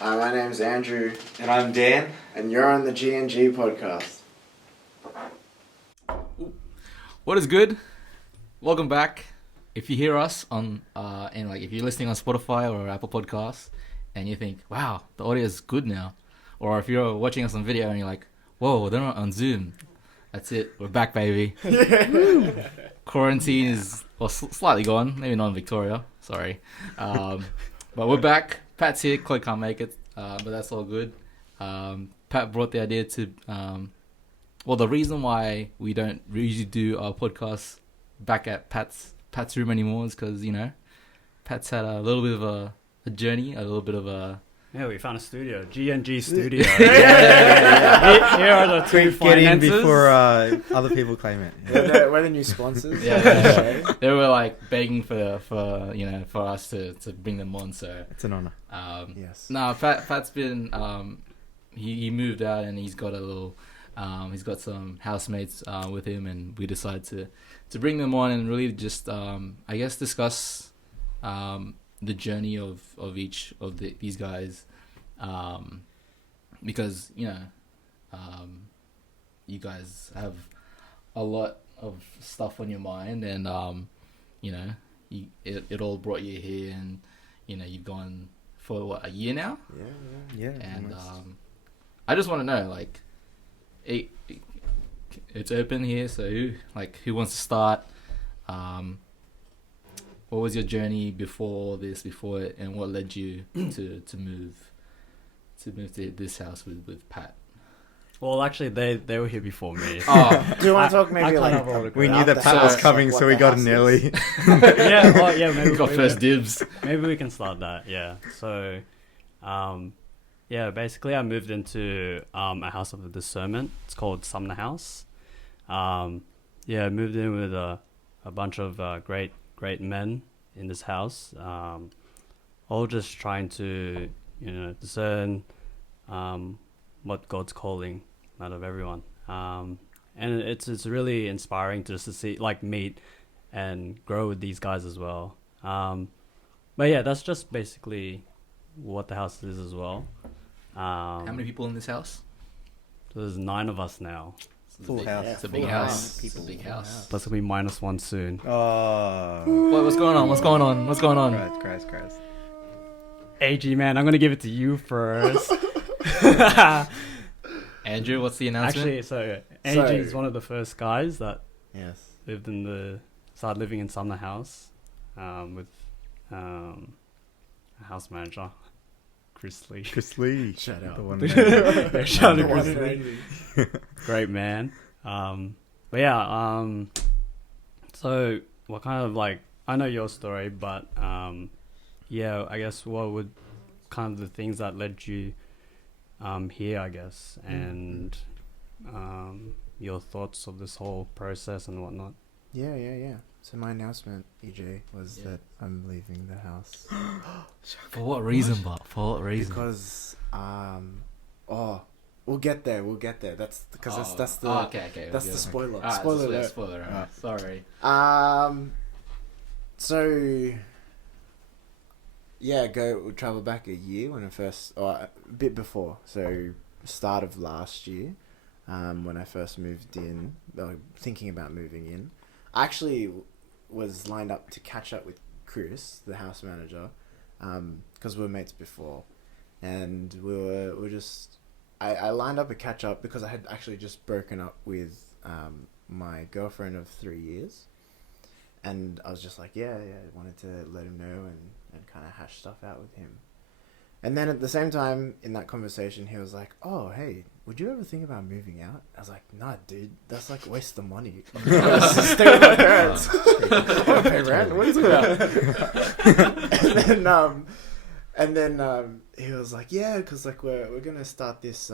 My name's Andrew. And I'm Dan. And you're on the GNG podcast. What is good? Welcome back. If you hear us on, if you're listening on Spotify or Apple Podcasts, and you think, wow, the audio is good now. Or if you're watching us on video and you're like, whoa, they're not on Zoom. That's it. We're back, baby. Quarantine is slightly gone. Maybe not in Victoria. Sorry. But we're back. Pat's here. Chloe can't make it. But that's all good. Pat brought the idea to... the reason why we don't usually do our podcast back at Pat's room anymore is because, Pat's had a little bit of a journey, a little bit of a... Yeah, we found a studio, GNG studio. Yeah. Here are the two finances. Get in before other people claim it. Yeah. We're the new sponsors. Yeah. They were like begging for us to bring them on. So it's an honor. Yes. No, Pat's been he moved out and he's got a little he's got some housemates with him, and we decided to bring them on and really just discuss the journey of each of these guys, because you guys have a lot of stuff on your mind, and it all brought you here, and you've gone for a year now. Yeah. And I just want to know, like, it's open here, so who wants to start? What was your journey before it, and what led you to move to this house with Pat? Well, actually, they were here before me. Oh, do you want to talk maybe we knew that Pat was coming, so we got in early. Maybe we got first dibs. Maybe we can start that. Yeah. So, basically, I moved into a house of Discernment. It's called Sumner House. I moved in with a bunch of great men in this house, all just trying to discern what God's calling out of everyone, and it's really inspiring to see, meet and grow with these guys as well. But yeah, that's just basically what the house is as well. How many people in this house? There's 9 of us now. Full house. It's a big house. It's a big house. That's gonna be -1 soon. Oh. What's going on? Christ. AG, man, I'm gonna give it to you first. Andrew, what's the announcement? Actually, so AG is one of the first guys that started living in Sumner House, with a house manager, Chris Lee. Shout out. The one Shout out Chris Lee. Great man. So what kind of I know your story, but I guess what would kind of the things that led you here, I guess, and your thoughts of this whole process and whatnot. Yeah. So my announcement, EJ, was that I'm leaving the house. For what reason, Bob? For what reason? Because we'll get there. That's because that's the okay. That's the spoiler. Right, Spoiler alert. Spoiler. Right. Sorry. Travel back a year when a bit before. So start of last year, when I first moved in, thinking about moving in. I actually was lined up to catch up with Chris, the house manager, because we were mates before, and we were just. I lined up a catch up because I had actually just broken up with my girlfriend of 3 years, and I was just like, I wanted to let him know and kind of hash stuff out with him. And then at the same time in that conversation, he was like, "Oh, hey, would you ever think about moving out?" I was like, "Nah, dude, that's like waste of money. Stay with my parents. I want to pay rent. What is it?" And then he was like, "Yeah, because we're gonna start this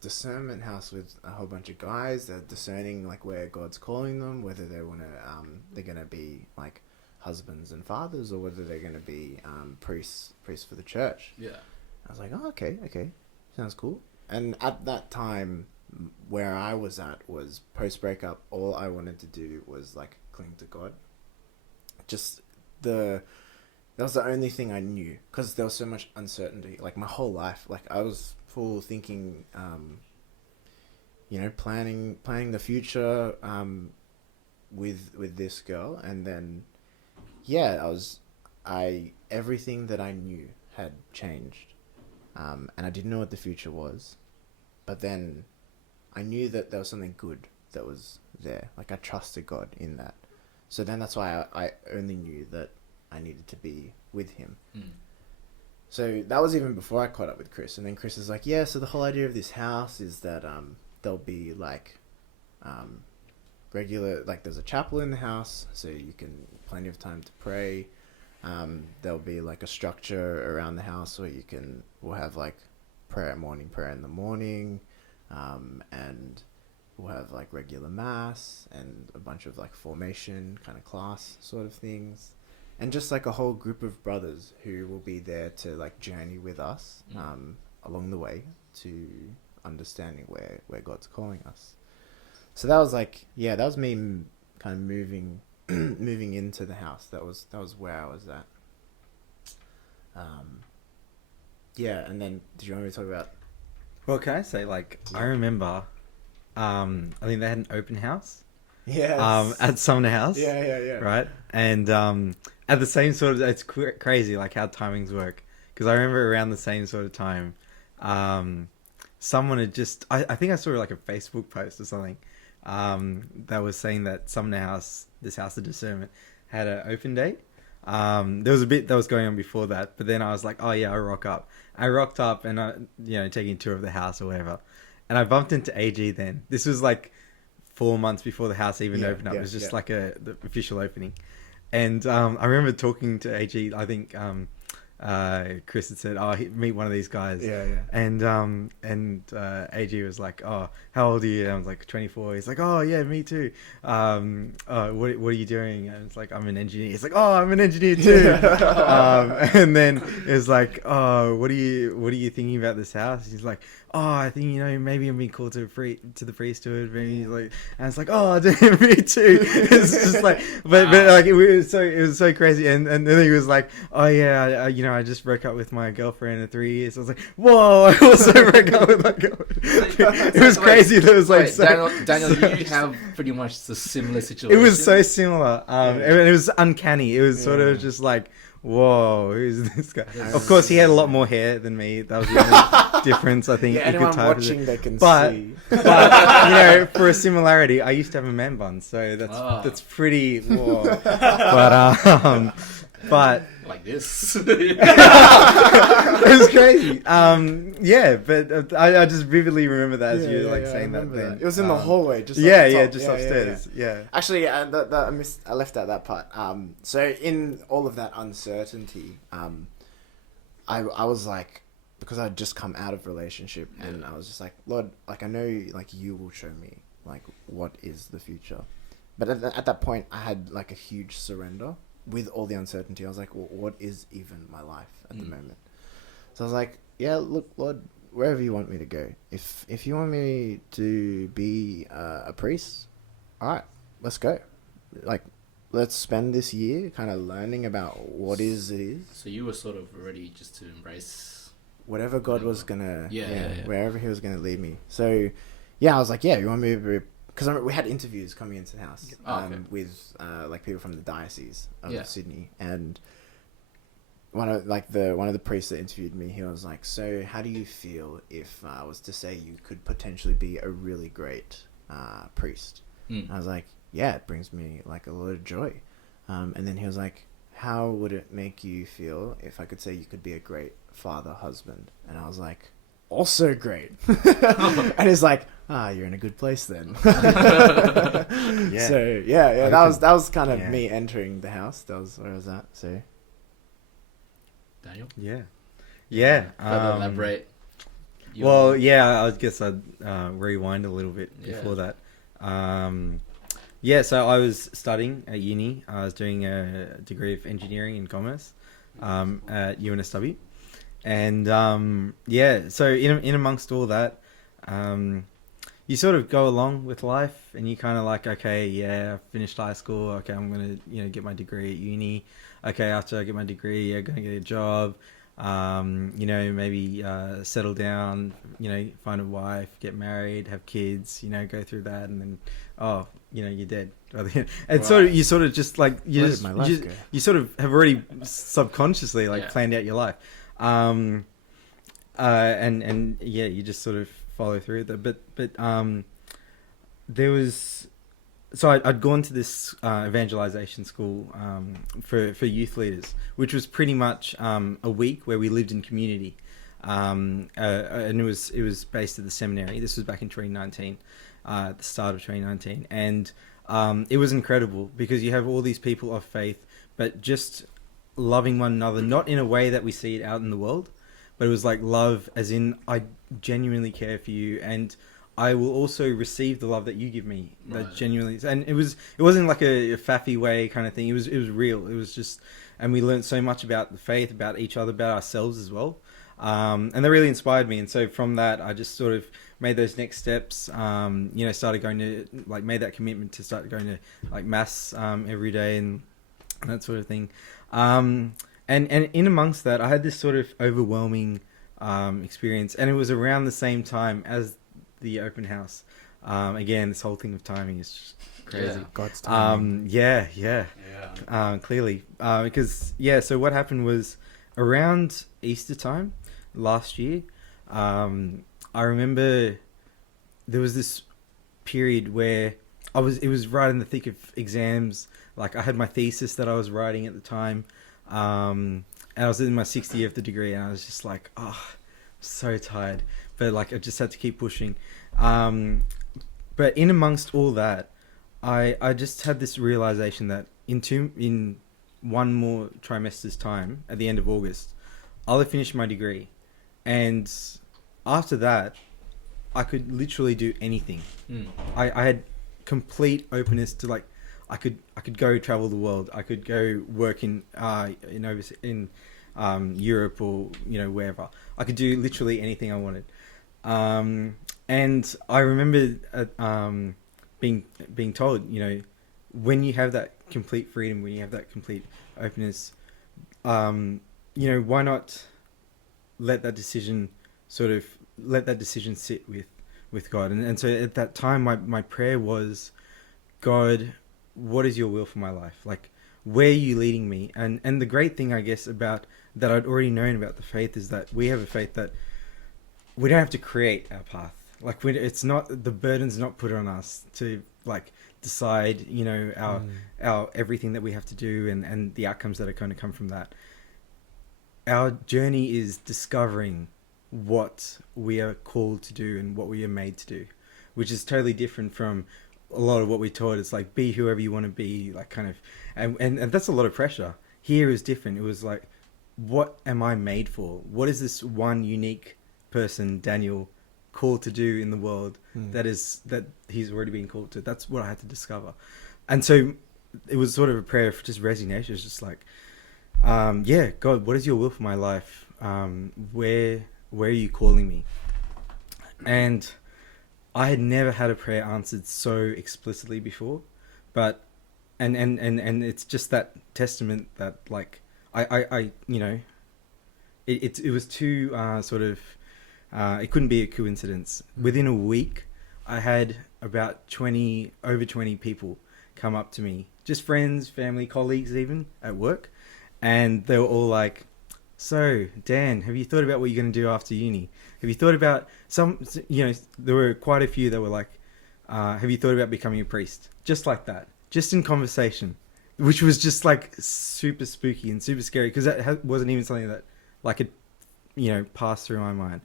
discernment house with a whole bunch of guys that are discerning where God's calling them, whether they're gonna be husbands and fathers, or whether they're gonna be priests for the church." Yeah. I was like, "Oh, okay, sounds cool." And at that time, where I was at was post breakup. All I wanted to do was cling to God. Just that was the only thing I knew, because there was so much uncertainty. Like my whole life, like I was full thinking, planning the future, with this girl, and then, everything that I knew had changed, and I didn't know what the future was, but then I knew that there was something good that was there. Like I trusted God in that, so then that's why I only knew that I needed to be with him. So that was even before I caught up with Chris, and then Chris is like, yeah, so the whole idea of this house is that there'll be like regular, like there's a chapel in the house, so you can plenty of time to pray. There'll be like a structure around the house where we'll have like morning prayer in the morning, and we'll have like regular mass and a bunch of like formation kind of class sort of things, and just like a whole group of brothers who will be there to like journey with us along the way to understanding where God's calling us. So that was like, that was me kind of moving into the house. That was where I was at. And then did you want me to talk about? Well, can I say, like, I remember, I think they had an open house. Yes. At Sumner House. Yeah. Right? And at the same sort of, it's crazy, like, how timings work. Because I remember around the same sort of time, someone had just, I think I saw like a Facebook post or something, that was saying that Sumner House, this House of Discernment, had an open date. There was a bit that was going on before that, but then I was like, oh yeah, I rocked up and taking a tour of the house or whatever. And I bumped into AG then. This was like 4 months before the house even opened up. It was just like the official opening. And I remember talking to AG, I think Chris had said, oh, meet one of these guys. And AG was like, oh, how old are you? And I was like, 24. He's like, oh yeah, me too. What are you doing? And it's like, I'm an engineer. He's like, oh, I'm an engineer too. And then it was like, oh, what are you thinking about this house? He's like, oh, I think, maybe I'm being called to the priesthood. Maybe like, and it's like, oh, damn, me too. It's just like, but like it was so crazy. And then he was like, oh yeah, I just broke up with my girlfriend in 3 years. I was like, whoa, I also broke up with my girlfriend. It was crazy. That was like, Daniel, you have pretty much the similar situation. It was so similar. And it was uncanny. It was sort of just like, whoa, who's this guy? Of course, he had a lot more hair than me. That was the only difference, I think. Yeah, anyone watching, they can see. But for a similarity, I used to have a man bun, so that's pretty. Whoa. But like this. It was crazy. But I just vividly remember that as you were saying that. Then it was in the hallway, just just upstairs. Yeah. Actually, I left out that part. So in all of that uncertainty, I was like, because I'd just come out of relationship, and I was just like, Lord, like I know, like you will show me, like what is the future. But at that point, I had like a huge surrender. With all the uncertainty, I was like, well, what is even my life at the moment? So I was like, yeah, look, Lord, wherever you want me to go. If you want me to be a priest, all right, let's go. Like, let's spend this year kind of learning about what it is. So you were sort of ready just to embrace whatever God was gonna, wherever He was gonna lead me. So, I was like, yeah, you want me to be. Because we had interviews coming into the house with like people from the diocese of Sydney, and one of the priests that interviewed me, he was like, "So, how do you feel if I was to say you could potentially be a really great priest?" I was like, "Yeah, it brings me like a lot of joy." And then he was like, "How would it make you feel if I could say you could be a great father, husband?" And I was like, also great. And he's like, you're in a good place then. So that was kind of me entering the house. That was where I was at. So Daniel, further elaborate. I guess I'd rewind a little bit before that. So I was studying at uni. I was doing a degree of engineering in commerce at UNSW. And so in amongst all that, you sort of go along with life, and you kind of like, okay, yeah, I finished high school. Okay, I'm gonna, get my degree at uni. Okay, after I get my degree, I'm gonna get a job. Maybe settle down. Find a wife, get married, have kids. Go through that, and then, you're dead. And so you sort of just like you sort of have already subconsciously planned out your life. And yeah, you just sort of follow through with it. But there was, so I'd gone to this evangelization school for youth leaders, which was pretty much a week where we lived in community, and it was based at the seminary. This was back in 2019, at the start of 2019, and it was incredible because you have all these people of faith, but just loving one another, not in a way that we see it out in the world, but it was like love as in, I genuinely care for you, and I will also receive the love that you give me. Right. That genuinely, and it wasn't like a faffy way kind of thing. It was real. It was just, and we learned so much about the faith, about each other, about ourselves as well. And that really inspired me. And so from that, I just sort of made those next steps. Started going to made that commitment to start going to mass every day and that sort of thing. And in amongst that, I had this sort of overwhelming experience, and it was around the same time as the open house. Again, this whole thing of timing is just crazy. Yeah. God's timing. Clearly. So what happened was around Easter time last year, I remember there was this period where it was right in the thick of exams. Like I had my thesis that I was writing at the time. And I was in my 6th year of the degree, and I was just like, I'm so tired. But I just had to keep pushing. But in amongst all that, I just had this realization that in one more trimester's time, at the end of August, I'll have finished my degree. And after that, I could literally do anything. I had complete openness to I could go travel the world. I could go work in Europe or wherever. I could do literally anything I wanted. And I remember being told, when you have that complete freedom, when you have that complete openness, why not let that decision sit with God. And so at that time, my prayer was, God, what is your will for my life? Where are you leading me? And the great thing, I guess, about that I'd already known about the faith is that we have a faith that we don't have to create our path. It's not, the burden's not put on us to decide, our everything that we have to do and the outcomes that are going to come from that. Our journey is discovering what we are called to do and what we are made to do, which is totally different from a lot of what we taught. It's be whoever you want to be, and that's a lot of pressure. Here is different. It was what am I made for? What is this one unique person, Daniel, called to do in the world that he's already been called to? That's what I had to discover. And so it was sort of a prayer of just resignation. It's just God, what is your will for my life? Where are you calling me? And I had never had a prayer answered so explicitly before, but and it's just that testament that it was too it couldn't be a coincidence. Within a week, I had about over 20 people come up to me, just friends, family, colleagues, even at work, and they were all like, "So, Dan, have you thought about what you're going to do after uni? Have you thought about there were quite a few that were like, have you thought about becoming a priest?" Just like that, just in conversation, which was just super spooky and super scary because that wasn't even something that could, pass through my mind.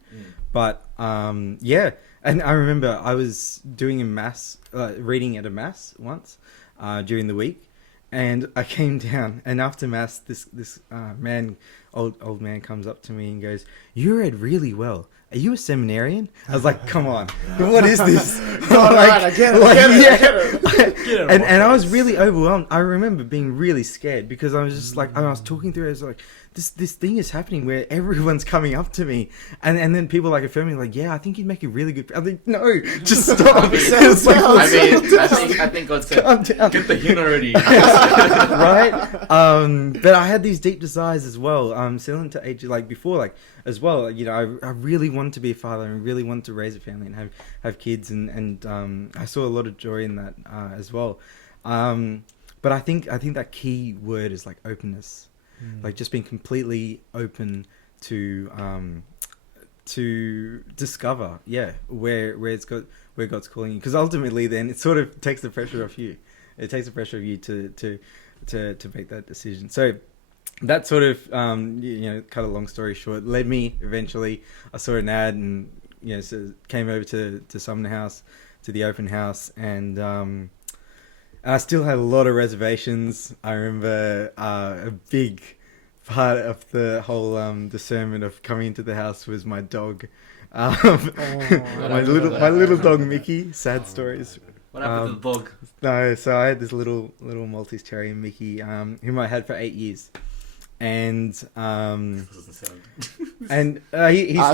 But and I remember I was doing a mass, reading at a mass once during the week, and I came down, and after mass, this man, old man, comes up to me and goes, "You read really well, "Are you a seminarian?" I was like, "Come on, what is this?" I get it. And I was really overwhelmed. I remember being really scared because I was just like, I was talking through it, I was like, this thing is happening where everyone's coming up to me, and then people like affirming like, "Yeah, I think you'd make a really good." I'm like, "No, just stop." It's like, I think God said, calm down. get the humility. Right? But I had these deep desires as well. Similar to AJ, like before, like as well. You know, I really wanted to be a father and really wanted to raise a family and have kids, and I saw a lot of joy in that as well. But I think that key word is like openness, like just being completely open to discover, where God's calling you, because ultimately then it sort of takes the pressure off you. It takes the pressure of you to make that decision. So that sort of cut a long story short, led me eventually. I saw an ad and so came over to Sumner House, to the open house, and I still had a lot of reservations. I remember a big part of the whole discernment of coming into the house was my dog. My little dog Mickey. Sad stories. What happened to the dog? No, so I had this little Maltese Terrier Mickey, whom I had for 8 years, and he's still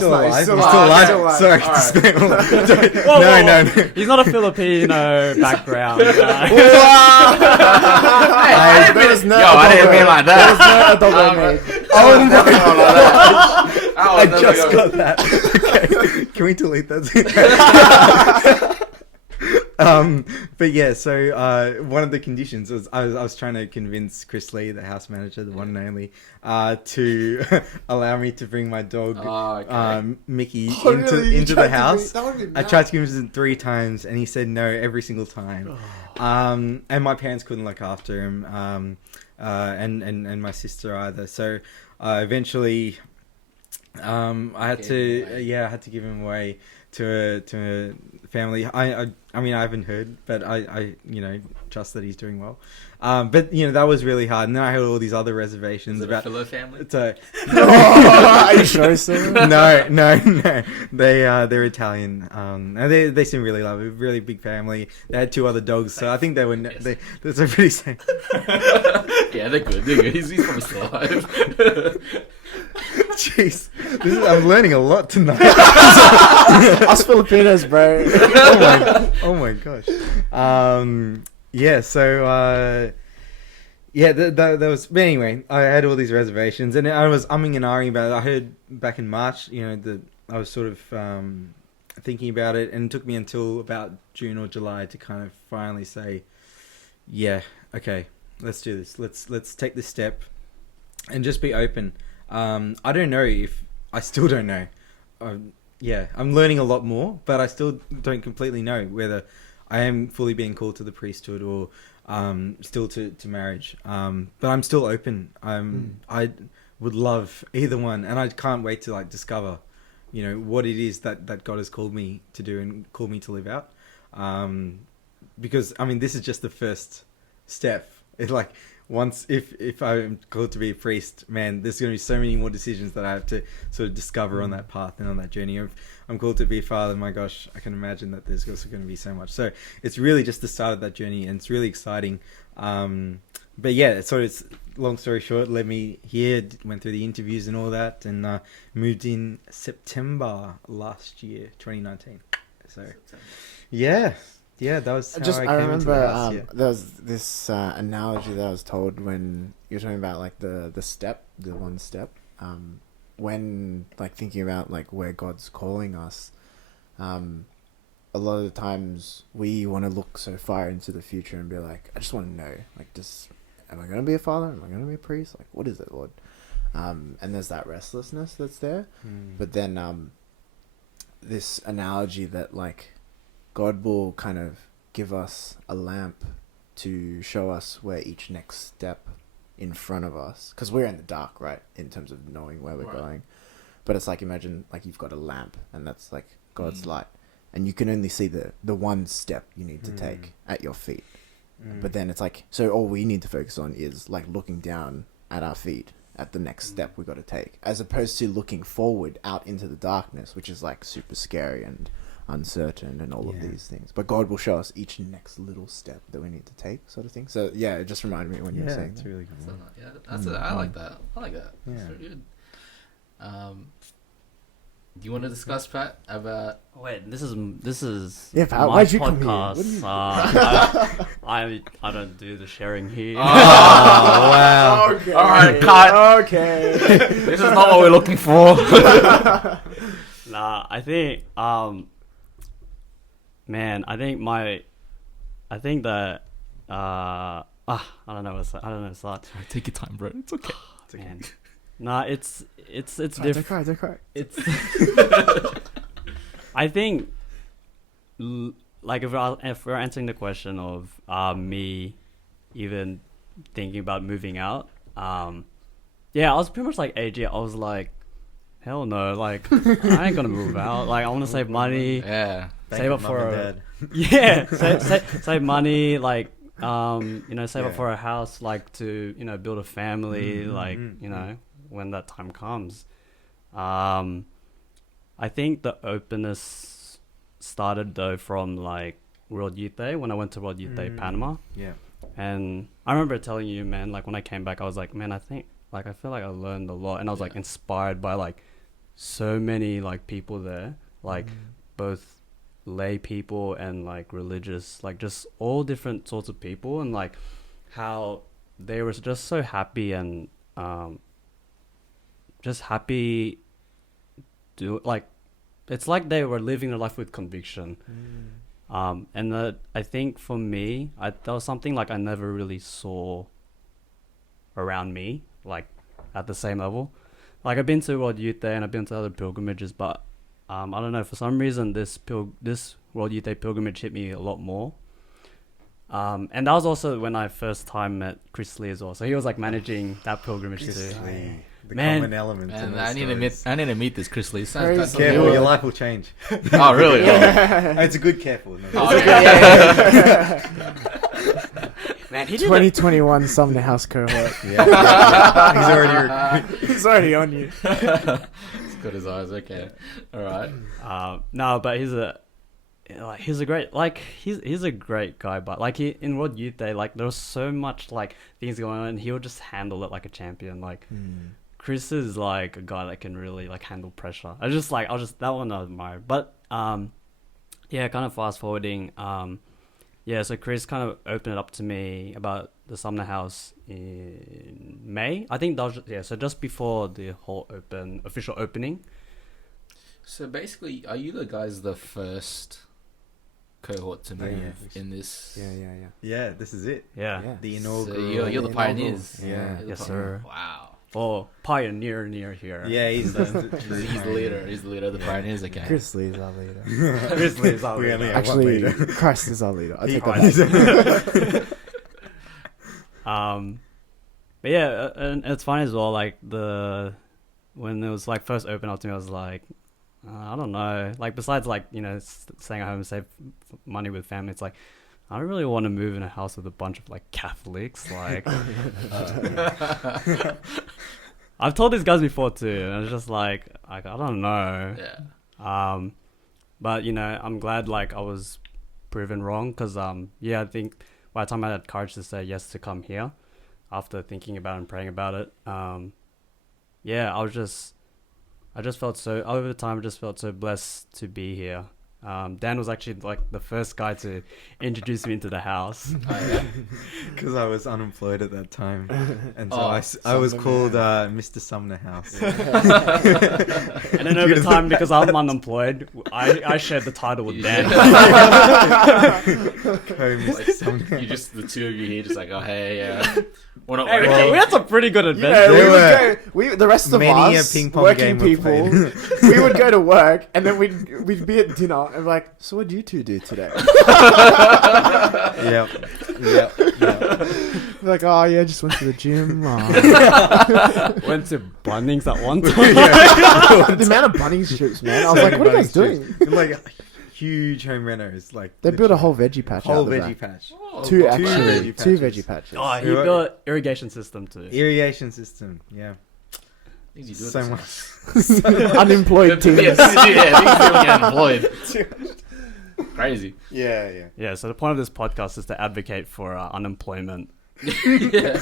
alive. He's still alive. Sorry, no. He's not a Filipino background. I didn't mean like that. Oh my gosh! I just got that. Okay, can we delete that? But yeah, so one of the conditions was I was trying to convince Chris Lee, the house manager, the one and only, to allow me to bring my dog Mickey into the house. I tried to convince him 3 times, and he said no every single time. And my parents couldn't look after him, and my sister either. So eventually, I had to give him away to a family. I mean, I haven't heard, but I trust that he's doing well. But that was really hard. And then I had all these other reservations about a fellow family. Are you sure? No. They're Italian. And they seem really lovely. Really big family. They had 2 other dogs, so I think they were. That's a pretty same. Yeah, they're good. He's probably still alive. Jeez, I'm learning a lot tonight. Us Filipinos, bro. Oh my gosh. That was. But anyway, I had all these reservations, and I was umming and ahhing about it. I heard back in March, I was sort of thinking about it, and it took me until about June or July to kind of finally say, yeah, okay, let's do this. Let's take this step, and just be open. I don't know if I still don't know. I'm learning a lot more, but I still don't completely know whether I am fully being called to the priesthood or still to marriage. But I'm still open. I would love either one, and I can't wait to discover, what it is that God has called me to do and called me to live out. Because this is just the first step. It's like, once if I'm called to be a priest, man, there's going to be so many more decisions that I have to sort of discover on that path and on that journey. If I'm called to be a father, my gosh, I can imagine that there's also going to be so much. So it's really just the start of that journey, and it's really exciting. But yeah, so it's long story short, led me here, went through the interviews and all that, and moved in September last year, 2019. So yeah. Yeah, that was how I came into the house. There was this analogy that I was told when you were talking about the one step. When thinking about where God's calling us, a lot of the times we want to look so far into the future and be like, I just want to know, am I going to be a father? Am I going to be a priest? What is it, Lord? And there's that restlessness that's there. But then this analogy that God will kind of give us a lamp to show us where each next step in front of us, because we're in the dark, right, in terms of knowing where we're going. But it's imagine you've got a lamp, and that's God's light, and you can only see the one step you need to take at your feet. But then it's so all we need to focus on is looking down at our feet at the next step we got to take, as opposed to looking forward out into the darkness, which is like super scary and uncertain and all of these things. But God will show us each next little step that we need to take, sort of thing. So yeah, it just reminded me when you were saying it's that. really good. So, yeah, that's it. I like that. That's Yeah. very good. Do you want to discuss, Pat, about? Wait, this is Yeah, Pat, my why'd you come here? podcast. What do you- I don't do the sharing here. Oh, wow. Okay. All right, cut. Okay. This is not what we're looking for. Nah, I think man, I think that I don't know what's I don't know what's that. Take your time, bro. It's okay. Man. Nah, it's Don't different. cry. It's I think like if we're answering the question of me even thinking about moving out, yeah, I was pretty much like AG. I was like, hell no, like I ain't gonna move out. Like I want to save money, Yeah. save up Mum for and yeah, save money, like save up Yeah. for a house, like to build a family, like mm. when that time comes. I think the openness started though from like World Youth Day, when I went to World Youth Day Panama. Yeah. And I remember telling you, man, like when I came back I was like, man, I feel like I learned a lot, and I was like inspired by like so many like people there, like both lay people and like religious, like just all different sorts of people, and like how they were just so happy and just happy like it's like they were living their life with conviction. And that I think for me, that was something like I never really saw around me, like at the same level. Like I've been to World Youth Day and I've been to other pilgrimages, but I don't know, for some reason this World Youth Day pilgrimage hit me a lot more. And that was also when I first time met Chris Lee as well. So he was like managing that pilgrimage too. The Man. common elements. Man, in I need to meet this Chris Lee. Sounds Crazy. like Careful, something- your life will change. Oh, really? It's a good careful. No, Oh, Man, he did 2021 Sumner House cohort. yeah. He's already. He's already on you. He's got his eyes. Okay. All right. no, but he's a great guy, but like in World Youth Day, like there was so much like things going on, and he'll just handle it like a champion. Like Chris is like a guy that can really like handle pressure. I was that one I admire. But yeah, kind of fast forwarding. Yeah, so Chris kind of opened it up to me about the Sumner House in May. I think that was so just before the whole official opening. So basically, are you the guys the first cohort to move in this? Yeah. Yeah, this is it. Yeah. The So inaugural. you're the pioneers. Yeah. You're the Yes, sir. Wow. Oh, pioneer near here. Yeah, he's the He's the leader. He's the leader of the pioneers. Okay. Chris Lee is our leader. Grizzly is our We only leader. have one Actually, leader. Christ is our leader. I take Oh, that back. But yeah, and it's funny as well. Like when it was like first opened up to me, I was like, I don't know. Like besides like staying at home and save money with family, it's like I don't really want to move in a house with a bunch of like Catholics. Like I've told these guys before too, and it's just like I don't know. Yeah. But I'm glad like I was proven wrong, because I think by the time I had courage to say yes to come here, after thinking about it and praying about it, I just felt so, over the time I just felt so blessed to be here. Dan was actually like the first guy to introduce me into the house. Because I was unemployed at that time, and so Oh, I was Sumner called man. Mr. Sumner House. And then over time, because I'm unemployed, I shared the title with Dan. Mr. Sumner. You just the two of you here, just like, oh hey, we're not Hey, working. we had some pretty good Yeah, adventures. the rest of Many a us, ping pong working game we people, played. we would go to work and then we'd be at dinner and be like, so what do you two do today? Yep. We're like, oh yeah, just went to the gym. Oh. Went to Bunnings at one time. The amount of Bunnings trips, man. I was like, what are you guys doing? Like huge home renos. Like They built a whole veggie patch whole out the veggie back. patch. Two veggie veggie patches. patches. Oh, he built irrigation system too. Irrigation system. Yeah. Things you do at So this much. house. Unemployed teens. Yeah, things you do when you're unemployed. Crazy. Yeah. Yeah, so the point of this podcast is to advocate for unemployment. Yeah.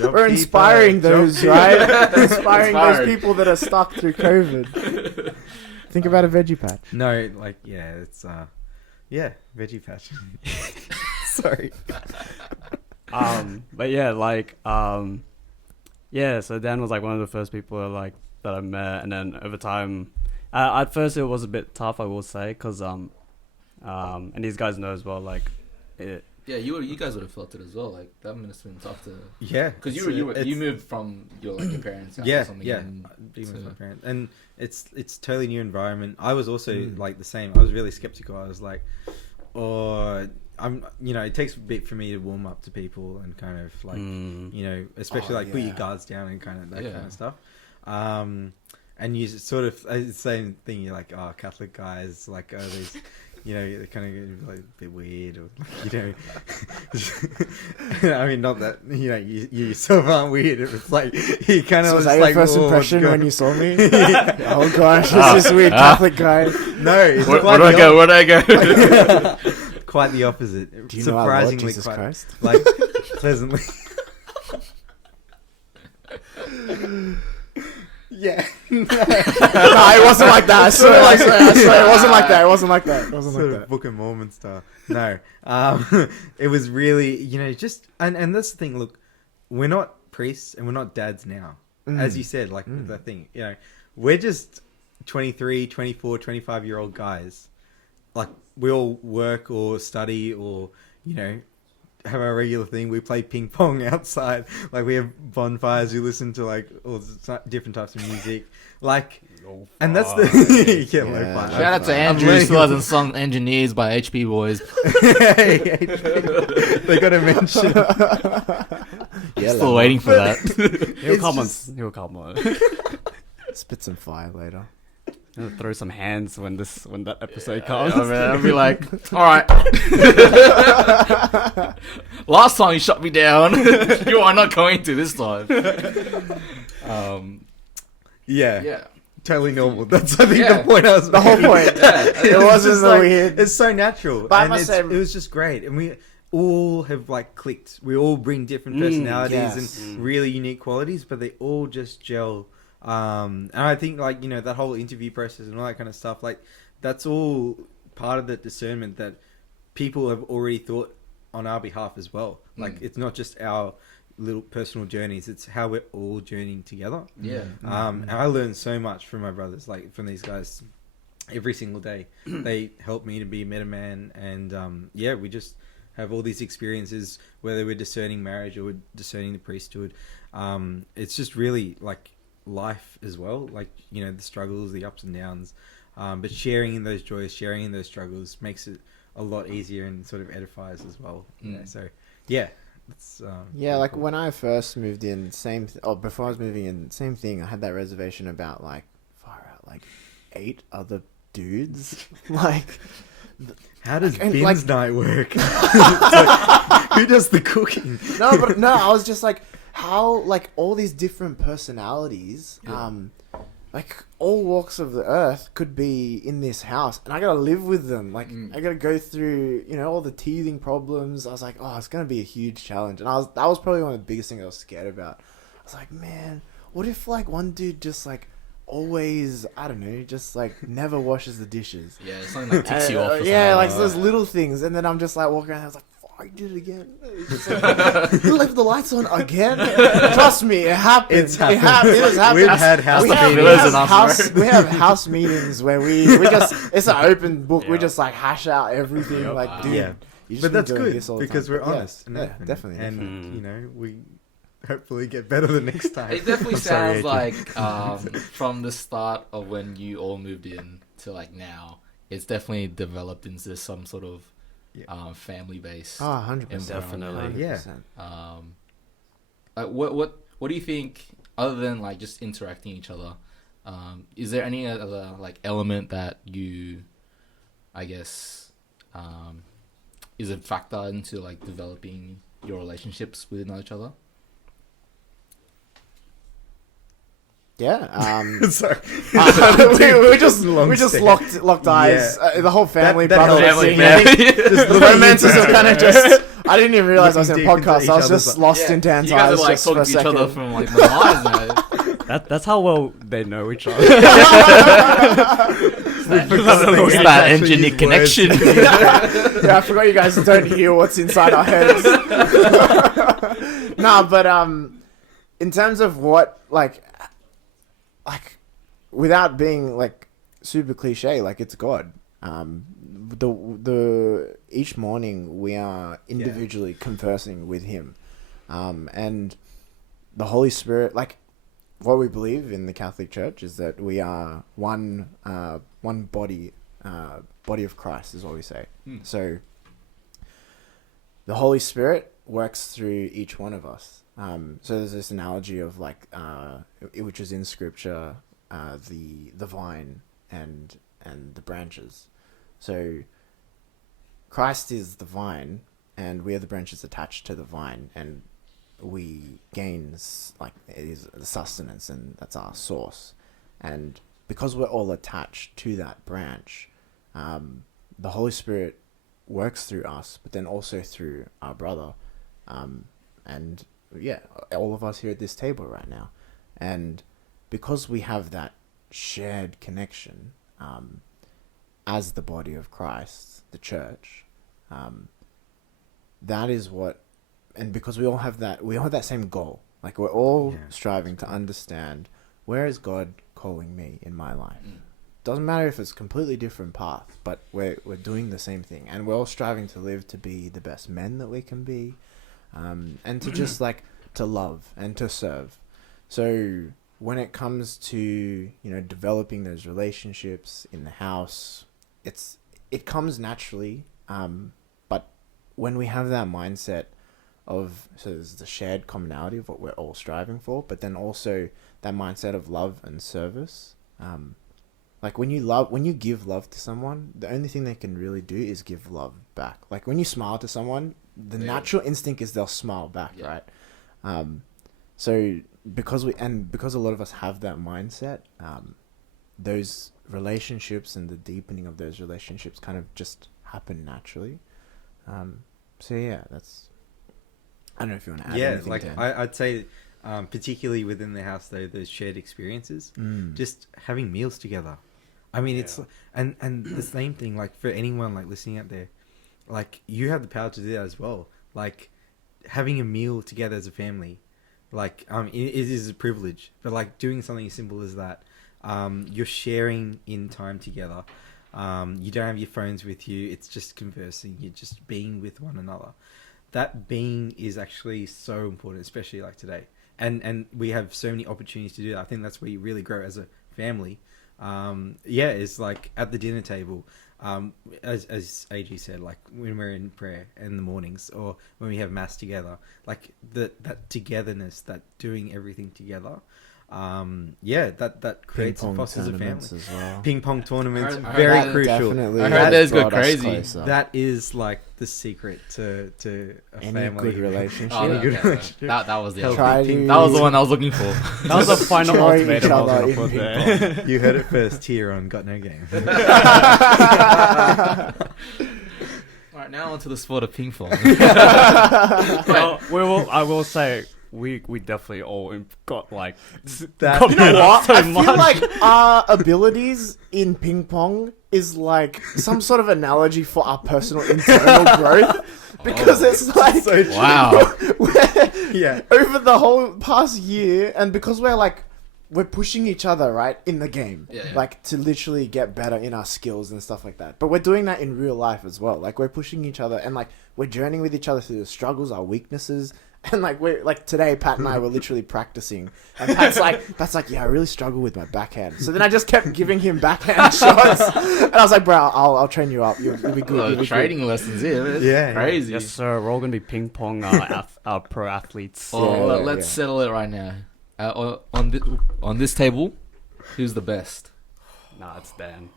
We're inspiring those, right? Inspiring those people that are stuck through COVID. Think about a veggie patch. No, like it's veggie patch. Sorry. But yeah, so Dan was like one of the first people that I met, and then over time, at first it was a bit tough, I will say, because and these guys know as well, like it. Yeah, you guys would have felt it as well. Like that must have been tough to. Yeah, Because you moved from your parents' house yeah, or something. yeah. And Even with to- my parents, and it's totally new environment. I was also like the same. I was really skeptical. I was like, it takes a bit for me to warm up to people and kind of like, especially put your guards down and kind of that kind of stuff. And you sort of same thing. You're like, oh, Catholic guys, like, oh, these. They're kind of like a bit weird, or I mean, not that you yourself aren't weird. It's like you kind of So was that like your first "Oh, impression God." when you saw me? Oh gosh, who's this weird Catholic guy? No, it's Where quite do I go? Where do I go? quite the opposite. Do you know our Lord Surprisingly, Jesus quite Christ? like pleasantly. Yeah. No, it wasn't like that. I swear, it wasn't like that. It wasn't like that. It wasn't Sort like of that. Book of Mormon style. No, it was really, just, and that's the thing. Look, we're not priests and we're not dads now, as you said. Like the thing, we're just 23, 24, 25-year-old guys. Like we all work or study or have our regular thing. We play ping pong outside. Like we have bonfires. We listen to like all different types of music. Like, and that's the lo-fi. Shout out to Andrew who hasn't sung "Engineers" by HP Boys. They got to mention. Still waiting for that. He'll come on. Spit some fire later. Gonna throw some hands when that episode comes. I'll be like, all right. Last time you shut me down, you are not going to this time. Yeah. Totally normal. That's I think Yeah. the point I was The whole making. point. It wasn't just so like, weird. It's so natural. But I And must say- it was just great. And we all have like clicked. We all bring different personalities yes. and really unique qualities, but they all just gel. And I think like, that whole interview process and all that kind of stuff, like that's all part of the discernment that people have already thought on our behalf as well. Like it's not just our little personal journeys, it's how we're all journeying together. Yeah. And I learned so much from my brothers, like from these guys every single day. They help me to be a better man. And we just have all these experiences, whether we're discerning marriage or we're discerning the priesthood. It's just really like life as well, like the struggles, the ups and downs, but sharing in those joys, sharing in those struggles makes it a lot easier and sort of edifies as well. So it's Like when I first moved in, before I was moving in, same thing. I had that reservation about like far out, like 8 other dudes. Like, how does and, Bins like- night work? It's like, who does the cooking? no, I was just like, how, like, all these different personalities, like, all walks of the earth could be in this house, and I gotta live with them. Like, I gotta go through, all the teething problems. I was like, oh, it's gonna be a huge challenge. And that was probably one of the biggest things I was scared about. I was like, man, what if, like, one dude just, like, always, I don't know, just, like, never washes the dishes? Yeah, something like ticks you off. Or Yeah, like something. those little things. And then I'm just, like, walking around, I was like, I did it again. It's like, you left the lights on again? Trust me, it happened. It's happened. It has happened. We've had house we meetings. we have house meetings where we just, it's an open book. We just like hash out everything. Like, dude, Yeah. you just But been that's doing good this all the because time. we're honest and Yeah, open. definitely. And we hopefully get better the next time. It definitely I'm sorry, sounds Adrian. like from the start of when you all moved in to like now, it's definitely developed into some sort of family base. Oh, 100%. Definitely. 100%. What do you think, other than like just interacting each other? Is there any other like element that you, I guess, is a factor into like developing your relationships within each other? Yeah. Sorry. we just Long stare. locked eyes. Yeah. The whole family, That brother, helps. was singing. Yeah. I think the romances were kind of just. I didn't even realize I was in a Looking deep into podcast. I was each just other's- lost in Dan's You guys eyes are like just for talking a to each other second. from like the eyes, man. That's how well they know each other. It's that actually engineer use words. connection. Yeah, I forgot you guys don't hear what's inside our heads. Nah, but in terms of what like without being like super cliche, like it's God. The each morning we are individually conversing with Him, and the Holy Spirit. Like what we believe in the Catholic Church is that we are one body. Body of Christ is what we say. So the Holy Spirit works through each one of us. So there's this analogy of like, which is in Scripture, the vine and the branches. So Christ is the vine, and we are the branches attached to the vine, and we gain like it is the sustenance, and that's our source. And because we're all attached to that branch, the Holy Spirit works through us, but then also through our brother, and yeah, all of us here at this table right now. And because we have that shared connection, as the body of Christ, the church, that is what, and because we all have that same goal. Like we're all striving to understand, where is God calling me in my life? Doesn't matter if it's a completely different path, but we're doing the same thing, and we're all striving to live to be the best men that we can be, and to just like to love and to serve. So when it comes to developing those relationships in the house, it comes naturally, but when we have that mindset of, so there's the shared commonality of what we're all striving for, but then also that mindset of love and service. Like when you give love to someone, the only thing they can really do is give love back. Like when you smile to someone, the natural instinct is they'll smile back, right? So because a lot of us have that mindset, those relationships and the deepening of those relationships kind of just happen naturally. So yeah, I don't know if you want to add anything. Like Dan. I'd say, particularly within the house, though, those shared experiences, just having meals together. I mean, it's and the same thing. Like for anyone like listening out there, like you have the power to do that as well. Like having a meal together as a family, like it is a privilege. But like doing something as simple as that, you're sharing in time together. You don't have your phones with you. It's just conversing. You're just being with one another. That being is actually so important, especially like today. And we have so many opportunities to do that. I think that's where you really grow as a family. It's like at the dinner table, as AG said, like when we're in prayer in the mornings or when we have mass together, like that togetherness, that doing everything together. That creates and fosters a family. As well. Ping pong tournaments, I heard very that crucial. Definitely I heard those go brought us crazy. closer. That is like the secret to a Any family. good relationship. Oh, Any no, good no, no. relationship. That was the Healthy Try ping to- that was the one I was looking for. That was the final Destroy ultimatum each I was other going to in put ping there. You heard it first here on Got No Game. Right, now onto the sport of ping pong. Well, I will say we definitely all got like That- got You know better what? so I feel much. like our abilities in ping pong is like some sort of analogy for our personal internal growth. Because it's like So true. Wow. Yeah. over the whole past year, and because we're pushing each other right in the game, Yeah. like to literally get better in our skills and stuff like that. But we're doing that in real life as well. Like we're pushing each other, and like we're journeying with each other through the struggles, our weaknesses. And like we're like today, Pat and I were literally practicing, and Pat's like, yeah, I really struggle with my backhand. So then I just kept giving him backhand shots, and I was like, bro, I'll train you up. You'll be good. You'll be Trading lessons here. It's Yeah. crazy. Yes, sir. We're all gonna be ping pong our pro athletes. Oh, Yeah, let's settle it right now. On this table, who's the best? Nah, it's Dan.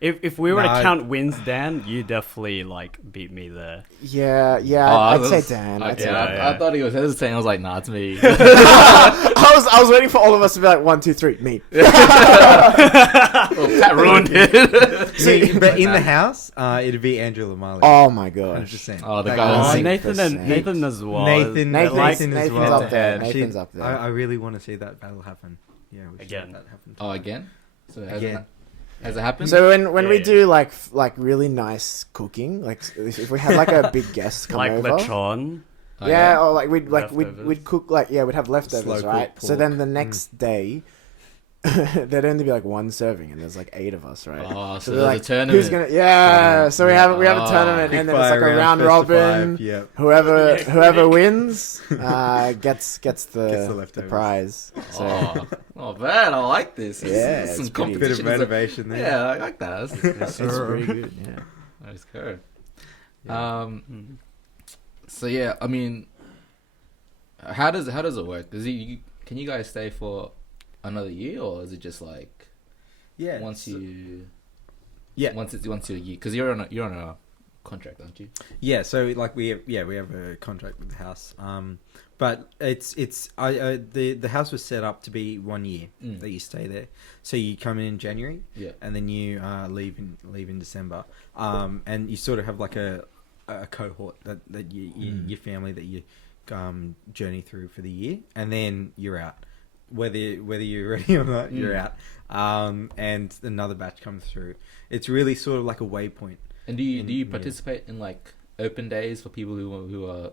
If we were Nah, to count wins, Dan, you definitely like beat me there. Yeah, Oh, I'd I say was- Dan. Okay, I'd say yeah, Dan. I thought he was hesitating. I was like, nah, it's me. I was waiting for all of us to be like 1, 2, 3, me. Well, Pat ruined it. See, but in the house, it'd be Andrew Lamali. Oh my gosh. 100%. Oh, the That guy guy- was Oh, sick. Nathan as well. Nathan, Nathan's- Nathan as Nathan's well. up there. Shit, Nathan's up there. I really want to see that battle happen. Yeah, we should Again. have that happen. Oh, again? So Again. has it happened? So when we Yeah. do like really nice cooking, like if we had like a big guest come Like over, lechon. Oh, yeah, or like we'd Leftovers. cook like we'd have leftovers, Slow-cooked right? So pork. then the next day, there'd only be like one serving, and there's like 8 of us, right? Oh, so they're there's like, a tournament. who's gonna? Yeah, so we have a Oh. tournament, Quick and then it's like fire a round first to robin. five, Yep. Whoever wins gets the the leftovers. prize. So Oh, man, I like this. Yeah, Some it's pretty- Bit of competition. motivation there. Yeah, I like that. it's pretty good. Yeah. That's good. Yeah. Mm. So yeah, I mean, how does it work? Can you guys stay for another year, or is it just like Yeah. once so- you Yeah. once you're a year? Because you're on a contract, aren't you? Yeah, so like we have a contract with the house. But the house was set up to be 1 year Mm. that you stay there. So you come in January, Yeah. and then you leave in December. And you sort of have like a cohort that your family that you journey through for the year, and then you're out. Whether you're ready or not, you're out. And another batch comes through. It's really sort of like a waypoint. And do you Yeah. participate in like open days for people who are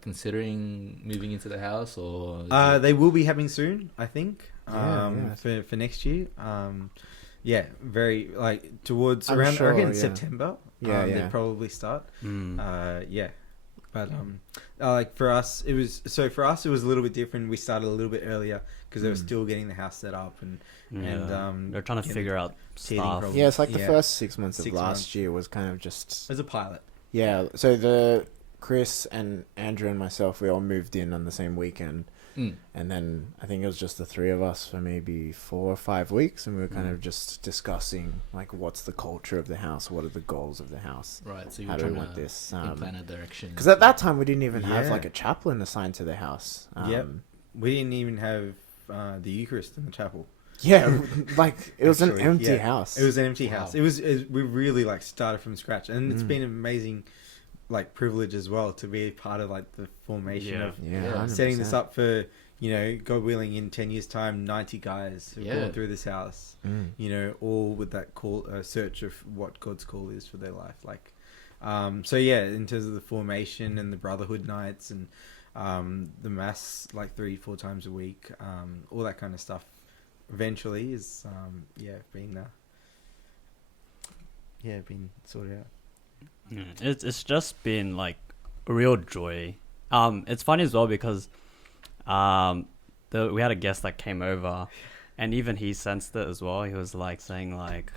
considering moving into the house, or is it- They will be having soon, I think. Yeah. For next year. Yeah, very like towards I'm around sure, I reckon yeah. September. Yeah, They yeah. probably start. Mm. Yeah, but like for us, it was a little bit different. We started a little bit earlier because they were still getting the house set up and They're trying to getting figure out teething stuff. problems. Yeah, it's like the Yeah. first 6 months of 6 last months. year was kind of just as a pilot. yeah. So the Chris and Andrew and myself, we all moved in on the same weekend, Mm. and then I think it was just the 3 of us for maybe 4 or 5 weeks, and we were kind Mm. of just discussing like what's the culture of the house, what are the goals of the house, right? So how you're do we trying want to this? plan a direction. Because at that time we didn't even have Yeah. like a chaplain assigned to the house. Yep. We didn't even have the Eucharist in the chapel. Yeah, like it was Actually, an empty yeah. house. It was an empty Wow. house. We really like started from scratch, and it's been an amazing like privilege as well to be part of like the formation Yeah. of yeah, Yeah. 100%. setting this up for, God willing, in 10 years time, 90 guys who've Yeah. gone through this house, all with that call, search of what God's call is for their life. Like, so yeah, in terms of the formation and the Brotherhood nights and the mass like 3-4 times a week, all that kind of stuff eventually is, been sorted out. Yeah, it's just been like a real joy. It's funny as well because we had a guest that came over, and even he sensed it as well. He was like saying like,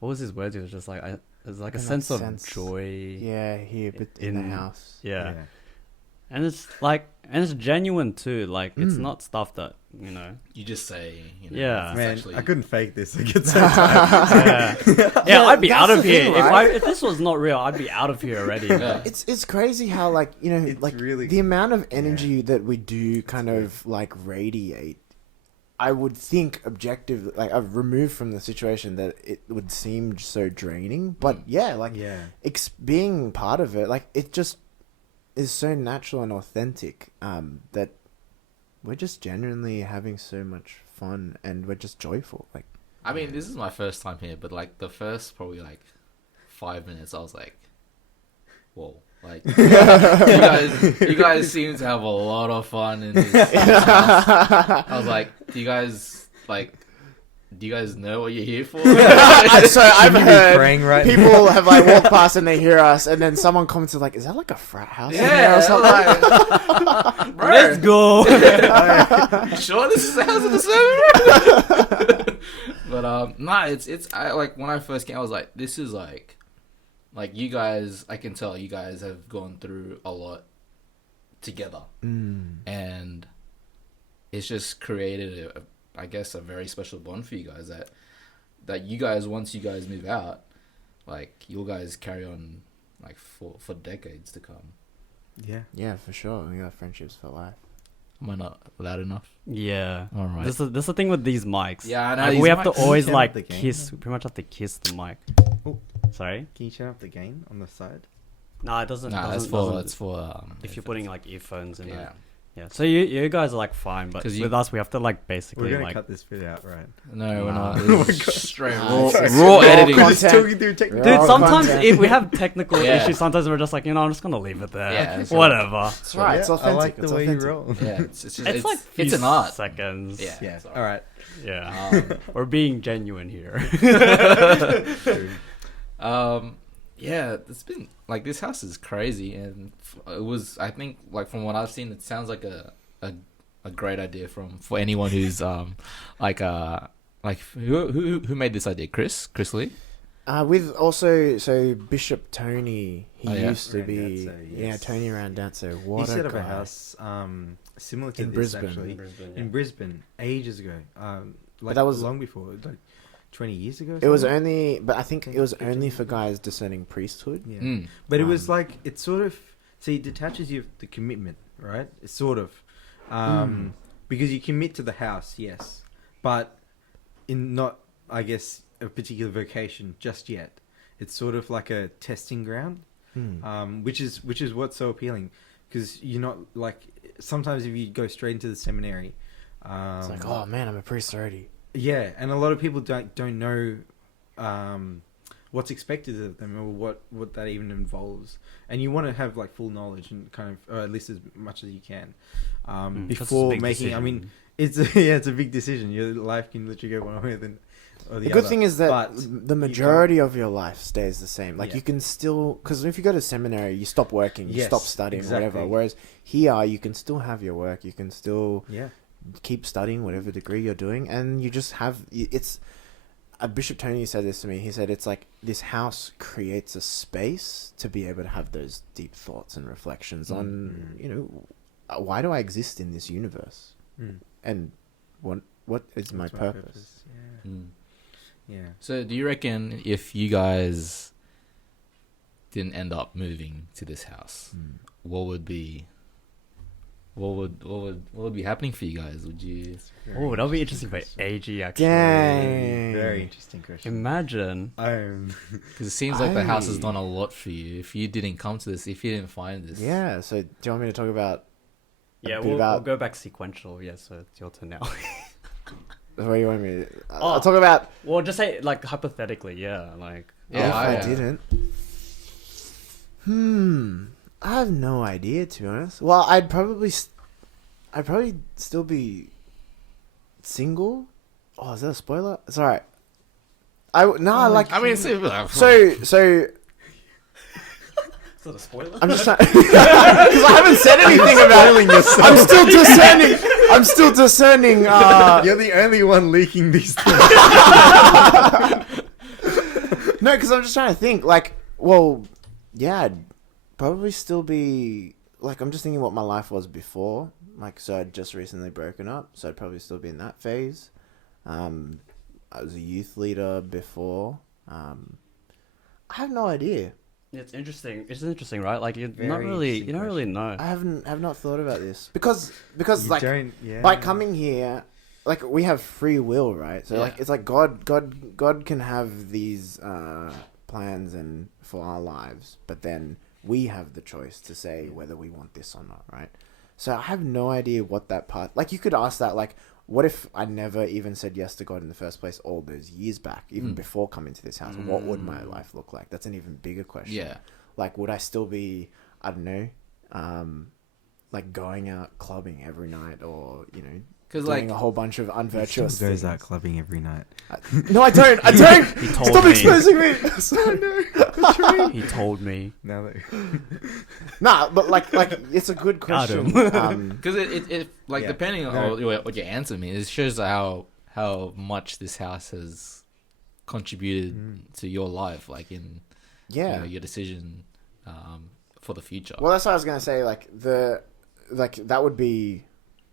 what was his words? He was just like, there's like a And that sense of sense- joy. Yeah, here, but in the house. Yeah. And it's like, and it's genuine too. Like it's Mm. not stuff that you just say, Yeah. it's Man, actually- I couldn't fake this. I get so tired. Yeah, I'd be that's out the of here thing, right? if this was not real. I'd be out of here already. Yeah. It's crazy how like It's like really- the amount of energy that we do kind of like radiate. I would think objective, like I've removed from the situation that it would seem so draining, but yeah, like Yeah. being part of it, like it just is so natural and authentic that we're just genuinely having so much fun and we're just joyful. Like I mean, this is my first time here, but like the first probably like 5 minutes, I was like, whoa. Like you guys seem to have a lot of fun in this house. I was like, do you guys know what you're here for? so I've Shouldn't you be heard praying right people have like walked past and they hear us, and then someone commented like, "Is that like a frat house?" in there Yeah, or something? like, bro, Let's go. you sure this is the house of the server? But nah, it's I like when I first came, I was like, this is like you guys. I can tell you guys have gone through a lot together, and it's just created I guess a very special bond for you guys that that you guys, once you guys move out, like you guys carry on like for decades to come. Yeah. Yeah, for sure. We got friendships for life. Am I not loud enough? Yeah. All right. This is the thing with these mics. Yeah, I know. Like, these we have to mics- always Turn up like the gain. kiss. We pretty much have to kiss the mic. Oh. Sorry. Can you turn up the gain on the side? No, it doesn't. Nah, doesn't- that's for if you're putting like earphones in. yeah. Yeah. So you guys are like fine, but 'Cause with us we have to like basically We're gonna like. cut this bit out, right? No, we're Nah. not. Oh This is straight Nah, raw, it's raw raw editing. content. We're just talking through technical. Dude, Raw sometimes content. if we have technical Yeah. issues, sometimes we're just like, I'm just gonna leave it there. Yeah, it's Whatever. That's right. It's Yeah, authentic. I like the it's way authentic. you roll. Yeah, It's like it's few an art. seconds. Yeah. Yeah. Sorry. All right. Yeah. We're being genuine here. True. Yeah, it's been like this house is crazy, and it was. I think like from what I've seen, it sounds like a great idea for anyone who's like who made this idea? Chris Lee. With also, so Bishop Tony, he Oh, yeah? used to be, Randazzo, yeah, yes. Tony Randazzo. What He set a up a guy. house similar to In this Brisbane. actually. In Brisbane, ages ago. Like that was- long before, like 20 years ago. or It was something? only, but I think it was 15 only years for ago. guys discerning priesthood. Yeah. Mm. But it was Um, like, it sort of, see, it detaches you of the commitment, right? It's sort of. Because you commit to the house, yes. But in not, I guess, a particular vocation just yet. It's sort of like a testing ground, which is what's so appealing. Because you're not, like, sometimes if you go straight into the seminary. It's like, oh man, I'm a priest already. Yeah, and a lot of people don't know what's expected of them or what that even involves, and you want to have like full knowledge and kind of, or at least as much as you can, That's a before big making. I mean, decision. it's a big decision. Your life can literally go one way or the The good other. thing is that But the majority of your life stays the same. Like Yeah. you can still, because if you go to seminary, you stop working, you Yes, stop studying, exactly. whatever. Whereas here, you can still have your work, you can still yeah, keep studying whatever degree you're doing, and you just have it's. Bishop Tony said this to me. He said it's like this house creates a space to be able to have those deep thoughts and reflections on, you know, why do I exist in this universe, and what is my What's purpose? Yeah. Mm. Yeah. So, do you reckon if you guys didn't end up moving to this house, what would be happening for you guys? Would you? Oh, that'll be interesting for AG actually. Dang. Very interesting question. Imagine. Because it seems like the house has done a lot for you. If you didn't come to this, if you didn't find this, Yeah. So do you want me to talk about? Yeah, bit we'll about- go back sequential. Yeah, so it's your turn now. What do you want me to? Oh. I'll talk about. Well, just say like hypothetically, yeah, like. Yeah, if I yeah. didn't. I have no idea, to be honest. Well, I'd probably still be single. Oh, is that a spoiler? It's alright. Like. I mean, it's, So Is that a spoiler? I'm just trying because I haven't said anything about it. I'm still discerning. You're the only one leaking these things. No, because I'm just trying to think. Like, well, yeah, I'd probably still be like. I'm just thinking what my life was before. Like, so I'd just recently broken up, so I'd probably still be in that phase. I was a youth leader before. I have no idea. It's interesting. It's interesting, right? Like you Very not really, you interesting don't really question. know. I have not thought about this because You like don't, yeah. by coming here, like we have free will, right? So like Yeah. it's like God can have these plans and for our lives, but then we have the choice to say whether we want this or not, right? So I have no idea what that part. Like you could ask that, like, what if I never even said yes to God in the first place all those years back, even before coming to this house? What would my life look like? That's an even bigger question. yeah. Like, would I still be, I don't know, like going out clubbing every night, or doing Because like a whole bunch of unvirtuous things? clubbing every night. No, I don't. I don't. He told Stop me. exposing me. No. He told me. Now that Nah, but like it's a good Got question. because it like Yeah. depending No. on what you answer me, it shows how much this house has contributed to your life, like in Yeah. your decision for the future. Well, that's what I was gonna say. Like that would be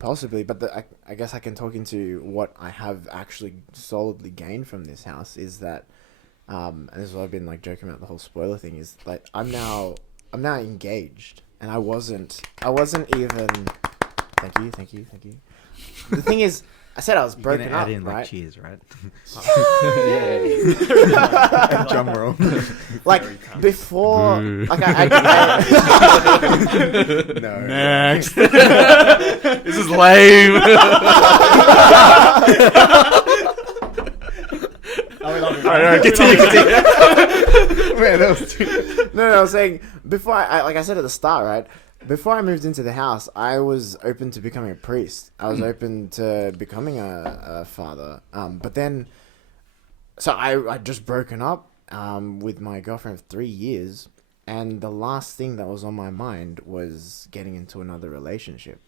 Possibly, but I guess I can talk into what I have actually solidly gained from this house is that, and this is what I've been like joking about the whole spoiler thing is like I'm now engaged, and I wasn't even. Thank you. The thing is, I said I was You're broken gonna add up, in like right? cheers, right? Drum roll. Like before, Boo. like no. Next. This is lame. Alright, continue. Man, that was no, I was saying before like I said at the start, right? Before I moved into the house, I was open to becoming a priest. I was open to becoming a father. But then, so I just broken up with my girlfriend for 3 years, and the last thing that was on my mind was getting into another relationship.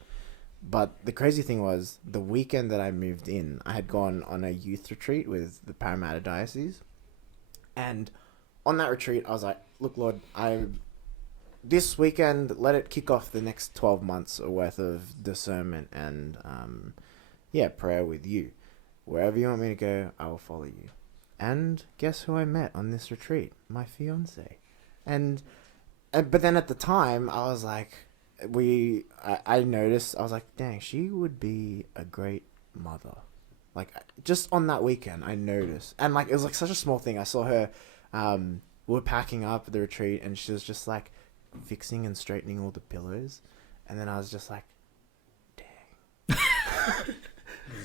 But the crazy thing was, the weekend that I moved in, I had gone on a youth retreat with the Parramatta Diocese. And on that retreat, I was like, look, Lord, this weekend, let it kick off the next 12 months worth of discernment and, prayer with you. Wherever you want me to go, I will follow you. And guess who I met on this retreat? My fiance. But then at the time, I was like, I noticed, I was like, dang, she would be a great mother. Like, just on that weekend, I noticed. And, like, it was, like, such a small thing. I saw her, we were packing up at the retreat, and she was just, like, fixing and straightening all the pillows. And then I was just like, dang.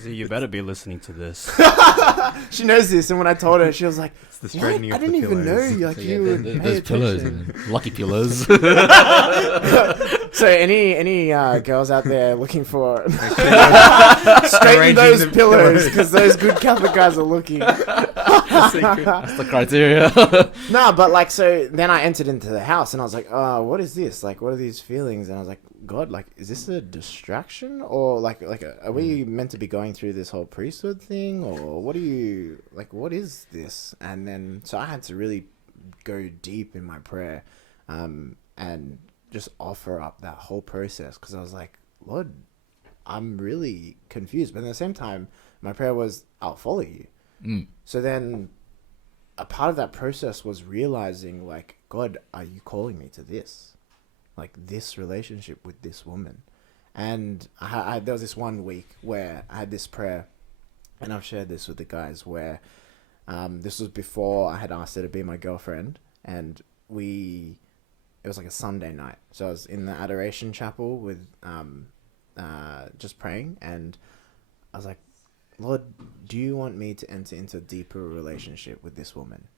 So you better be listening to this. She knows this, and when I told her, she was like, It's the what? straightening I of the didn't even know pillows. like you would pay Those pillows, attention. man. Lucky pillows. So any girls out there looking for straighten Arranging those the pillows, because those good Catholic guys are looking. That's the criteria. No, but like, so then I entered into the house and I was like, oh, what is this? Like, what are these feelings? And I was like, God, like, is this a distraction, or like, are we meant to be going through this whole priesthood thing, or what is this? And then, so I had to really go deep in my prayer, and just offer up that whole process, because I was like, Lord, I'm really confused. But at the same time, my prayer was, I'll follow you. So then a part of that process was realizing, like, God, are you calling me to this? Like, this relationship with this woman? And there was this one week where I had this prayer, and I've shared this with the guys, where this was before I had asked her to be my girlfriend, and it was like a Sunday night. So I was in the adoration chapel with just praying, and I was like, Lord, do you want me to enter into a deeper relationship with this woman?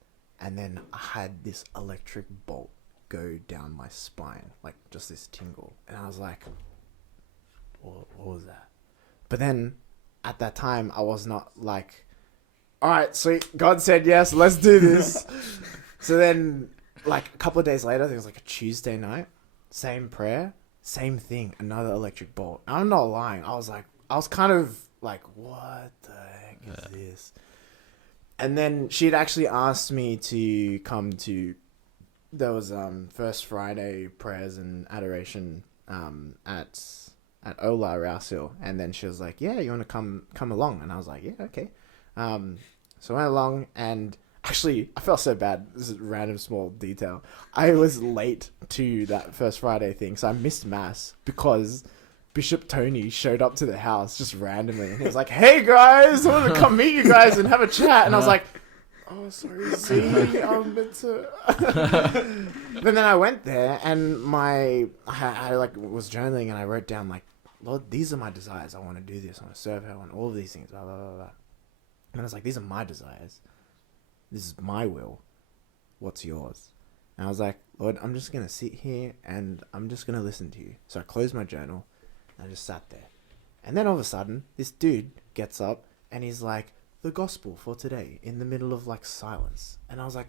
And then I had this electric bolt go down my spine, like just this tingle. And I was like, what was that? But then at that time, I was not like, all right, sweet, God said yes, let's do this. So then, like a couple of days later, there was like a Tuesday night, same prayer, same thing, another electric bolt. I'm not lying. I was kind of like, what the heck is this? And then she'd actually asked me to come to, there was First Friday prayers and adoration at Ola Rouse Hill. And then she was like, yeah, you want to come along? And I was like, yeah, okay. So I went along, and actually, I felt so bad. This is a random small detail. I was late to that First Friday thing, so I missed Mass because Bishop Tony showed up to the house just randomly. And he was like, hey guys, I want to come meet you guys and have a chat. And I was like, oh, sorry, see, I'm meant to... But then I went there, and I was journaling, and I wrote down, like, Lord, these are my desires. I want to do this. I want to serve her. I want all of these things, blah, blah, blah, blah. And I was like, these are my desires. This is my will. What's yours? And I was like, Lord, I'm just going to sit here and I'm just going to listen to you. So I closed my journal and I just sat there. And then all of a sudden, this dude gets up and he's like, the gospel for today, in the middle of like silence. And I was like,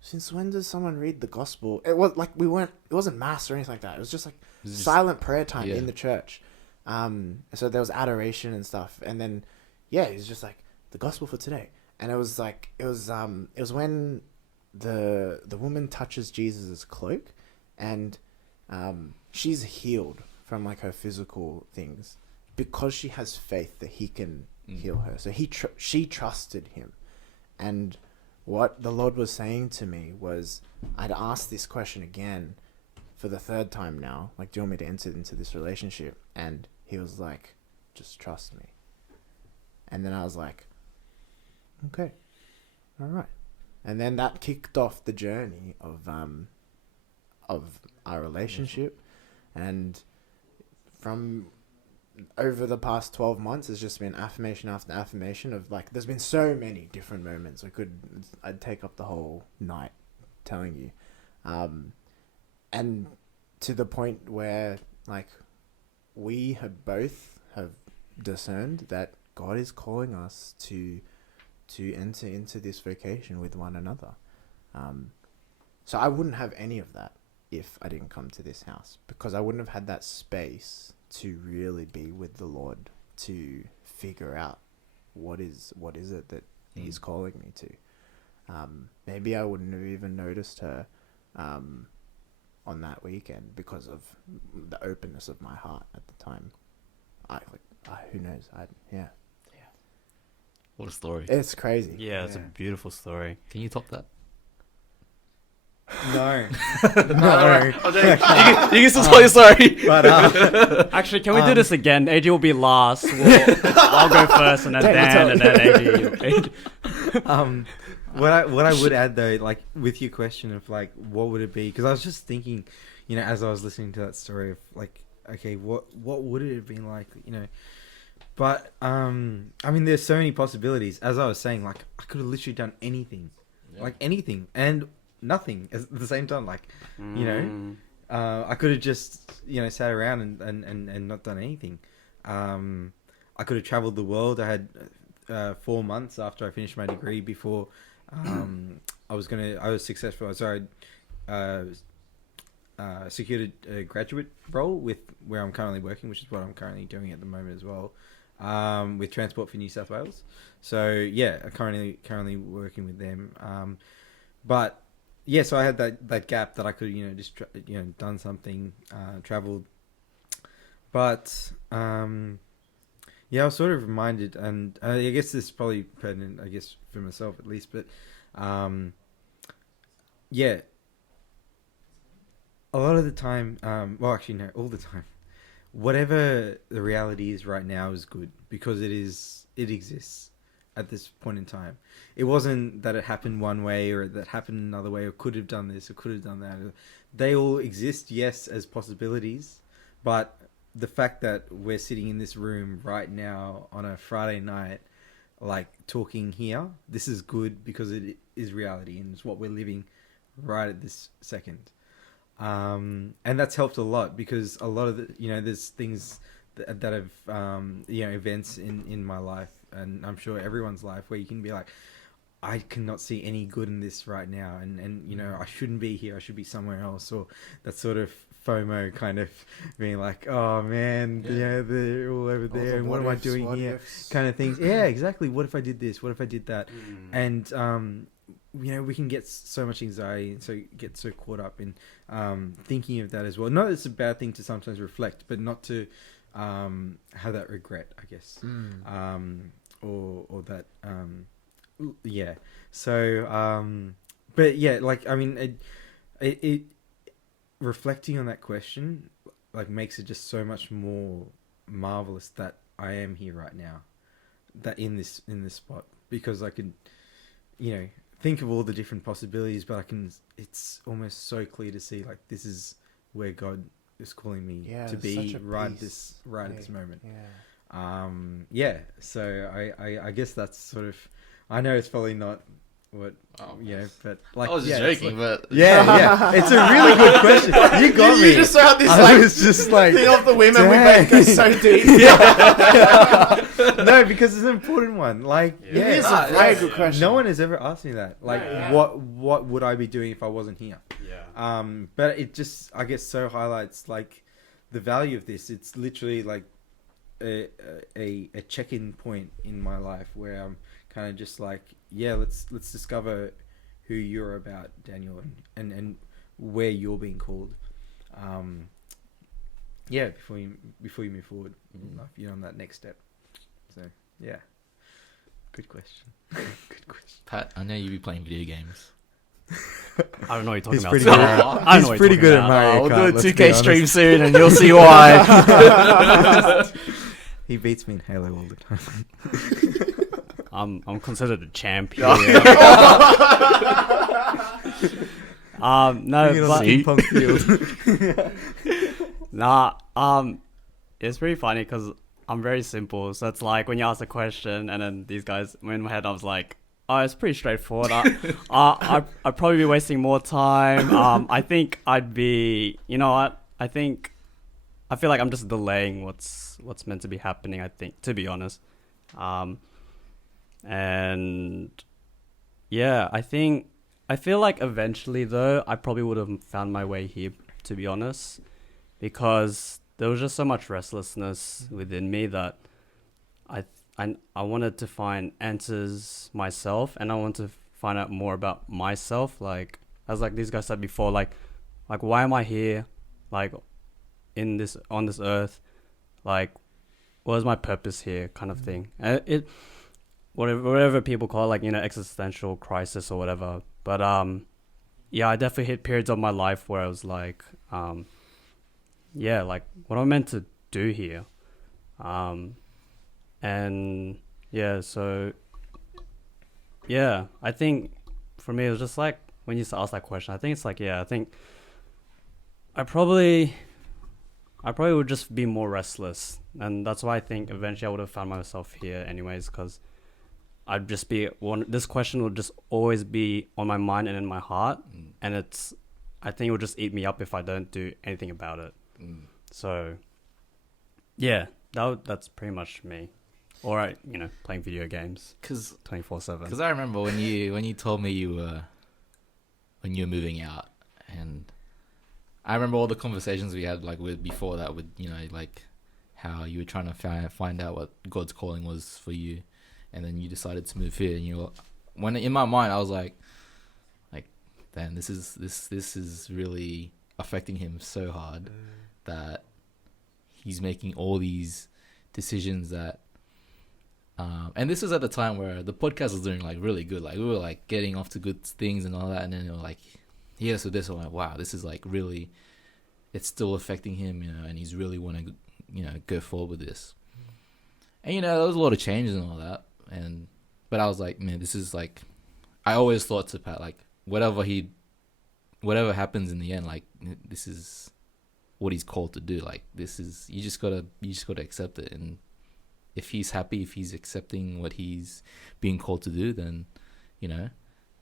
since when does someone read the gospel? It was like, it wasn't mass or anything like that. It was just like silent prayer time in the church. So there was adoration and stuff. And then, yeah, it was just like the gospel for today. And it was like, it was when the woman touches Jesus's cloak, and she's healed from like her physical things. because she has faith that he can heal her. So she trusted him. And what the Lord was saying to me was, I'd asked this question again for the third time now, like, do you want me to enter into this relationship? And he was like, just trust me. And then I was like, okay, all right. And then that kicked off the journey of our relationship. And from over the past 12 months, it's just been affirmation after affirmation of, like, there's been so many different moments. I'd take up the whole night telling you. And to the point where, like, we have both have discerned that God is calling us to enter into this vocation with one another. So I wouldn't have any of that if I didn't come to this house, because I wouldn't have had that space to really be with the Lord, to figure out what is it that he's calling me to. Maybe I wouldn't have even noticed her on that weekend because of the openness of my heart at the time. Who knows? What a story. It's crazy. Yeah, it's a beautiful story. Can you top that? No. You can still tell your story. But Actually, can we do this again? AJ will be last. I'll go first, and then Dan, and then AJ. what I would add though, like, with your question of, like, what would it be? Because I was just thinking, you know, as I was listening to that story of, like, okay, what would it have been like, you know? But I mean, there's so many possibilities. As I was saying, like, I could have literally done anything, like anything, and nothing at the same time. Like, you know, I could have just, you know, sat around and not done anything. I could have traveled the world. I had 4 months after I finished my degree before I was successful. Sorry, secured a graduate role with where I'm currently working, which is what I'm currently doing at the moment as well, with Transport for New South Wales. So yeah, I'm currently working with them. But yeah, so I had that gap that I could, you know, just done something, traveled. But yeah, I was sort of reminded, and I guess this is probably pertinent, I guess, for myself at least, but yeah, a lot of the time, well, actually, no, all the time, whatever the reality is right now is good, because it exists at this point in time. It wasn't that it happened one way or that happened another way, or could have done this or could have done that. They all exist, yes, as possibilities, but the fact that we're sitting in this room right now on a Friday night, like, talking here, this is good because it is reality and it's what we're living right at this second. And that's helped a lot, because a lot of the, you know, there's things that have, you know, events in my life, and I'm sure everyone's life, where you can be like, I cannot see any good in this right now, and you know, I shouldn't be here, I should be somewhere else, or that sort of FOMO kind of being like, oh man, yeah, they're all over there, and what am I doing here, kind of things. Yeah, exactly. What if I did this? What if I did that? And you know, we can get so much anxiety and so get so caught up in thinking of that as well. Not that it's a bad thing to sometimes reflect, but not to have that regret, I guess, or that yeah. So but yeah, like, I mean, it reflecting on that question, like, makes it just so much more marvelous that I am here right now, that in this spot, because I could, you know, think of all the different possibilities, but it's almost so clear to see, like, this is where God is calling me to be right at this moment. Yeah. So I guess that's sort of, I know it's probably not what, but, like, I was just joking, like, but yeah, it's a really good question. You got me. You just throw out this, I was just like, thing off the women. We both go so deep. No, because it's an important one. Like, It is a very good question. No one has ever asked me that. Like, what would I be doing if I wasn't here? Yeah. But it just, I guess, so highlights, like, the value of this. It's literally like a check-in point in my life where I'm kind of just like, yeah, let's discover who you're about, Daniel, and where you're being called. yeah, before you move forward, like, you know, on that next step. So yeah, good question. Good question. Pat, I know you be playing video games. I don't know what you're talking He's about. pretty so- good. I don't know what He's you're pretty talking good at about. Mario We'll Kart. do a let's 2K be stream honest. soon, and you'll see why. He beats me in Halo all the time. I'm considered a champ here. No, Bring it on but the ping pong field. nah. It's pretty funny because I'm very simple. So it's like when you ask a question, and then these guys, in my head, I was like, "Oh, it's pretty straightforward. I'd probably be wasting more time. I think I'd be, you know what? I feel like I'm just delaying what's meant to be happening. I think, to be honest, and yeah, I feel like eventually though, I probably would have found my way here, to be honest, because there was just so much restlessness within me that I wanted to find answers myself, and I want to find out more about myself. Like, as like these guys said before, like why am I here? Like, on this earth, like, what is my purpose here, kind of thing. And whatever people call it, like, you know, existential crisis or whatever. But yeah, I definitely hit periods of my life where I was like, yeah, like, what am I meant to do here? And yeah, so yeah, I think for me it was just like, when you asked that question, I think it's like, yeah, I think I probably would just be more restless, and that's why I think eventually I would have found myself here anyways, because I'd just be this question would just always be on my mind and in my heart, and I think it would just eat me up if I don't do anything about it. So yeah, that's pretty much me. Or you know, playing video games 24/7. Because I remember when you told me you were moving out, and I remember all the conversations we had like with before that, with, you know, like how you were trying to find out what God's calling was for you, and then you decided to move here, and when in my mind I was like, damn, this is really affecting him so hard that he's making all these decisions that. And this was at the time where the podcast was doing like really good. Like, we were like getting off to good things and all that. And then they were like, yes, with this. I'm like, wow, this is like really, it's still affecting him, you know, and he's really want to, you know, go forward with this. And, you know, there was a lot of changes and all that. But I was like, man, this is like, I always thought to Pat, like, whatever happens in the end, like, this is what he's called to do. Like, this is, you just gotta accept it. And if he's happy, if he's accepting what he's being called to do, then, you know,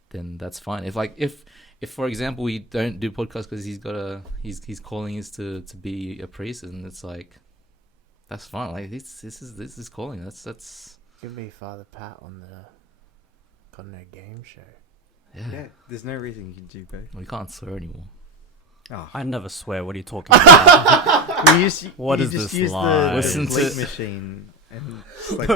then that's fine. If for example, we don't do podcasts because his calling is to be a priest, and it's like, that's fine. Like, this is calling. That's. You can be Father Pat on the Got No Game show. Yeah, there's no reason you can do both. We can't swear anymore. Oh. I never swear. What are you talking about? What is just this use lie? the Listen bleep to- machine and like,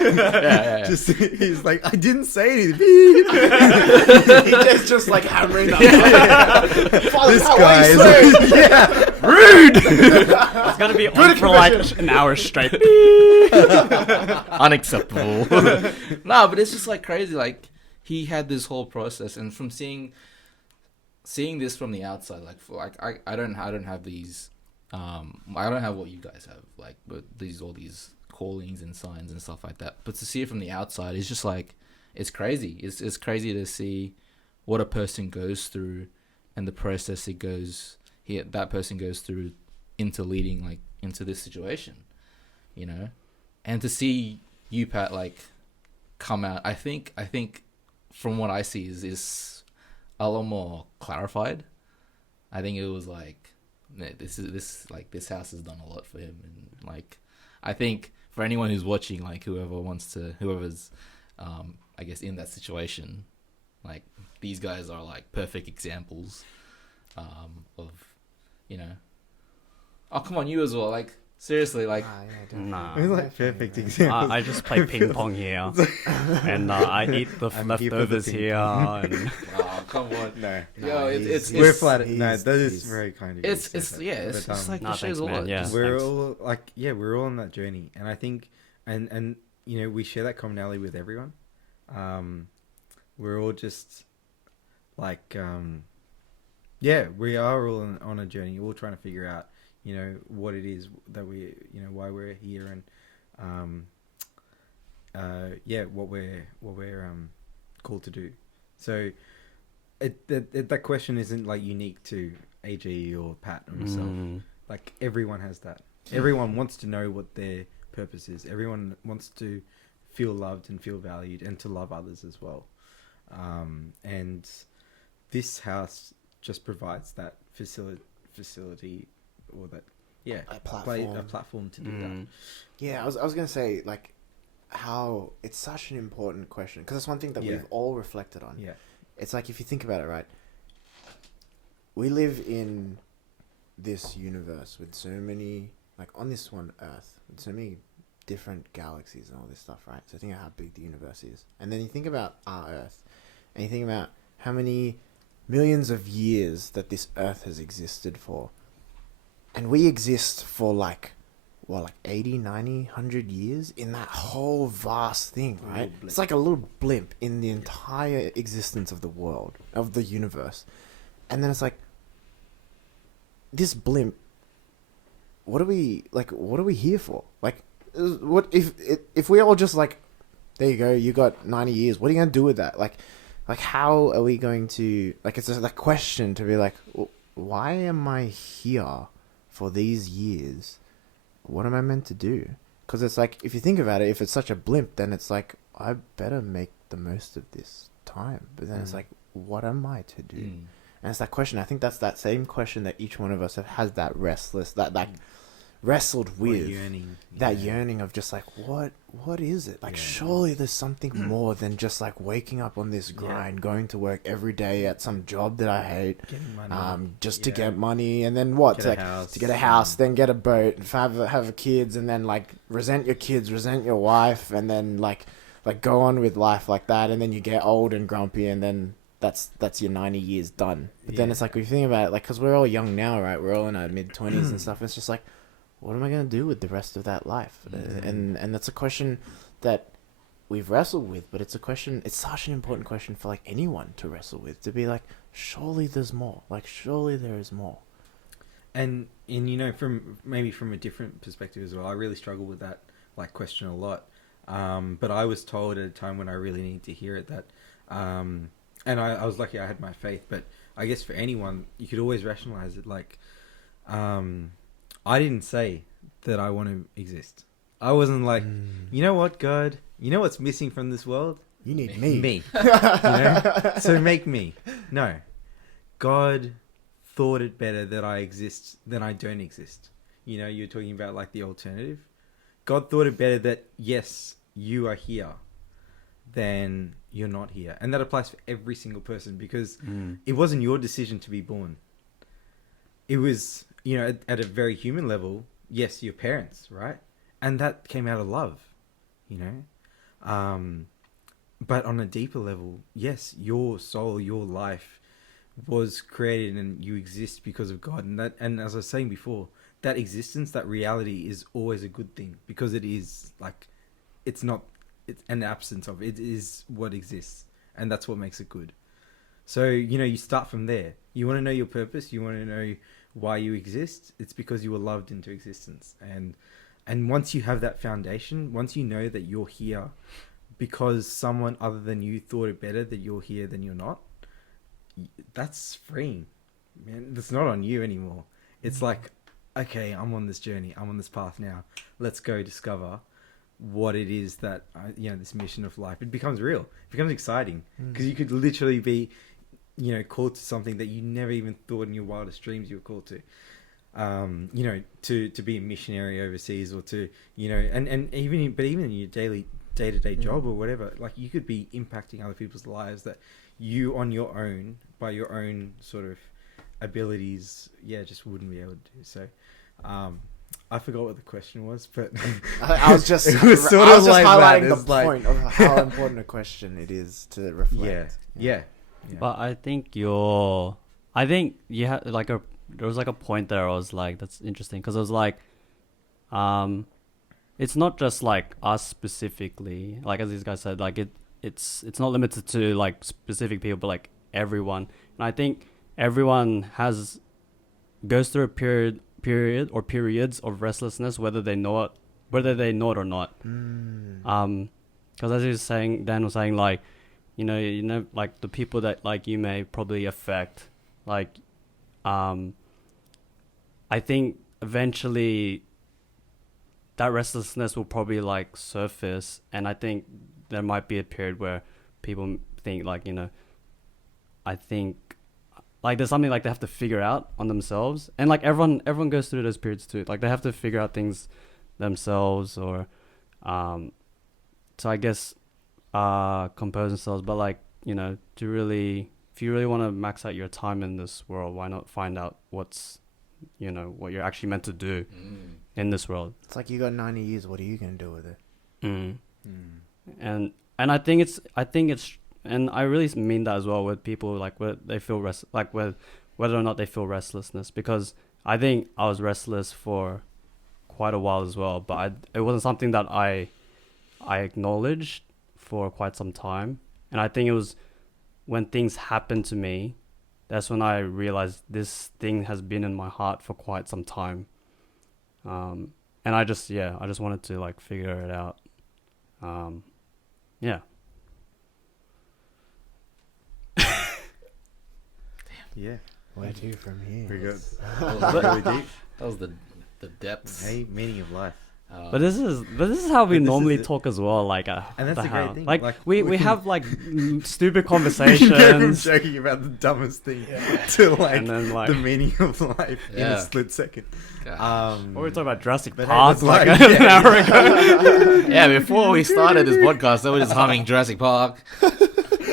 Yeah. just he's like, I didn't say anything. He's just like hammering that. This guy is Rude. It's gonna be on for like an hour straight. Unacceptable. No, but it's just like crazy. Like, he had this whole process, and from seeing this from the outside, I don't have these. I don't have what you guys have, like, but all these callings and signs and stuff like that. But to see it from the outside, it's just like, it's crazy. It's crazy to see what a person goes through, and the process that person goes through into leading, like, into this situation, you know, and to see you, Pat, like, come out. I think from what I see is a lot more clarified. I think it was like, this house has done a lot for him, and like, I think for anyone who's watching, like, whoever's I guess in that situation, like, these guys are like perfect examples of, you know. Oh, come on, you as well, like, seriously, like. Nah. We're like perfect examples. I just play ping pong here, and I eat the I'm here for the leftovers ping here. pong. And come on. No. Yo, it's We're it's flattered. No, he's- that is he's- very kind of you. it's to say that. yeah, it's But, like Nah, the show's thanks, a man. lot. Yeah. Just- we're Thanks. all like, yeah, we're all on that journey, and I think, and you know, we share that commonality with everyone. We're all just like, yeah, we are all on a journey. We're all trying to figure out, you know, what it is that we, you know, why we're here, and yeah, what we're called to do. So, that question isn't like unique to AG or Pat or myself. Like everyone has that. Everyone wants to know what their purpose is. Everyone wants to feel loved and feel valued, and to love others as well. And this house just provides that facility, or that, yeah, A platform. a platform to do that. Yeah, I was gonna say, like, how it's such an important question, because it's one thing that Yeah. we've all reflected on. Yeah, It's like, if you think about it, right? We live in this universe with so many, like, on this one Earth, with so many different galaxies and all this stuff, right? So think of how big the universe is, and then you think about our Earth, and you think about how many millions of years that this Earth has existed for, and we exist for like 80, 90, 100 years in that whole vast thing, A right? little blip. It's like a little blimp in the entire existence of the world, of the universe. And then it's like, this blimp, what are we here for? Like, what if we all just like, there you go, you got 90 years, what are you going to do with that? Like how are we going to, like, it's a question to be like, why am I here for these years? What am I meant to do? Because it's like, if you think about it, if it's such a blimp, then it's like, I better make the most of this time. But then it's like, what am I to do? And it's that question. I think that's that same question that each one of us has that restless, that wrestled with, that yearning of just like, what is it? Like, surely there's something more than just like waking up on this grind, going to work every day at some job that I hate, getting money, just to get money, and then what? To get a house, then get a boat, and have kids, and then like resent your kids, resent your wife, and then like go on with life like that, and then you get old and grumpy, and then that's your 90 years done. But then it's like, when you think about it, like, because we're all young now, right? We're all in our mid-20s and stuff. It's just like, what am I going to do with the rest of that life? And that's a question that we've wrestled with, but it's such an important question for like anyone to wrestle with, to be like, surely there's more. Like, surely there is more. And you know, from a different perspective as well, I really struggle with that like question a lot. But I was told at a time when I really needed to hear it that, and I was lucky I had my faith, but I guess for anyone, you could always rationalize it like, I didn't say that I want to exist. I wasn't like, you know what, God, you know what's missing from this world? You need me. Me. You know? So make me. No. God thought it better that I exist than I don't exist. You know, you're talking about like the alternative. God thought it better that, yes, you are here than you're not here. And that applies for every single person, because it wasn't your decision to be born. It was, you know, at a very human level, yes, your parents, right? And that came out of love, you know? But on a deeper level, yes, your soul, your life was created and you exist because of God. And as I was saying before, that existence, that reality is always a good thing, because it is like, it's an absence of, it is what exists. And that's what makes it good. So, you know, you start from there. You want to know your purpose. You want to know why you exist. It's because you were loved into existence. And once you have that foundation, once you know that you're here because someone other than you thought it better that you're here than you're not, that's freeing, man. That's not on you anymore. It's like, okay, I'm on this journey. I'm on this path now. Let's go discover what it is that, you know, this mission of life. It becomes real. It becomes exciting, because you could literally be, you know, called to something that you never even thought in your wildest dreams you were called to. You know, to be a missionary overseas, or to, you know, and even in your day-to-day job or whatever, like, you could be impacting other people's lives that you on your own, by your own sort of abilities, just wouldn't be able to do. So, I forgot what the question was, but I was just it was sort of like highlighting that. the point of how important a question it is to reflect. Yeah. Yeah. But I think you had like there was like a point there. I was like, that's interesting because I was like, it's not just like us specifically. Like as these guys said, like it's not limited to like specific people, but like everyone. And I think everyone goes through a period or periods of restlessness, whether they know it or not. Because as he was saying, Dan was saying, like, you know, like the people that like you may probably affect, like, I think eventually that restlessness will probably like surface, and I think there might be a period where people think like, you know, I think like there's something like they have to figure out on themselves, and like everyone goes through those periods too. Like they have to figure out things themselves, or so I guess compose themselves. But like, you know, if you really want to max out your time in this world, why not find out what's, you know, what you're actually meant to do in this world. It's like you got 90 years. What are you going to do with it? And I think it's and I really mean that as well with people like where they feel whether or not they feel restlessness, because I think I was restless for quite a while as well, but it wasn't something that I acknowledged for quite some time. And I think it was when things happened to me, that's when I realized this thing has been in my heart for quite some time. And I just wanted to like figure it out. Yeah. Yeah. Where to from here? Pretty good. That That was really deep. was the depths. Hey, meaning of life. But this is how we But this normally is it. talk as well. Like, And that's the the great house. thing. Like, Like, we we can- have like stupid We can go from conversations, joking about the dumbest thing to like, and then like, the meaning of life in Yeah. a split second. Gosh. what were we talking about? Jurassic But hey, Park, that's like life, an yeah. hour ago. Yeah, before we started this podcast, they were just humming Jurassic Park.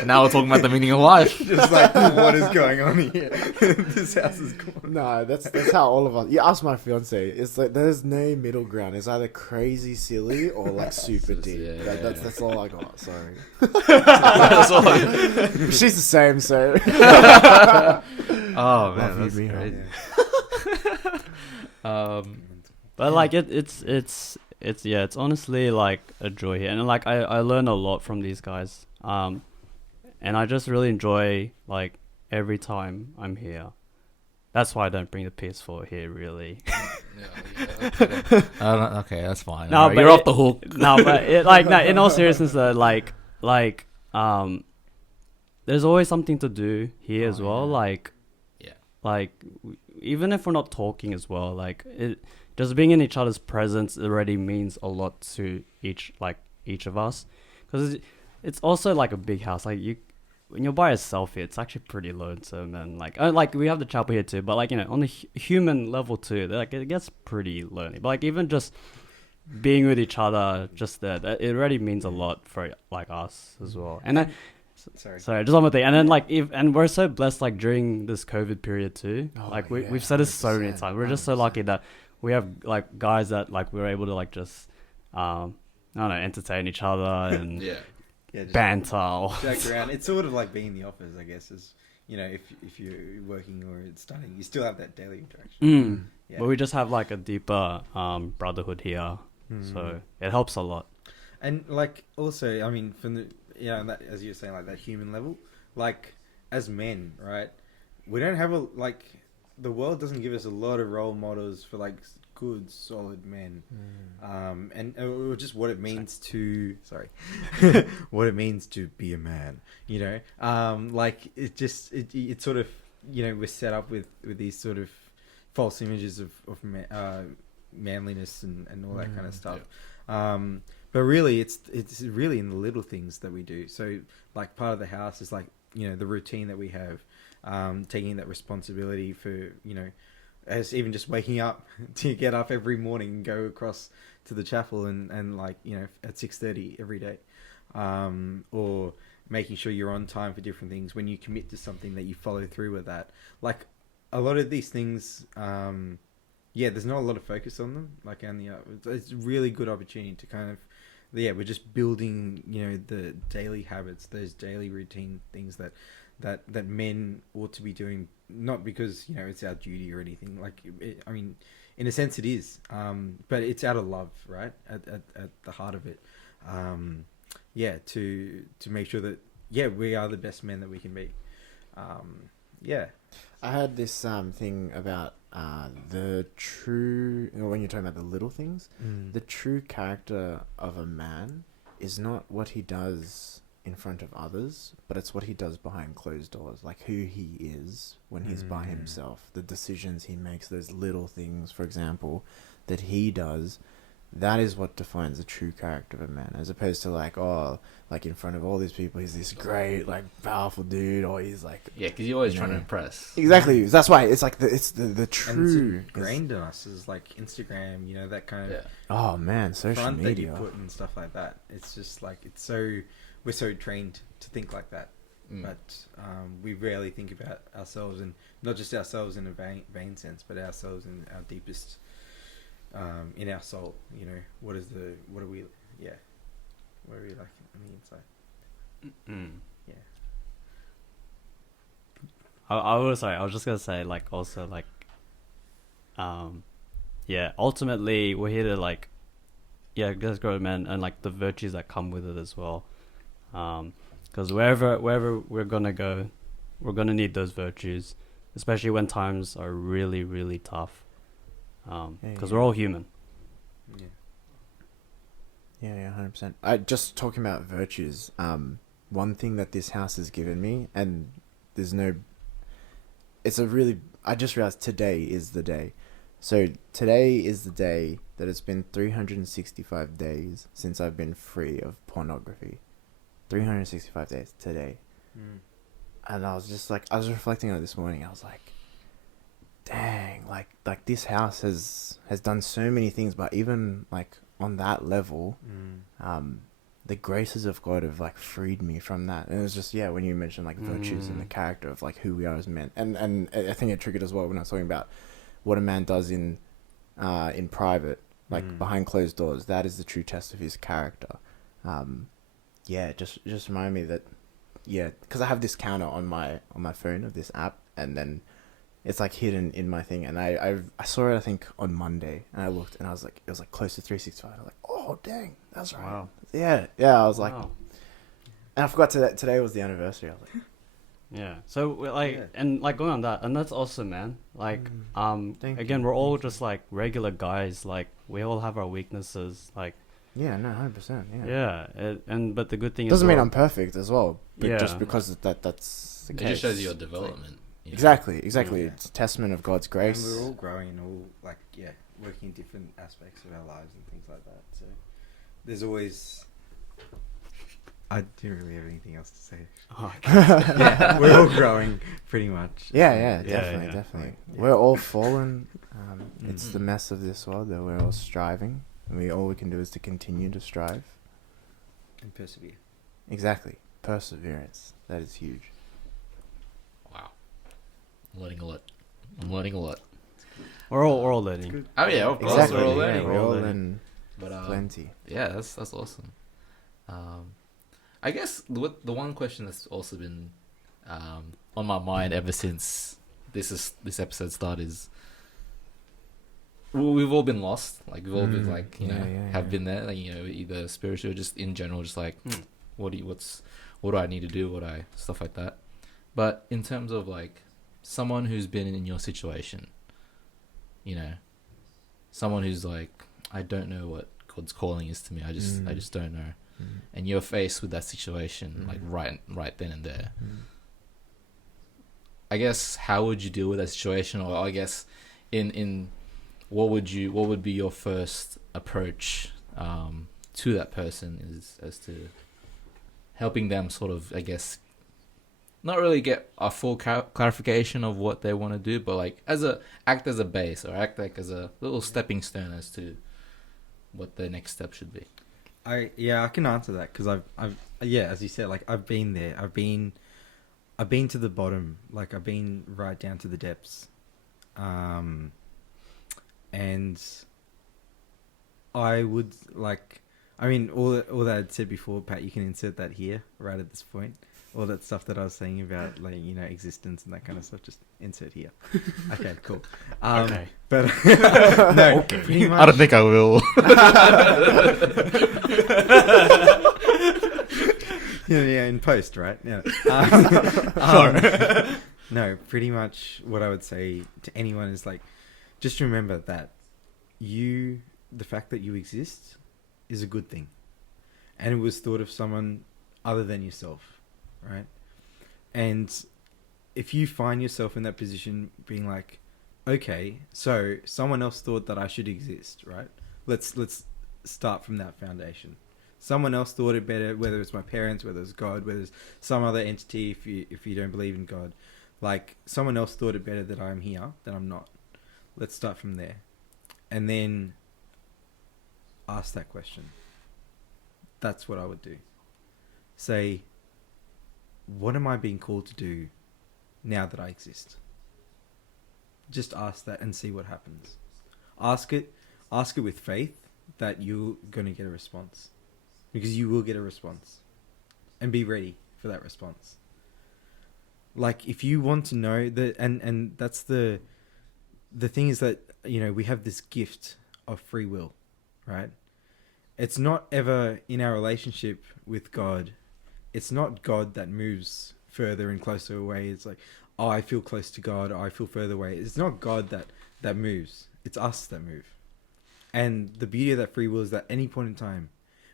Now we're talking about the meaning of life. Just like, what is going on here? This house is gone. No, that's how all of us. You ask my fiance. It's like there's no middle ground. It's either crazy silly or like super deep. Yeah, That's all I got. Sorry. That's all I- She's the same. So. Oh man, Love you, that's Mia. crazy. But like it's honestly like a joy here, and like I learn a lot from these guys. And I just really enjoy like every time I'm here. That's why I don't bring the PS4 here, really. Okay, that's fine. No, Alright, but you're off the hook. No, but in all seriousness, though, there's always something to do here as well. Yeah. Like even if we're not talking as well, like just being in each other's presence already means a lot to each of us, because it's also like a big house. Like when you're by yourself here, it's actually pretty lonesome, and like we have the chapel here too, but like, you know, on the human level too, like it gets pretty lonely. But like even just being with each other, just that it already means a lot for like us as well. And then sorry, just one more thing. And then like and we're so blessed like during this COVID period too. Oh, like yeah, we've said this so many 100%, times. We're just so lucky that we have like guys that like we're able to like just I don't know, entertain each other and Yeah. Yeah, just banter. joke around. It's sort of like being in the office, I guess. Is, you know, if you're working or studying, you still have that daily interaction. Yeah. But we just have like a deeper brotherhood here, so it helps a lot. And like also, I mean, from the that, as you're saying, like that human level, like as men, right? We don't have the world doesn't give us a lot of role models for like good, solid men, and just what it means to what it means to be a man. You know, like it sort of, you know, we're set up with these sort of false images of manliness and all that kind of stuff. Yeah. But really, it's really in the little things that we do. So, like, part of the house is like, you know, the routine that we have, taking that responsibility for, you know, as even just waking up to get up every morning and go across to the chapel and like, you know, at 6:30 every day, or making sure you're on time for different things. When you commit to something, that you follow through with that. Like a lot of these things, there's not a lot of focus on them. Like it's a really good opportunity to kind of we're just building, the daily habits, those daily routine things that men ought to be doing, not because it's our duty or anything. Like, I mean, in a sense, it is, but it's out of love, right? At the heart of it, to make sure that we are the best men that we can be. I had this thing about the true, when you're talking about the little things, the true character of a man is not what he does in front of others, but it's what he does behind closed doors, like who he is when he's by himself, the decisions he makes, those little things, for example, that he does. That is what defines the true character of a man, as opposed to like in front of all these people, he's this great, like, powerful dude, or he's like... Yeah, because you're always trying to impress. Exactly. That's why it's like the true... And it's ingrained in us is like Instagram, that kind of... Oh, man, social front media. that you put and stuff like that. It's just like, we're so trained to think like that. But we rarely think about ourselves, and not just ourselves in a vain sense, but ourselves in our deepest... in our soul, what are we like on the inside? Yeah. I was just gonna say, like, also, like, ultimately we're here to, like, just grow men, and like the virtues that come with it as well, because wherever we're gonna go, we're gonna need those virtues, especially when times are really, really tough. Because we're all human. Yeah, 100%. Just talking about virtues, one thing that this house has given me, and I just realized today is the day. So today is the day that it's been 365 days since I've been free of pornography. 365 days today. And I was just like, I was reflecting on it this morning. I was like, dang, like this house has done so many things, but even like on that level, the graces of God have like freed me from that. And it was just, when you mentioned like virtues and the character of like who we are as men, and I think it triggered as well when I was talking about what a man does in private, like behind closed doors. That is the true test of his character. Just remind me that, because I have this counter on my phone of this app, and then it's like hidden in my thing, and I saw it, I think, on Monday, and I looked, and I was like, it was like close to 365. I was like, oh dang, that's right. Wow. Yeah, I was like, Wow. and I forgot today was the anniversary. I was like, Yeah. So we're like, and like going on that, and that's awesome, man. Like, Thank again, you. we're all just like regular guys. Like, we all have our weaknesses. Like, 100%. but the good thing Doesn't is, mean I'm perfect as well, but just Yeah. because that's the It case. just shows your development. you know? Exactly. Yeah. It's a testament of God's grace. And we're all growing and all working in different aspects of our lives and things like that. So there's always... I don't really have anything else to say. Oh, We're all growing pretty much. Yeah, Yeah, definitely. Yeah. We're all fallen. It's the mess of this world that we're all striving, and all we can do is to continue to strive. And persevere. Exactly, perseverance. That is huge. Wow. I'm learning a lot. we're all learning. Oh yeah, of course Exactly. we're all learning. We're all in But plenty. yeah, that's awesome. I guess the one question that's also been on my mind ever since this episode started is we've all been lost. Like we've all been like been there. Like, either spiritual or just in general, just like what do I need to do? Stuff like that. But in terms of like someone who's been in your situation, someone who's like, I don't know what God's calling is to me. I just don't know. And you're faced with that situation like right then and there. I guess how would you deal with that situation, or I guess in what would be your first approach to that person as to helping them sort of, I guess, not really get a full clarification of what they want to do, but like act as a base, or act like as a little stepping stone as to what their next step should be. I can answer that because I've as you said, like I've been there. I've been to the bottom. Like I've been right down to the depths, and I I mean, all that I'd said before, Pat, you can insert that here, right at this point. All that stuff that I was saying about, like, you know, existence and that kind of stuff, just insert here. Okay, cool. Okay. But no, pretty much. I don't think I will. Yeah, in post, right? Yeah. No, pretty much what I would say to anyone is, like, just remember that the fact that you exist is a good thing. And it was thought of someone other than yourself, right? And if you find yourself in that position being like, okay, so someone else thought that I should exist, right? Let's start from that foundation. Someone else thought it better, whether it's my parents, whether it's God, whether it's some other entity, if you don't believe in God. Like, someone else thought it better that I'm here, that I'm not. Let's start from there. And then ask that question. That's what I would do. Say, what am I being called to do now that I exist? Just ask that and see what happens. Ask it with faith that you're going to get a response. Because you will get a response. And be ready for that response. Like, if you want to know that, and that's the thing is that, you know, we have this gift of free will, right? It's not ever in our relationship with God. It's not God that moves further and closer away. It's like, oh, I feel close to God, or I feel further away. It's not God that moves. It's us that move. And the beauty of that free will is that at any point in time,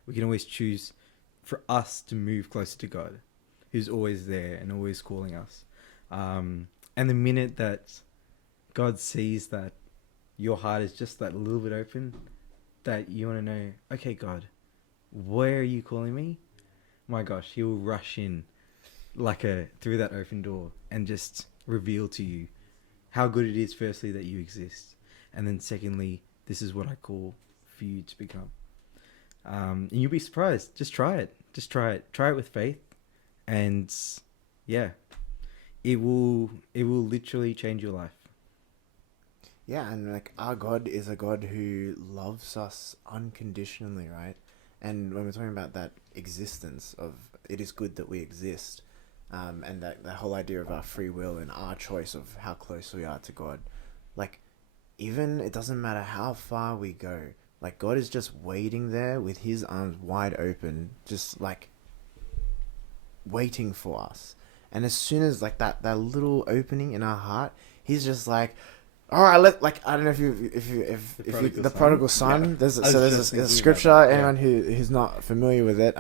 we can always choose for us to move closer to God, who's always there and always calling us. And the minute that God sees that your heart is just that little bit open, that you want to know, okay, God, where are you calling me? My gosh, he will rush in through that open door and just reveal to you how good it is, firstly, that you exist. And then secondly, this is what I call for you to become. And you'll be surprised. Just try it. Try it with faith. And yeah, it will literally change your life. Yeah, and like, our God is a God who loves us unconditionally, right? And when we're talking about that existence of, it is good that we exist, and that whole idea of our free will and our choice of how close we are to God, like, even it doesn't matter how far we go, like, God is just waiting there with his arms wide open, just like waiting for us. And as soon as like that little opening in our heart, he's just like, all right, I don't know if the prodigal son. Yeah. There's a scripture. Anyone who's not familiar with it,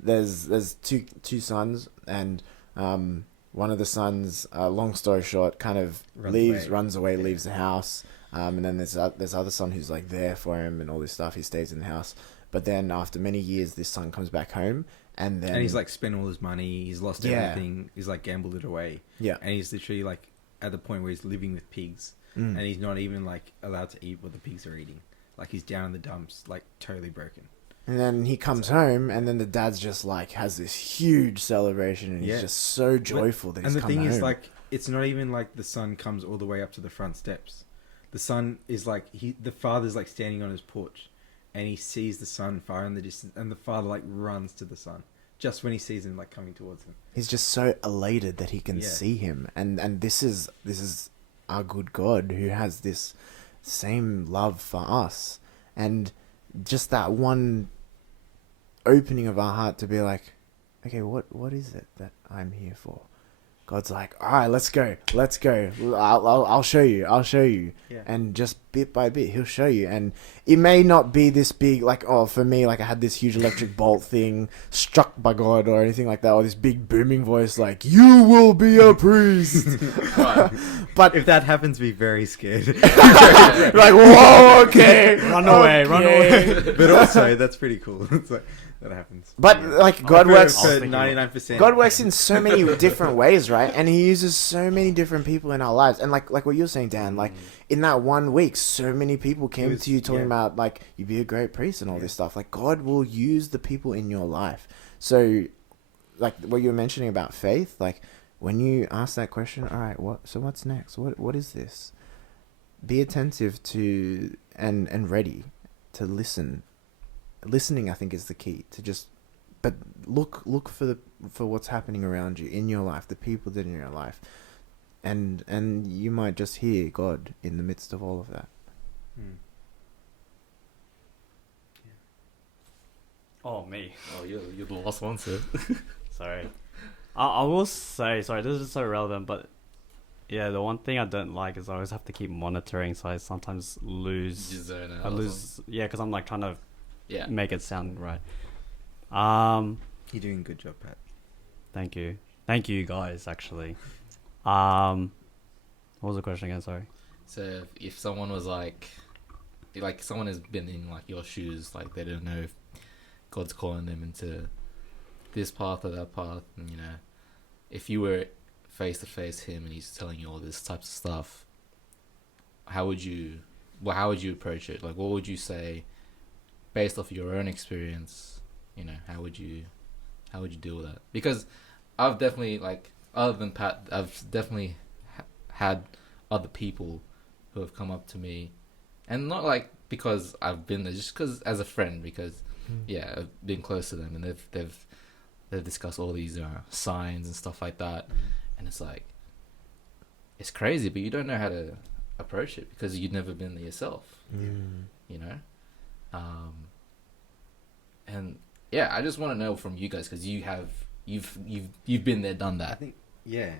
there's two sons, and one of the sons, long story short, kind of runs away, leaves the house, and then there's other son who's like there for him and all this stuff. He stays in the house, but then after many years, this son comes back home, and he's like spent all his money. He's lost everything. He's like gambled it away. Yeah, and he's literally like at the point where he's living with pigs. And he's not even like allowed to eat what the pigs are eating. Like, he's down in the dumps, like totally broken. And then he comes home, and then the dad's just like has this huge celebration, and he's just so joyful that he's come home. And the thing is, like, it's not even like the son comes all the way up to the front steps. The son is like the father's like standing on his porch, and he sees the son far in the distance, and the father like runs to the son just when he sees him like coming towards him. He's just so elated that he can see him, and this is our good God who has this same love for us, and just that one opening of our heart to be like, okay, what is it that I'm here for? God's like, all right, let's go. I'll show you. Yeah. And just bit by bit, he'll show you. And it may not be this big, like, oh, for me, like, I had this huge electric bolt thing struck by God or anything like that, or this big booming voice like, you will be a priest. But if that happens, be very scared. Like, whoa, okay. Run away. But also, that's pretty cool. It's like, that happens. But like, God works for 99%. God works in so many different ways, right? And he uses so many different people in our lives. And like what you're saying, Dan, like in that 1 week, so many people came to you talking about like, you'd be a great priest and all this stuff. Like, God will use the people in your life. So like what you were mentioning about faith, like when you ask that question, all right, what's next? What is this? Be attentive to and ready to listen listening, I think, is the key to just. But look for what's happening around you in your life, the people that are in your life, and you might just hear God in the midst of all of that. Oh, me. Oh, you're the last one, sir. Sorry. I will say, sorry, this is so relevant, but yeah, the one thing I don't like is I always have to keep monitoring, so I sometimes lose. You zone out I or lose, yeah, because I'm like trying to Yeah. make it sound right. You're doing a good job, Pat. Thank you guys, actually. What was the question again? Sorry. So if someone was like someone has been in like your shoes, like they don't know if God's calling them into this path or that path, and you know, if you were face to face him and he's telling you all this types of stuff, how would you approach it? Like, what would you say based off your own experience? You know, how would you deal with that? Because I've definitely, like, other than Pat, I've definitely had other people who have come up to me, and not like because I've been there, just because as a friend, because yeah, I've been close to them, and they've discussed all these signs and stuff like that, and it's like, it's crazy, but you don't know how to approach it because you've never been there yourself, you know, and yeah, I just want to know from you guys, because you've been there, done I that, think, yeah.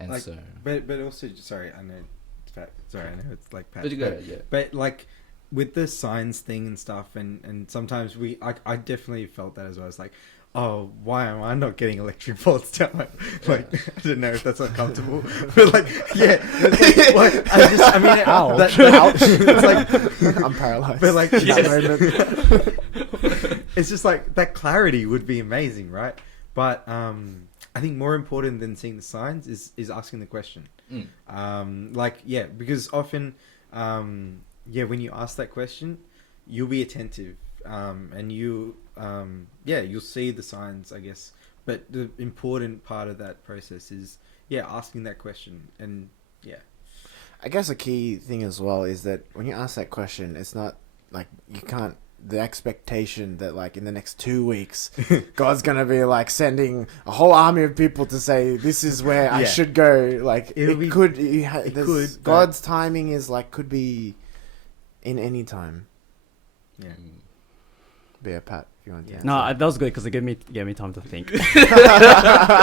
and Like, so. But also, sorry, I know it's Pat. Sorry, I know it's like Pat. But you go, yeah. But like with the signs thing and stuff, and sometimes I definitely felt that as well. It's like, oh, why am I not getting electric bolts down my, like, I don't know if that's uncomfortable, but like, yeah, it's like, what? I mean, Ouch. ouch. It's like, I'm paralyzed. but like, in that moment. it's just like that clarity would be amazing, right? But I think more important than seeing the signs is asking the question. Like, yeah, because often, yeah, when you ask that question, you'll be attentive, and you'll see the signs, I guess. But the important part of that process is, yeah, asking that question. And yeah, I guess a key thing as well is that when you ask that question, it's not like you can't, the expectation that like in the next 2 weeks, God's going to be like sending a whole army of people to say, this is where I should go. Like it could, God's timing is like, could be in any time. yeah. Be a Pat if you want to. Yeah. No, that was good because it gave me time to think.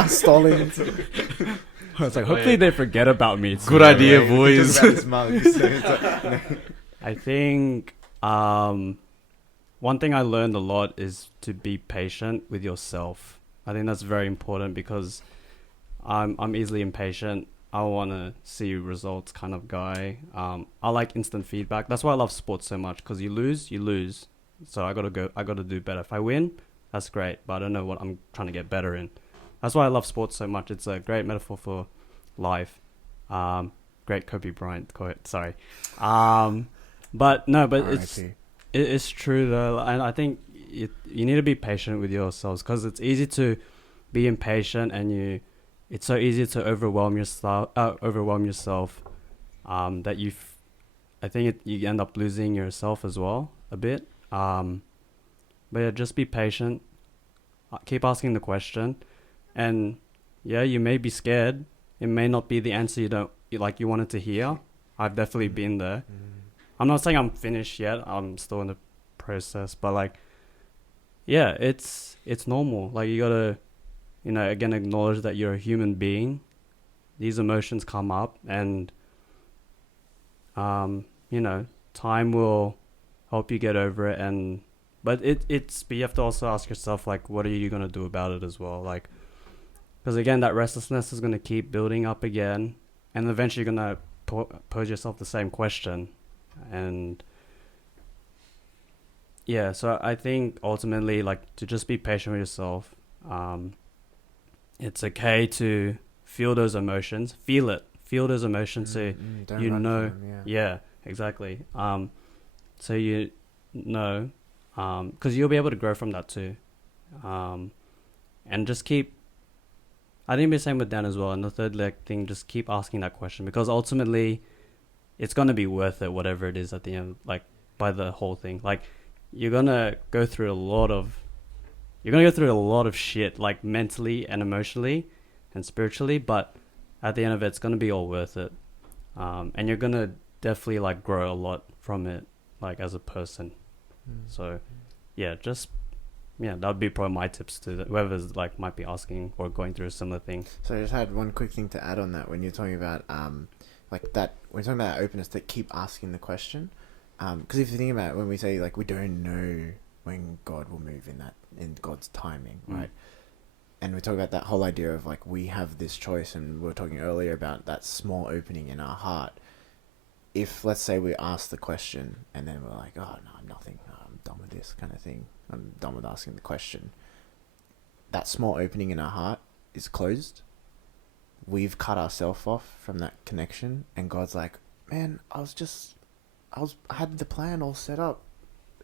Stalling. I was like, hopefully they forget about me. Good idea, Wait, boys. talk about this mug, so it's like, no. I think one thing I learned a lot is to be patient with yourself. I think that's very important because I'm easily impatient. I want to see results kind of guy. I like instant feedback. That's why I love sports so much, because you lose. So I gotta do better. If I win, that's great, but I don't know what I'm trying to get better in. That's why I love sports so much. It's a great metaphor for life. Great Kobe Bryant quote. Sorry. But it's true though, and I think you need to be patient with yourselves, because it's easy to be impatient, and it's so easy to overwhelm yourself. That I think you end up losing yourself as well a bit. But yeah, just be patient. Keep asking the question, and yeah, you may be scared. It may not be the answer you wanted to hear. I've definitely been there. I'm not saying I'm finished yet. I'm still in the process, but like, yeah, it's normal. Like, you gotta, again, acknowledge that you're a human being. These emotions come up, and time will help you get over it. But you have to also ask yourself, like, what are you gonna do about it as well? Like, because again, that restlessness is gonna keep building up again, and eventually you're gonna pose yourself the same question. And yeah, so I think ultimately, like, to just be patient with yourself. It's okay to feel those emotions. Feel those emotions. So Don't run from them, yeah, exactly. So because you'll be able to grow from that too. And just keep. I think the same with Dan as well. And the third thing, just keep asking that question, because ultimately, it's gonna be worth it, whatever it is at the end. Like, by the whole thing, like, you're gonna go through a lot of shit, like mentally and emotionally and spiritually, but at the end of it, it's gonna be all worth it. And you're gonna definitely like grow a lot from it, like as a person. So yeah, that would be probably my tips to whoever's like might be asking or going through a similar thing. So I just had one quick thing to add on that. When you're talking about like that, when you're talking about openness, to keep asking the question, because if you think about it, when we say like we don't know when God will move in God's timing, right? And we talk about that whole idea of like we have this choice, and we were talking earlier about that small opening in our heart. If let's say we ask the question and then we're like, oh no, I'm nothing, I'm done with this kind of thing, I'm done with asking the question, that small opening in our heart is closed. We've cut ourselves off from that connection, and God's like, man, I had the plan all set up.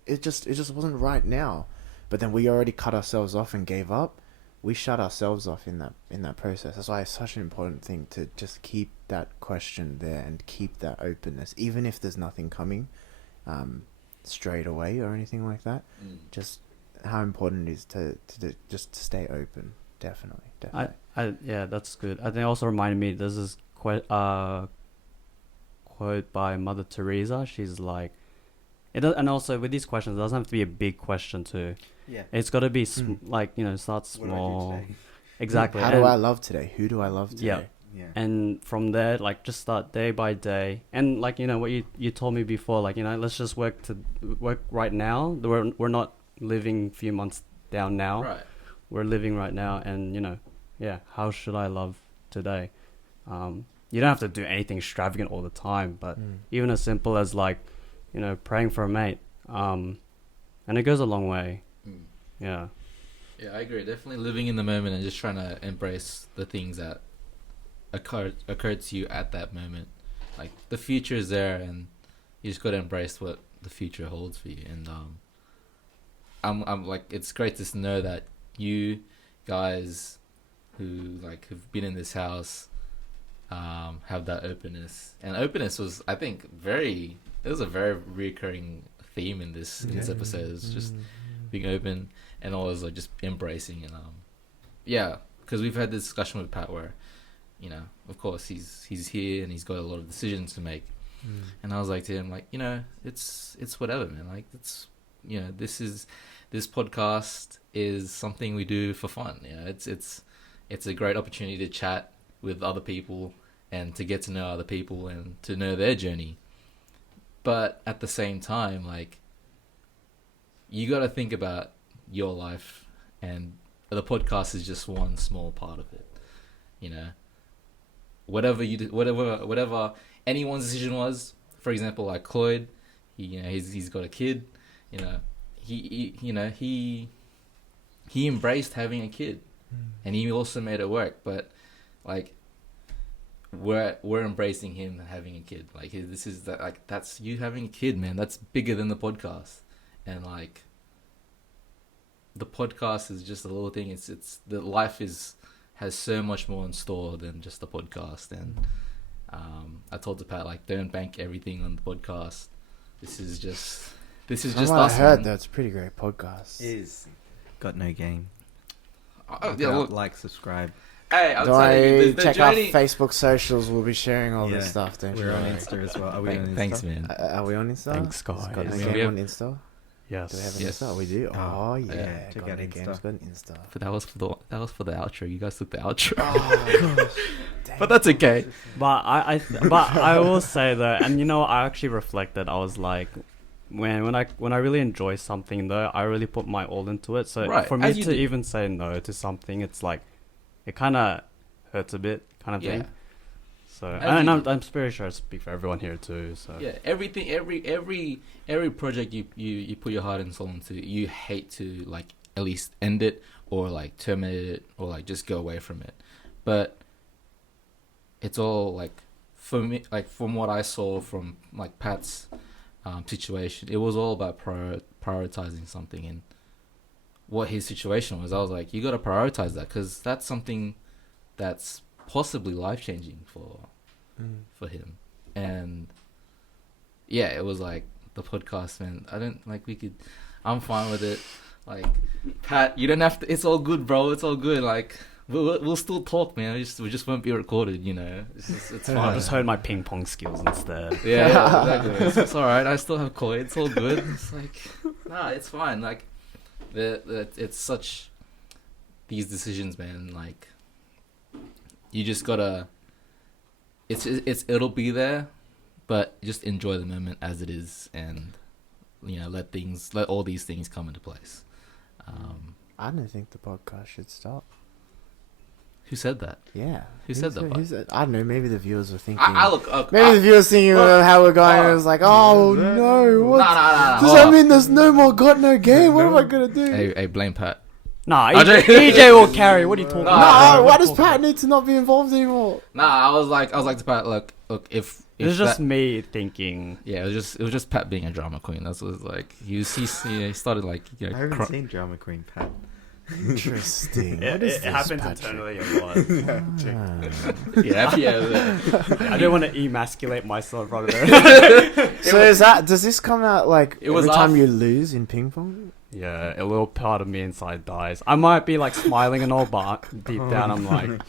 It just wasn't right now. But then we already cut ourselves off and gave up. We shut ourselves off in that process. That's why it's such an important thing to just keep that question there and keep that openness, even if there's nothing coming straight away or anything like that. Just how important it is to just stay open. Definitely. Yeah, that's good. I think it also reminded me, there's this quote by Mother Teresa. She's like, and also with these questions, it doesn't have to be a big question too. Yeah. It's got to be like, start small. What do I do today? Exactly. How do I love today? Who do I love today? Yeah. And from there, like, just start day by day. And like, what you told me before, like, let's just work right now. We're not living a few months down now. Right. We're living right now, and how should I love today? You don't have to do anything extravagant all the time, but even as simple as like, praying for a mate, and it goes a long way. Yeah, I agree. Definitely living in the moment and just trying to embrace the things that occurred to you at that moment. Like, the future is there, and you just got to embrace what the future holds for you. And I'm like, it's great to know that you guys who like have been in this house have that openness. And openness was, I think, it was a very recurring theme in this episode. It's just being open and always like just embracing. And because we've had this discussion with Pat where, of course he's here and he's got a lot of decisions to make. And I was like to him, like, it's whatever, man. Like, it's, this podcast is something we do for fun. It's a great opportunity to chat with other people and to get to know other people and to know their journey. But at the same time, like, you got to think about your life, and the podcast is just one small part of it. Whatever you do, whatever anyone's decision was. For example, like Cloyd, he's got a kid. He embraced having a kid, and he also made it work. But like, we're embracing him having a kid. Like, this is that, like, that's you having a kid, man. That's bigger than the podcast. And like, the podcast is just a little thing. It's the life has so much more in store than just the podcast. And I told the Pat, like, don't bank everything on the podcast. This is just us. I heard that's a pretty great podcast. It is. Got no game. Look, Like, subscribe. hey, I'll Do tell you, the check journey. our Facebook socials? We'll be sharing all this Yeah. stuff. Don't you We're on worry. Insta as well. Are we on Insta? Thanks, man. Are we on Insta? Thanks, guys. Got no Yes. game We have- on Insta? yes. Do we have an Yes. Insta? We do. Oh yeah. yeah. Check Got out no Insta. game's got an Insta. But that was for the outro. You guys took the outro. Oh gosh. Dang. But that's okay. But I will say though, and I actually reflected. I was like, when I really enjoy something though, I really put my all into it. So Right, for me as you to do. even say no to something, it's like, it kind of hurts a bit, kind of Yeah. thing. So As and you I'm do. pretty sure I speak for everyone here too. So Yeah, everything, every project you put your heart and soul into, you hate to like at least end it or like terminate it or like just go away from it. But it's all like, for me, like from what I saw from like Pat's situation, it was all about prioritizing something. And what his situation was, I was like, you got to prioritize that, because that's something that's possibly life changing for him. And yeah, it was like the podcast, man. I'm fine with it. Like, Pat, you don't have to. It's all good, bro. It's all good. Like, we'll still talk, man. We just won't be recorded, you know. It's fine. I just heard my ping pong skills instead. Yeah, exactly. It's all right. I still have koi. It's all good. It's like, nah, it's fine. Like, it's such these decisions, man. Like, you just gotta. It'll be there, but just enjoy the moment as it is, and let all these things come into place. I don't think the podcast should stop. Who said that? Yeah. Who said that? I don't know. Maybe the viewers were thinking. I look up. Maybe the viewers thinking about how we're going. And it was like, oh no, what? Nah. Does that mean there's no more got no game? What am I gonna do? Hey, blame Pat. Nah, I EJ will carry. What are you talking No, about? why does Pat need to not be involved anymore? Nah, I was like to Pat, look, if It's just that, me thinking. yeah, it was just Pat being a drama queen. That's what it was like. He started like I haven't seen Drama Queen Pat. Interesting. It happens internally a lot. yeah. I don't want to emasculate myself right there. So does this come out like It was every time off. you lose in ping pong? Yeah, a little part of me inside dies. I might be like smiling and all, but deep down I'm like,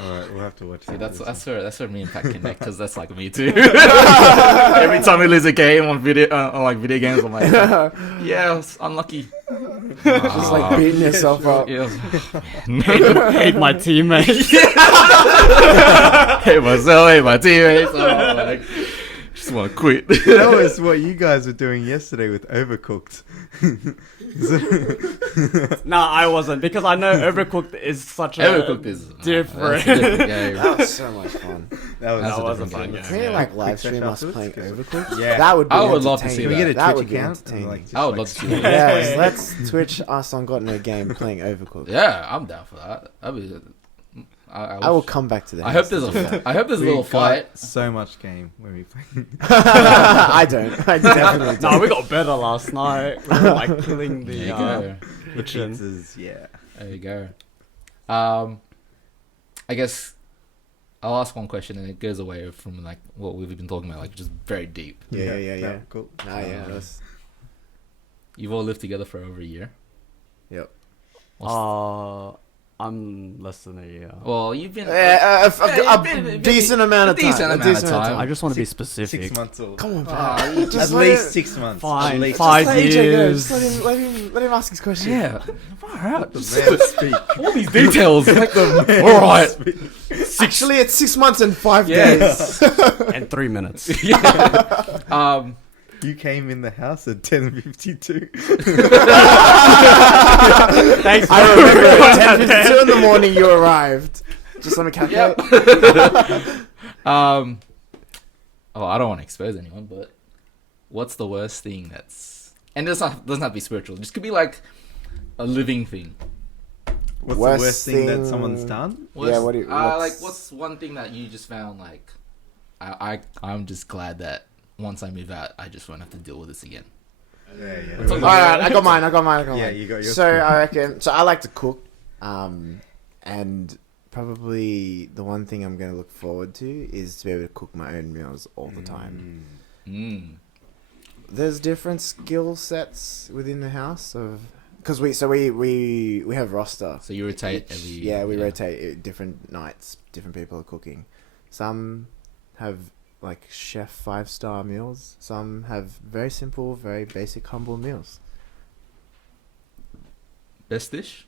Alright, we'll have to watch See, that. that's where me and Pat connect, because that's like me too. Every time we lose a game on video games, I'm like, yeah, it's unlucky. Just like beating yourself up. Yeah, hate my teammates. hate myself, hate my teammates. Oh, like, just want to quit. That was what you guys were doing yesterday with Overcooked. Nah, I wasn't, because I know Overcooked is such a Overcooked is different. that's a different game. That was so much fun. That That was was a a different fun game. game. Can you like live Quick stream us session playing afterwards? Overcooked? Yeah. That would be I would love to entertaining. see Can we get a That Twitch would be account? entertaining. Like, just I would like love to see stream- that. Yes, let's Twitch us on Got No Game playing Overcooked. Yeah, I'm down for that. That'd be. I will come back to that. I hope there's a We little got fight. so much game when we play. I don't. I definitely don't. Nah, we got better last night. We were like killing There you the go. kitchen. Pizzas, yeah. There you go. I guess I'll ask one question, and it goes away from like what we've been talking about, like just very deep. Yeah. Cool. Ah, yeah. That's, You've all lived together for over a year. yep. I'm less than a year. Well, you've been. A decent amount of time. decent A amount of decent time. I just want to be specific. 6 months old. Come on, Ah, Pat. you Just At let least it- 6 months. Fine, At least. fine. Just let AJ go. years. Just let him ask his question. Yeah. Far out. The man speak. All these details. Like all right. Actually, it's 6 months and 5 Yeah. days. And 3 minutes. You came in the house at 10:52. Thanks. I remember at 10:52 in the morning you arrived. Just let me calculate. Oh, I don't want to expose anyone, but what's the worst thing that's, and this doesn't have to be spiritual. It just could be like a living thing. What's Worst the worst thing that thing- someone's done? Yeah, what do you- what's- like what's one thing that you just found like I'm just glad that once I move out I just won't have to deal with this again. Yeah. What's All right, I got mine. Yeah, you got yours. So I reckon. So I like to cook, and probably the one thing I'm going to look forward to is to be able to cook my own meals all the time. There's different skill sets within the house of because we have roster. So you rotate every. Yeah, we rotate different nights. Different people are cooking. Some have like chef 5-star meals. Some have very simple, very basic, humble meals. Best dish?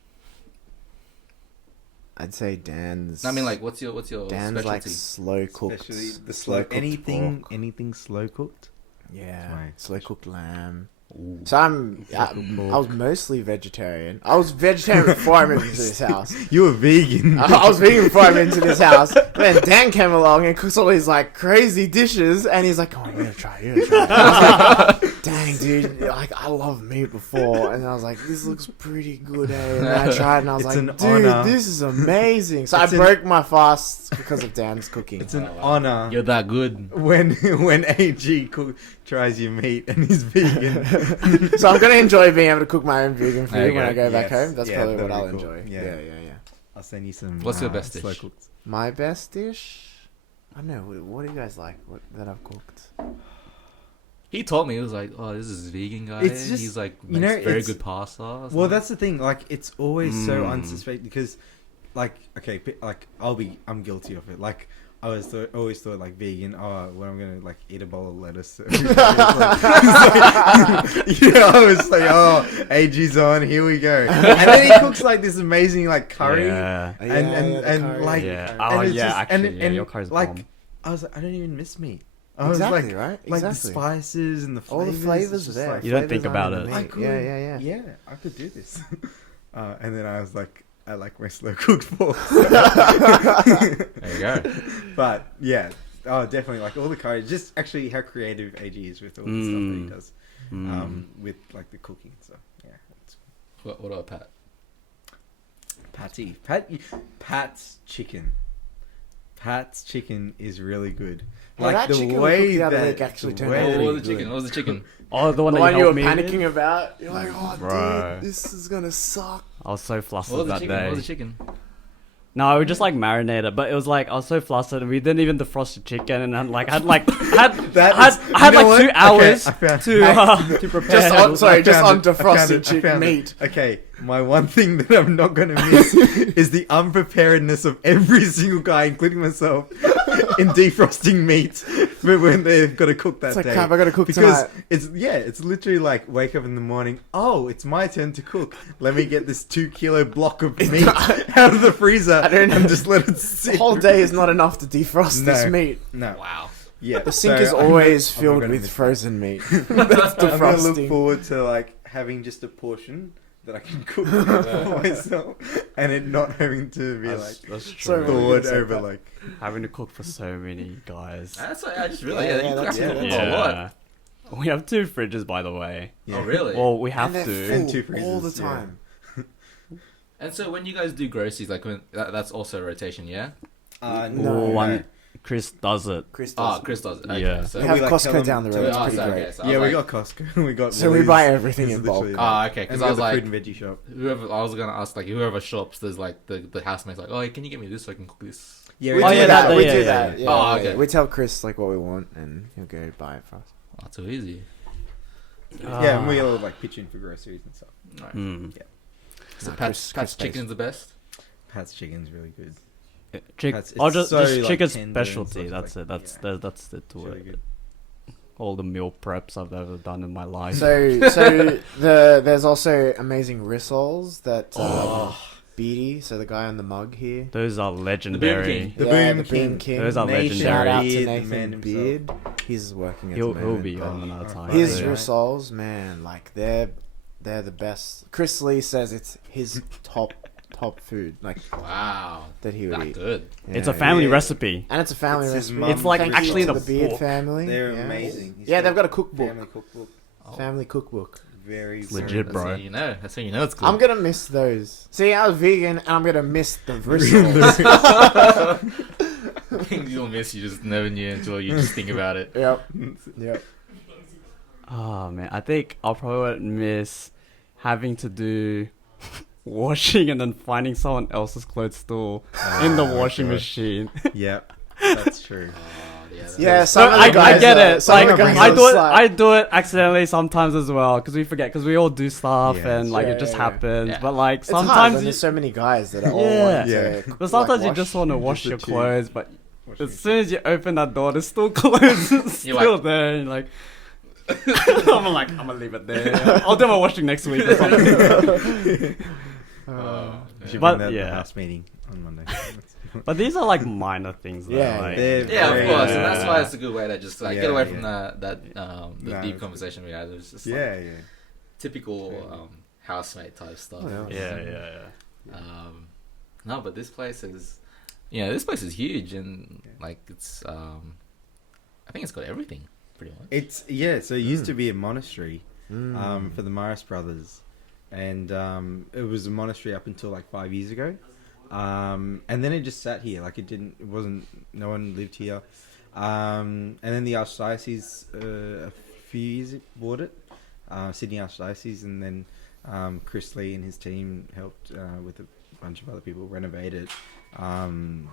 I'd say Dan's. I mean, like, what's your Dan's like specialty? slow cooked. Especially the slow cooked pork. anything slow cooked. Yeah, Right. slow cooked lamb. Ooh. So I was mostly vegetarian. I was vegetarian before I moved into this house. You were vegan. I was vegan before I moved into this house. Then Dan came along and cooks all these like crazy dishes, and he's like, "Come on, you gotta try it." I was like, "Dang, dude! Like I love meat before," and I was like, "This looks pretty good, eh?" And I tried, and I was It's like, an "Dude, honor. this is amazing!" So It's I broke my fast because of Dan's cooking. It's an honor You're that good. when AG tries your meat and he's vegan. So I'm gonna enjoy being able to cook my own vegan food There you when go. I go back Yes. home. That's Yeah, probably what that'd I'll be cool. enjoy. Yeah. Yeah. I'll send you some. What's your best slow dish? cooked. My best dish? I don't know. What do you guys like that I've cooked? He told me, he was like, "Oh, this is vegan guy. It's just, He's like, you makes know, very it's- good pasta." or Well, something. that's the thing. Like, it's always so Mm. unsuspected because, like, okay, like I'm guilty of it. Like, I always thought like vegan. Oh, when I'm gonna like eat a bowl of lettuce. It's like, I was like, oh, AG's on. Here we go. And then he cooks like this amazing like curry. Yeah. And like, Yeah. and Oh it's yeah, just- actually, and- yeah, and, your curry's like, bomb. I was like, I don't even miss meat. I was Exactly, like, right? like Exactly. the spices and the All flavors. the flavors it's are just there. like- You don't Flavors think about aren't in it. the I meat. could, Yeah. yeah, I could do this. And then I was like, I like my slow cooked pork. There you go. But yeah, oh, definitely like all the curry. Just actually how creative AG is with all the stuff that he does, with like the cooking and stuff. Yeah, it's What about Pat? Pat's chicken. Pat's chicken is really good. Well, that chicken we cooked the other week actually turned out What really was the chicken? What was the chicken? Oh, the one The that one you were helped me with? panicking about. You're like, oh, Bro. dude, this is gonna suck. I was so What flustered was the that chicken? What day. was the chicken? No, we just like marinated, but it was like I was so flustered, and we didn't even defrost the chicken, and I had like 2 hours I found- to prepare. Just on, sorry, I just found on it, I found defrosted it, I found it. meat. Okay, my one thing that I'm not going to miss is the unpreparedness of every single guy, including myself, in defrosting meat when they've got to cook that It's like, day. crap, I gotta cook because tonight. it's literally like wake up in the morning. Oh, it's my turn to cook. Let me get this 2-kilo block of meat out of the freezer and just let it sit. The whole day is not enough to defrost this No. meat. No. Wow. Yeah. The sink so is I'm always not filled gonna with miss it. frozen meat. That's I'm gonna look defrosting. forward to like having just a portion that I can cook for myself, and it not having to be That's like Sorry, true. what were you thawed gonna say, over Pat? like. Having to cook for so many guys. That's what I just realized. Yeah, Yeah, you that's- cook yeah, a lot. Yeah. We have 2 fridges, by the way. Oh, really? Well, we have And to. they're And full 2 all the freezers, yeah. time. And so when you guys do groceries, like that's also a rotation, yeah? No. One, Chris does it. Chris Ah, does. Chris does it. Okay, Yeah. So We have We, like, Costco tell them- down the tell road. them It's to pretty okay, great. so I Yeah, was we like, got Costco. We got. So we Woolies. buy everything It's in bulk. literally- Ah, okay. And Because we I got was the like, fruit and veggie shop. whoever I was gonna ask, like whoever shops, there's like the housemates, like, oh, can you get me this so I can cook this? Yeah, We Oh, do yeah, that. that- We yeah, do yeah, that. yeah. Yeah, Oh, yeah. okay. We tell Chris like what we want, and he'll go buy it for us. Oh, too easy. Yeah, and we all like pitch in for groceries and stuff. Right. Mm. So Nah, Pat's Chris pays. chicken's the best. Pat's chicken's really good. Chick- It's just so, like, chicken tender and specialty. stuff, That's like, it. That's yeah. that's the It's to really it. good. All the meal preps I've ever done in my life. So there's also amazing rissoles that Beatty, so the guy on the mug here. Those are King. legendary. The Yeah, Boom the Boom King. Those are Nathan Shout out to Beard, the Nathan man himself. Beard. He's working at He'll the moment. be but on another time. His yeah. rissoles, man, like they're the best. Chris Lee says it's his top food, like Wow, that he would that eat. good. It's a Yeah. family Yeah. recipe. And it's a family It's his recipe. mum's It's like Thank you actually to in the a Beard book. family. They're yeah. amazing. He's Yeah, got they've got a cookbook. Family cookbook. Family cookbook. Very It's very legit, good. bro. That's how you know. That's how you know it's good. I'm gonna miss those. See, I was vegan, and I'm gonna miss the rissoles. You'll miss. You just never knew until you just think about it. Yep. Oh man, I think I'll probably miss having to do washing and then finding someone else's clothes still in the washing machine. Yep, that's true. Yeah, No, some of I the guys get are- it. some Like of the guys I are do it. slack. I do it accidentally sometimes as well because we forget because we all do stuff Yeah, and like yeah, it just yeah. happens. Yeah. But like It's hard sometimes when you, there's so many guys that are all Yeah. wanting Yeah. to, but sometimes you wash. just want to wash the your two. clothes, but Washing as soon as you open that door, there's still clothes You're still like- there. And you're like, I'm gonna leave it there. I'll do my washing next week or something. We should But, bring that to yeah. the house meeting on Monday. But these are like minor things. Though, Yeah, like, they're- Yeah, of course, and Yeah. that's why it's a good way to just like Yeah, get away yeah. from the Nah, deep it's conversation we had. It was just like Yeah, yeah. typical housemate type stuff. Oh, yeah. No, but this place is, this place is huge and like it's I think it's got everything pretty much. So it used to be a monastery Mm. for the Morris brothers, and it was a monastery up until like 5 years ago, and then it just sat here. Like no one lived here, and then the archdiocese a few years bought it, Sydney Archdiocese, and then Chris Lee and his team helped with a bunch of other people renovate it, and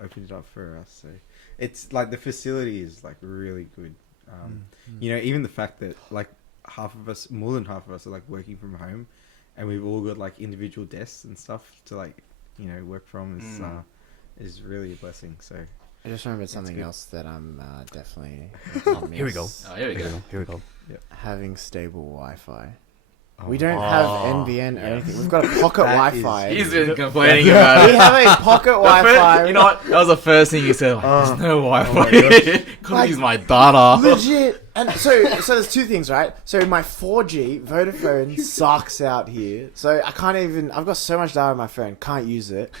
opened it up for us. So it's like the facility is like really good. You know, even the fact that like more than half of us are like working from home, and we've all got like individual desks and stuff to like, you know, work from is really a blessing. So I just remembered something good. else that I'm definitely Here we go. Oh, here we go. Here we go. having stable Wi-Fi. Oh. We don't have NBN or anything. We've got a pocket That Wi-Fi. He's been complaining about We it. have a pocket Wi-Fi. You know what? That was the first thing he said. Like, there's no Wi-Fi. my gosh. Couldn't Like, use my data. Legit. And so there's two things, right? So my 4G Vodafone sucks out here. So I can't even. I've got so much data on my phone, can't use it.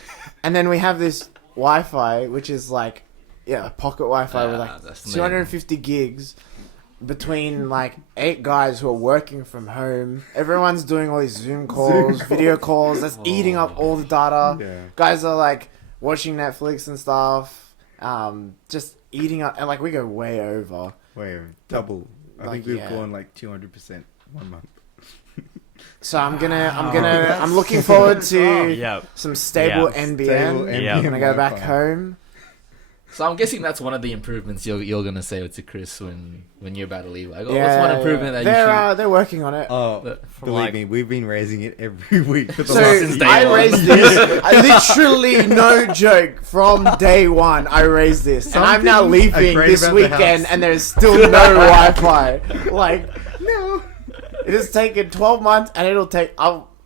And then we have this Wi-Fi, which is like, pocket Wi-Fi with like that's 250 gigs between like 8 guys who are working from home. Everyone's doing all these Zoom calls, video calls. That's eating up all the data. Yeah. Guys are like watching Netflix and stuff. Just eating up, and like we go way over. Wait, double. I Like, think we've yeah. gone like 200% 1 month. So I'm looking forward to Yeah. some stable Yeah. NBN Stable Yeah. when I go back Wi-Fi. home. So I'm guessing that's one of the improvements you're gonna say to Chris when you're about to leave. Like, what's one improvement that you should? they're working on it. Oh, From believe like- me, we've been raising it every week for the So last since day I one. raised this. I literally, no joke, from day one I raised this, and I'm now Some things are leaving great this about the weekend, house. and there's still no Wi-Fi. Like, no, it has taken 12 months, and it'll take.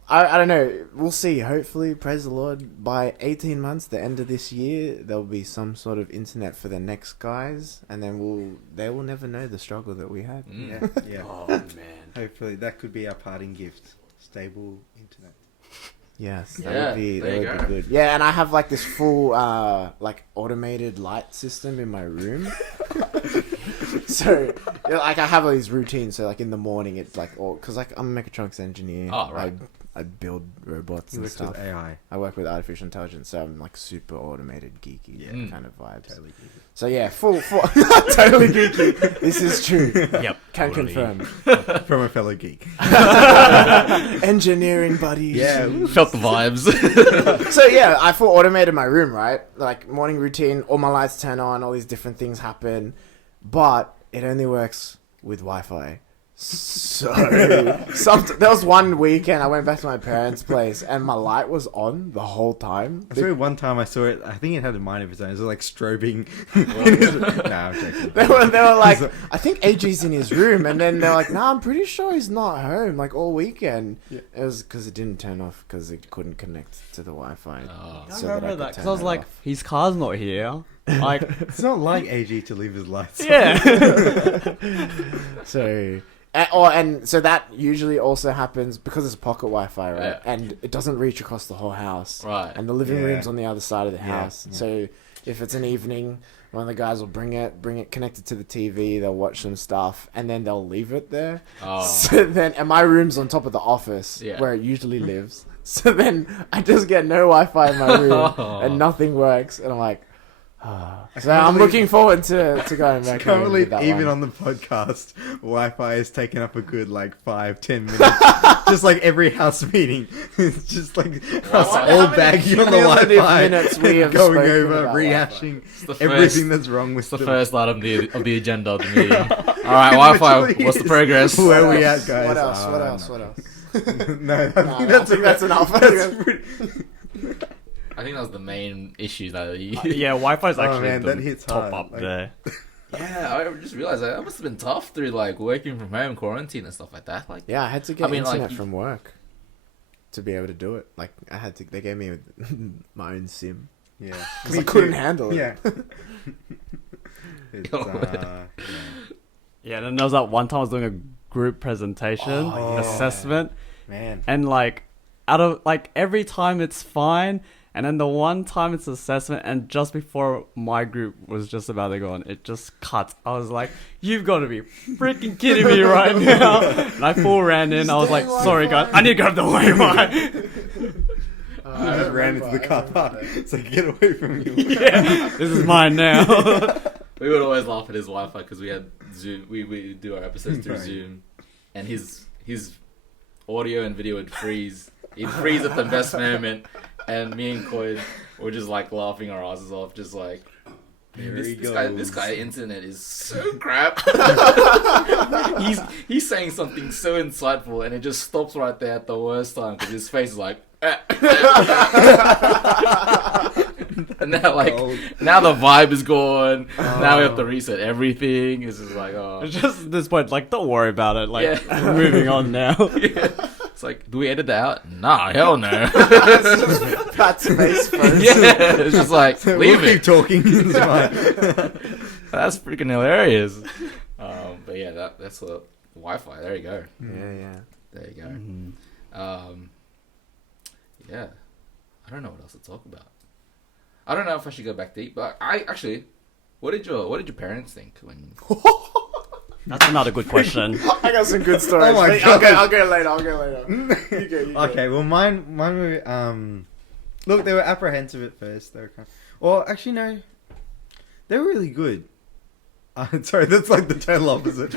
I don't know. We'll see. Hopefully, praise the Lord, by 18 months, the end of this year, there'll be some sort of internet for the next guys, and then they will never know the struggle that we had. Yeah, yeah. Oh man. Hopefully that could be our parting gift. Stable internet. Yes, that Yeah, would be there you be good. Yeah, and I have like this full like automated light system in my room. So like I have all these routines. So like in the morning, it's like all because like I'm a mechatronics engineer. Oh, right. I build robots He and works stuff. with AI. I work with artificial intelligence, so I'm like super automated, geeky Yeah. kind of vibes. Totally geeky. So yeah, full totally geeky. This is true. Yep. Can totally. confirm. From a fellow geek. Engineering buddies. Yeah. Felt the vibes. So yeah, I full automated my room, right? Like morning routine, all my lights turn on, all these different things happen, but it only works with Wi-Fi. So there was one weekend I went back to my parents' place and my light was on the whole time. I swear one time I saw it, I think it had a mind of its own. It was like strobing. Nah, I'm joking. They were like, I think AG's in his room, and then they're like, nah, I'm pretty sure he's not home like all weekend. Yeah. It was because it didn't turn off because it couldn't connect to the Wi-Fi. Oh. I So remember that I that could because I was turn it like, off. his car's not here. Like, It's not like AG to leave his lights on. yeah. So, and so that usually also happens because it's pocket Wi-Fi, right? Yeah. And it doesn't reach across the whole house. Right. And the living Yeah. room's on the other side of the Yeah, house. yeah. So if it's an evening, one of the guys will bring it connected to the TV. They'll watch some stuff, and then they'll leave it there. Oh. So then, and my room's on top of the office Yeah. where it usually lives. So then I just get no Wi-Fi in my room, and nothing works. And I'm like, So can't I'm believe- looking forward to going I back. can't home believe with that even one. on the podcast, Wi-Fi has taken up a good like 5-10 minutes. Just like every house meeting, it's just like us wonder all how many bagging on the cumulative Wi-Fi, minutes we have going spoken over, about rehashing the everything that's wrong with It's the first item of the agenda of the meeting. All right, It Wi-Fi. literally What's the is. progress? Where are What we else? at, guys? What else? Ah, What else? no. What else? No, I Nah, think I think that's enough. That's pretty- I think that was the main issue that you... Yeah, Wi-Fi is Oh, actually man, the that hits top hard. up Like- there. Yeah, I just realized that must have been tough through like working from home, quarantine and stuff like that. Like, Yeah, I had to get I mean, like, internet you- from work to be able to do it. Like I had to. They gave me my own SIM Yeah, because Me I couldn't too. handle it. Yeah. It's, yeah. Yeah, and then there was that one time I was doing a group presentation, Oh, yeah. assessment, Man. and like out of like every time it's fine, and then the one time it's assessment, and just before my group was just about to go on, it just cuts. I was like, "You've got to be freaking kidding me right now!" And I full ran in. I was like, "Sorry guys, I need to grab the Wi-Fi." I just ran into the car park. So get away from you. Yeah, this is mine now. we would always laugh at his Wi-Fi because we had Zoom. We do our episodes through Right. Zoom, and his audio and video would freeze. He'd freeze at the best moment, and me and Coyd were just like laughing our asses off, just like This guy internet is so crap. he's saying something so insightful, and it just stops right there at the worst time because his face is like. And now the vibe is gone. Now we have to reset everything. It's just like It's just at this point, like, don't worry about it. Like, we're moving on now. Yeah. It's like, do we edit that out? Nah, hell no. Pat's face first. Yeah, it's just like leave Keep it. talking. It's fine. That's freaking hilarious. But yeah, that's the Wi-Fi. There you go. Yeah. There you go. Mm-hmm. Yeah, I don't know what else to talk about. I don't know if I should go back deep, but I actually, what did your parents think when? That's another good question. I got some good stories. Oh my Hey, God. I'll go later. You go. Okay, well, mine were look, they were apprehensive at first. They were well, actually no, they were really good. Sorry, that's like the total opposite.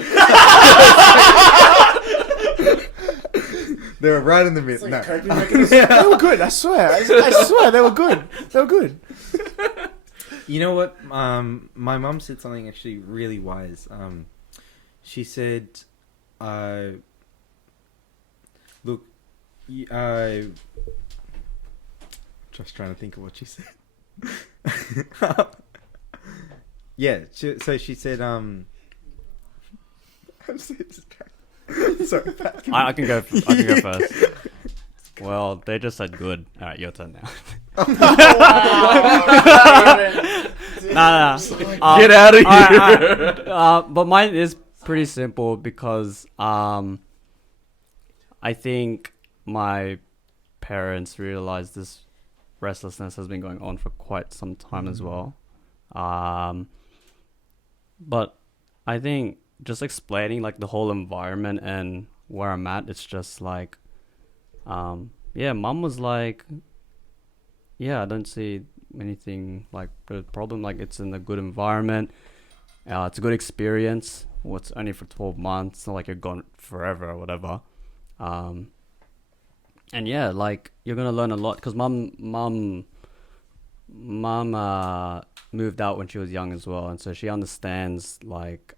They were right in the middle. Like No, coping mechanism. They were good. I swear. I swear they were good. They were good. you know what? My mum said something actually really wise. She said, "Look, just trying to think of what she said." Yeah. So she said, "I'm so distracted." Sorry, Pat, I can go first. Well, they just said good. All right, your turn now. Nah. Get out of here. But mine is pretty simple because I think my parents realized this restlessness has been going on for quite some time as well. But I think just explaining like the whole environment and where I'm at, it's just like, mum was like, I don't see anything like the problem. Like, it's in a good environment. It's a good experience. Well, it's only for 12 months. It's not like you're gone forever or whatever. And yeah, like, you're going to learn a lot because mum moved out when she was young as well. And so she understands like,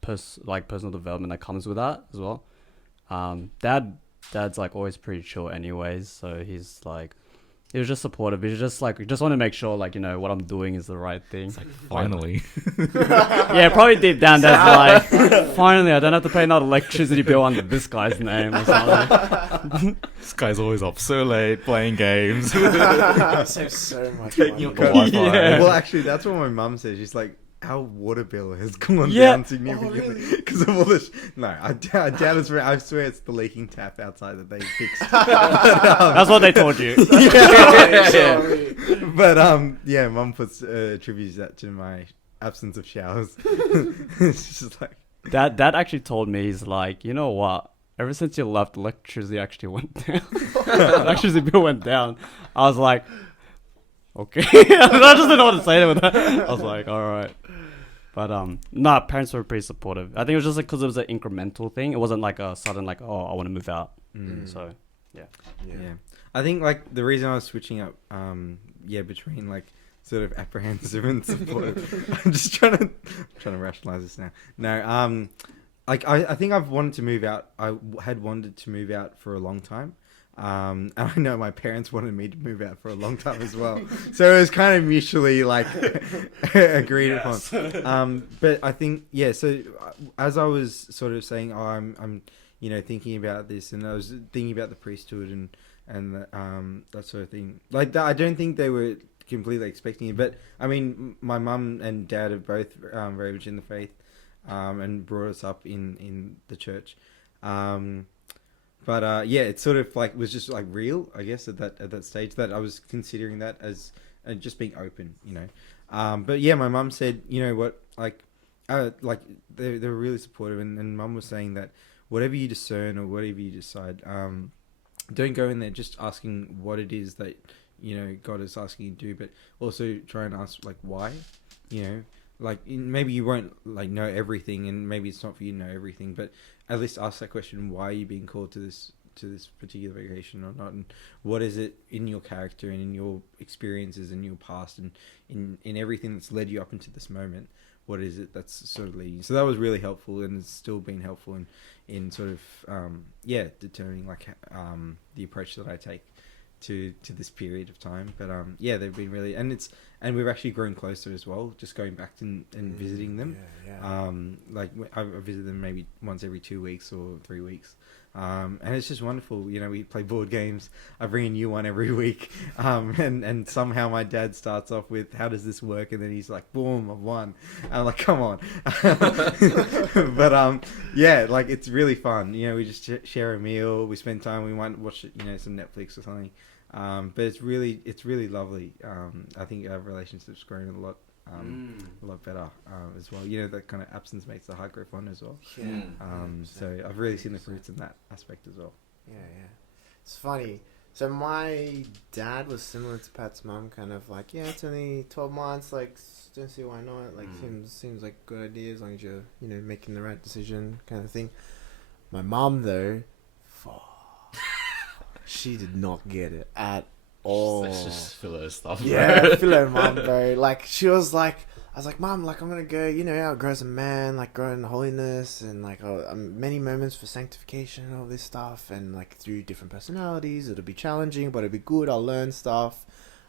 personal development that comes with that as well. Dad's like always pretty chill anyways, so he's like, he was just supportive. He's just like, just want to make sure like, what I'm doing is the right thing. It's like, finally. Yeah, probably deep down Dad's like, finally I don't have to pay another electricity bill under this guy's name or something. This guy's always up so late playing games. Save so much money. Yeah. Well, actually, that's what my mum says. She's like, our water bill has gone Yeah. down significantly because of all this. No, I doubt it's. I swear it's the leaking tap outside that they fixed. That's what they told you. Sorry. But yeah, Mum puts attributes that to my absence of showers. It's just like Dad actually told me, he's like, you know what? Ever since you left, electricity actually went down. Electricity bill went down. I was like, okay. I just didn't know what to say with that. I was like, all right. But parents were pretty supportive. I think it was just like because it was an incremental thing. It wasn't like a sudden like, oh, I want to move out. So yeah. I think like the reason I was switching up, between like sort of apprehensive and supportive. I'm just trying to rationalize this now. No, like I think I've wanted to move out. I had wanted to move out for a long time. And I know my parents wanted me to move out for a long time as well. So it was kind of mutually like agreed upon. But I think, so as I was sort of saying, I'm thinking about this, and I was thinking about the priesthood and that sort of thing. Like that, I don't think they were completely expecting it, but I mean, my mum and dad are both very much in the faith, and brought us up in the church. But it sort of like was just like real, I guess, at that stage that I was considering that as just being open, But yeah, my mum said, you know what, like they were really supportive, and mum was saying that whatever you discern or whatever you decide, don't go in there just asking what it is that God is asking you to do, but also try and ask like why, like maybe you won't like know everything, and maybe it's not for you to know everything, but at least ask that question: why are you being called to to this particular vacation or not, and what is it in your character and in your experiences and your past and in everything that's led you up into this moment. What is it that's sort of leading you? So that was really helpful, and it's still been helpful in sort of determining like the approach that I take to this period of time. But they've been really, and we've actually grown closer as well, just going back and visiting them. Like I visit them maybe once every 2 weeks or 3 weeks. And it's just wonderful. You know, we play board games. I bring a new one every week. And somehow my dad starts off with, how does this work? And then he's like, boom, I've won. And I'm like, come on. But, like it's really fun. You know, we just share a meal. We spend time. We might watch, some Netflix or something. But it's really lovely. I think our relationship's grown a lot better as well. You know, that kind of absence makes the heart grow fond as well. Yeah. So I've really seen the fruits in that aspect as well. Yeah. It's funny. So my dad was similar to Pat's mum, kind of like, yeah, it's only 12 months, like, don't see why not. Like, seems like a good idea as long as you're, making the right decision, kind of thing. My mum, though, she did not get it at all. That's just filler stuff. Yeah, filler mum, bro. Like, she was like, I was like, Mum, like, I'm gonna go, how it grows a man, like, grow in holiness, and like, many moments for sanctification and all this stuff, and like, through different personalities, it'll be challenging, but it'll be good. I'll learn stuff,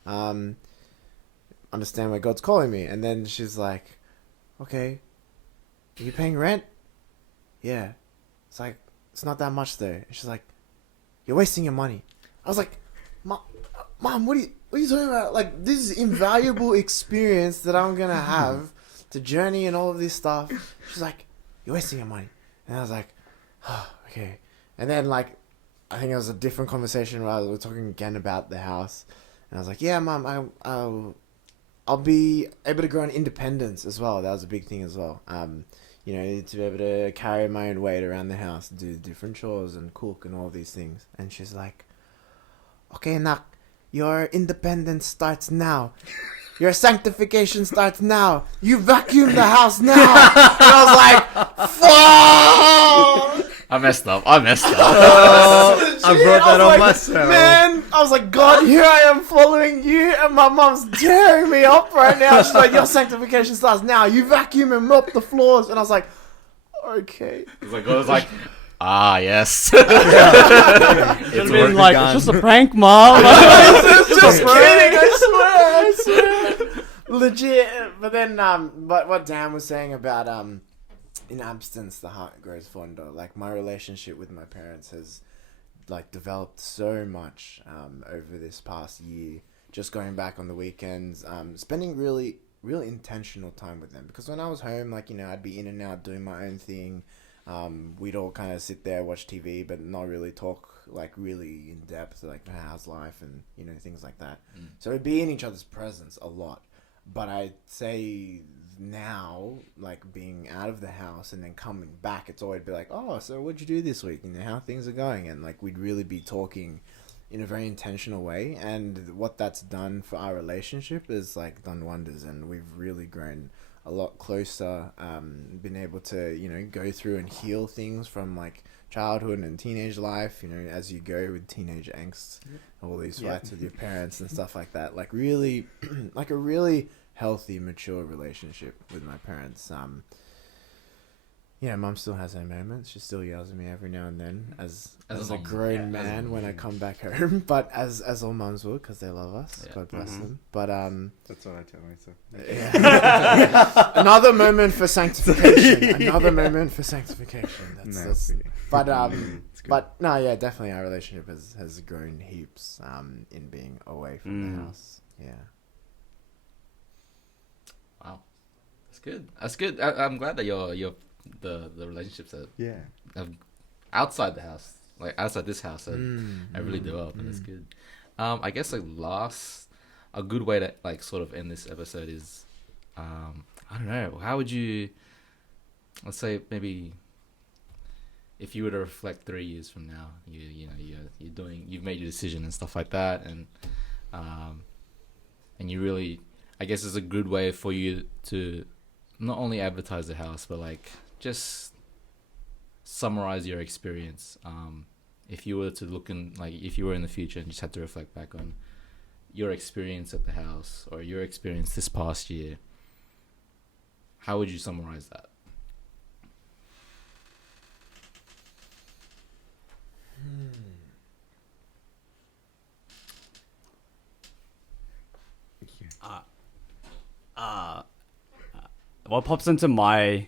understand where God's calling me. And then she's like, okay, are you paying rent? Yeah. It's like, it's not that much though. And she's like, you're wasting your money. I was like, Mom, what are you talking about? Like, this is invaluable experience that I'm gonna have to journey and all of this stuff. She's like, you're wasting your money. And I was like, oh, okay. And then, like, I think it was a different conversation where we were talking again about the house. And I was like, yeah, Mom, I'll be able to grow in independence as well. That was a big thing as well. To be able to carry my own weight around the house, do different chores and cook and all these things. And she's like, okay, Nak, your independence starts now. Your sanctification starts now. You vacuum the house now. And I was like, fuck! I messed up. I brought that on myself. Man, I was like, God, here I am following you, and my mom's tearing me up right now. She's like, your sanctification starts now. You vacuum and mop the floors. And I was like, okay. I was like, yes. It's been like, it's just a prank, Mom. Just kidding, I swear. Legit. But then, but what Dan was saying about, in absence, the heart grows fonder. Like, my relationship with my parents has, like, developed so much, over this past year. Just going back on the weekends, spending really intentional time with them. Because when I was home, like, I'd be in and out doing my own thing. We'd all kind of sit there, watch TV, but not really talk, like, really in depth, like, how's life and, things like that. So we'd be in each other's presence a lot. But I'd say now, like, being out of the house and then coming back, it's always be like, oh, so what'd you do this week? How things are going? And, like, we'd really be talking in a very intentional way. And what that's done for our relationship is, like, done wonders. And we've really grown a lot closer, been able to, go through and heal things from, like, childhood and teenage life, as you go with teenage angst, all these fights with your parents and stuff like that. Like, really, like, a really healthy, mature relationship with my parents. Mum still has her moments. She still yells at me every now and then as a grown man when I come back home. But as all mums will, because they love us. Yeah. God bless them. But that's what I tell myself. Yeah. Another moment for sanctification. But no, yeah, definitely our relationship has grown heaps in being away from the house. Yeah. Wow, that's good. I'm glad that you're the relationships that have outside the house, like outside this house, have really developed, and it's good. I guess a good way to, like, sort of end this episode is, I don't know, how would you, let's say maybe if you were to reflect 3 years from now, you've made your decision and stuff like that, and you really, I guess it's a good way for you to not only advertise the house, but, like, just summarize your experience if you were to look in, like, if you were in the future and just had to reflect back on your experience at the house or your experience this past year, how would you summarize that? What pops into my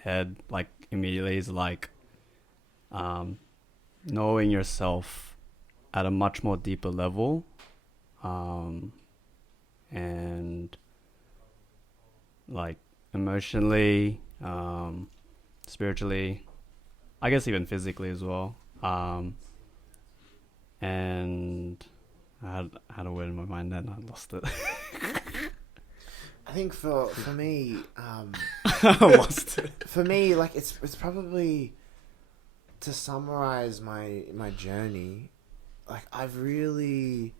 head like immediately is like knowing yourself at a much more deeper level, and like emotionally, spiritually, I guess even physically as well. And I had a word in my mind then I lost it. I think for me, I lost it. for me, like it's probably, to summarize my journey, like I've really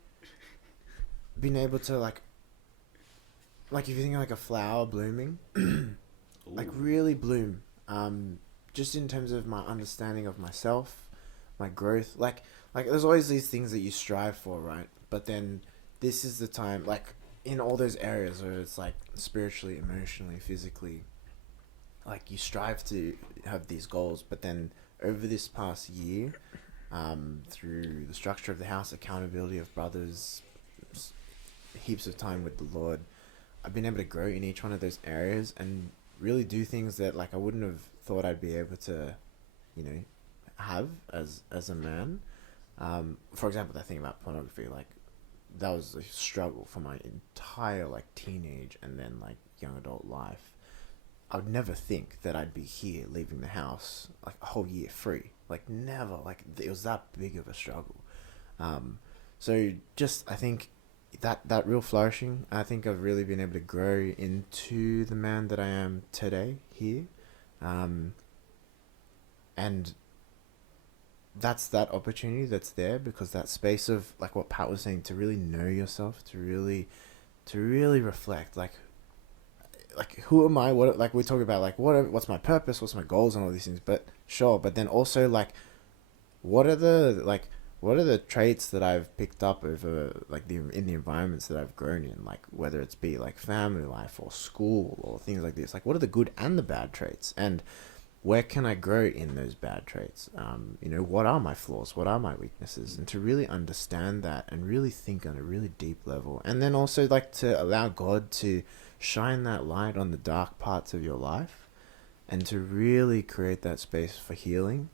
been able to like if you think of like a flower blooming, like really bloom, just in terms of my understanding of myself, my growth, like there's always these things that you strive for, right? But then this is the time, like in all those areas where it's like spiritually, emotionally, physically, like you strive to have these goals, but then over this past year, through the structure of the house, accountability of brothers, heaps of time with the Lord, I've been able to grow in each one of those areas and really do things that like I wouldn't have thought I'd be able to, have as a man. For example, that thing about pornography, like that was a struggle for my entire like teenage and then like young adult life. I would never think that I'd be here leaving the house like a whole year free. Like never. Like it was that big of a struggle. So just I think that real flourishing, I think I've really been able to grow into the man that I am today here. And that's that opportunity that's there, because that space of like what Pat was saying, to really know yourself, to really reflect, like who am I, what, like we talk about like what's my purpose, what's my goals and all these things, but sure, but then also like what are the traits that I've picked up over like in the environments that I've grown in, like whether it's be like family life or school or things like this, like what are the good and the bad traits, and where can I grow in those bad traits? What are my flaws? What are my weaknesses? And to really understand that and really think on a really deep level. And then also like to allow God to shine that light on the dark parts of your life and to really create that space for healing.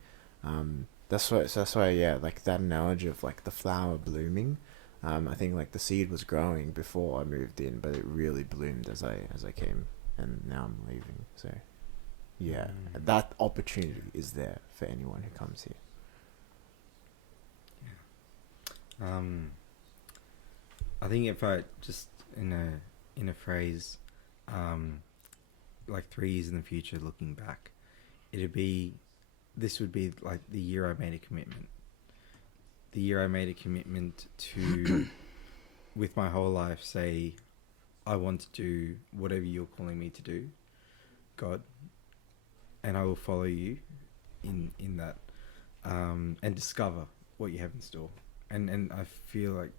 That's why, yeah, like that analogy of like the flower blooming. I think like the seed was growing before I moved in, but it really bloomed as I came, and now I'm leaving. So yeah, that opportunity is there for anyone who comes here. I think if I just in a phrase, like 3 years in the future, looking back, this would be like the year I made a commitment. The year I made a commitment to, with my whole life, say, I want to do whatever you're calling me to do, God, and I will follow you in that, and discover what you have in store. And I feel like,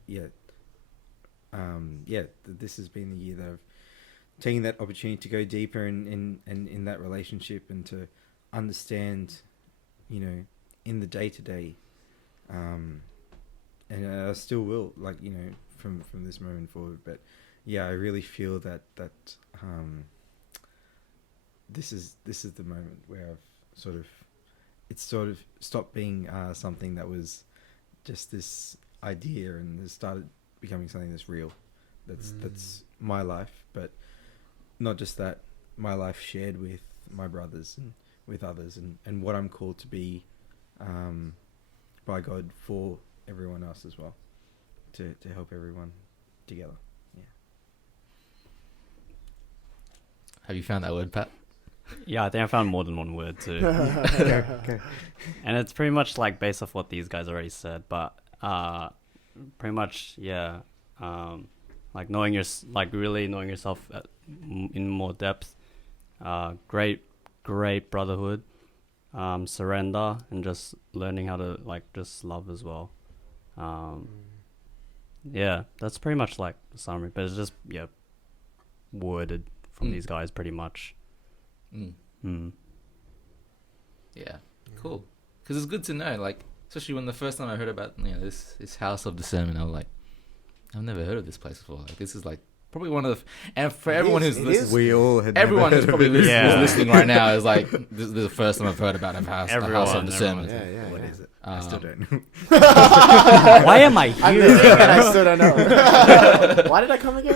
this has been the year that I've taken that opportunity to go deeper in that relationship and to understand, in the day-to-day, and I still will, like, from this moment forward. But yeah, I really feel that this is the moment where I've sort of stopped being something that was just this idea and has started becoming something that's real, that's my life, but not just that, my life shared with my brothers and with others, and what I'm called to be by God for everyone else as well, to help everyone together. Yeah. Have you found that word, Pat? Yeah, I think I found more than one word too. Okay. And it's pretty much like based off what these guys already said, but pretty much, yeah, like really knowing yourself in more depth. Great brotherhood. surrender, and just learning how to like just love as well. Yeah, that's pretty much like the summary, but it's just worded from these guys pretty much. Yeah, cool. Because it's good to know, like, especially when the first time I heard about this house of discernment, I was like, I've never heard of this place before. Like, this is like probably one of the and for everyone who's listening, We all had everyone never who's heard probably of it. Yeah. listening right now is like, this is the first time I've heard about a house Everyone, of discernment. Yeah. What is it? I still don't know. Why am I I'm here? listening and I still don't know. Why did I come again?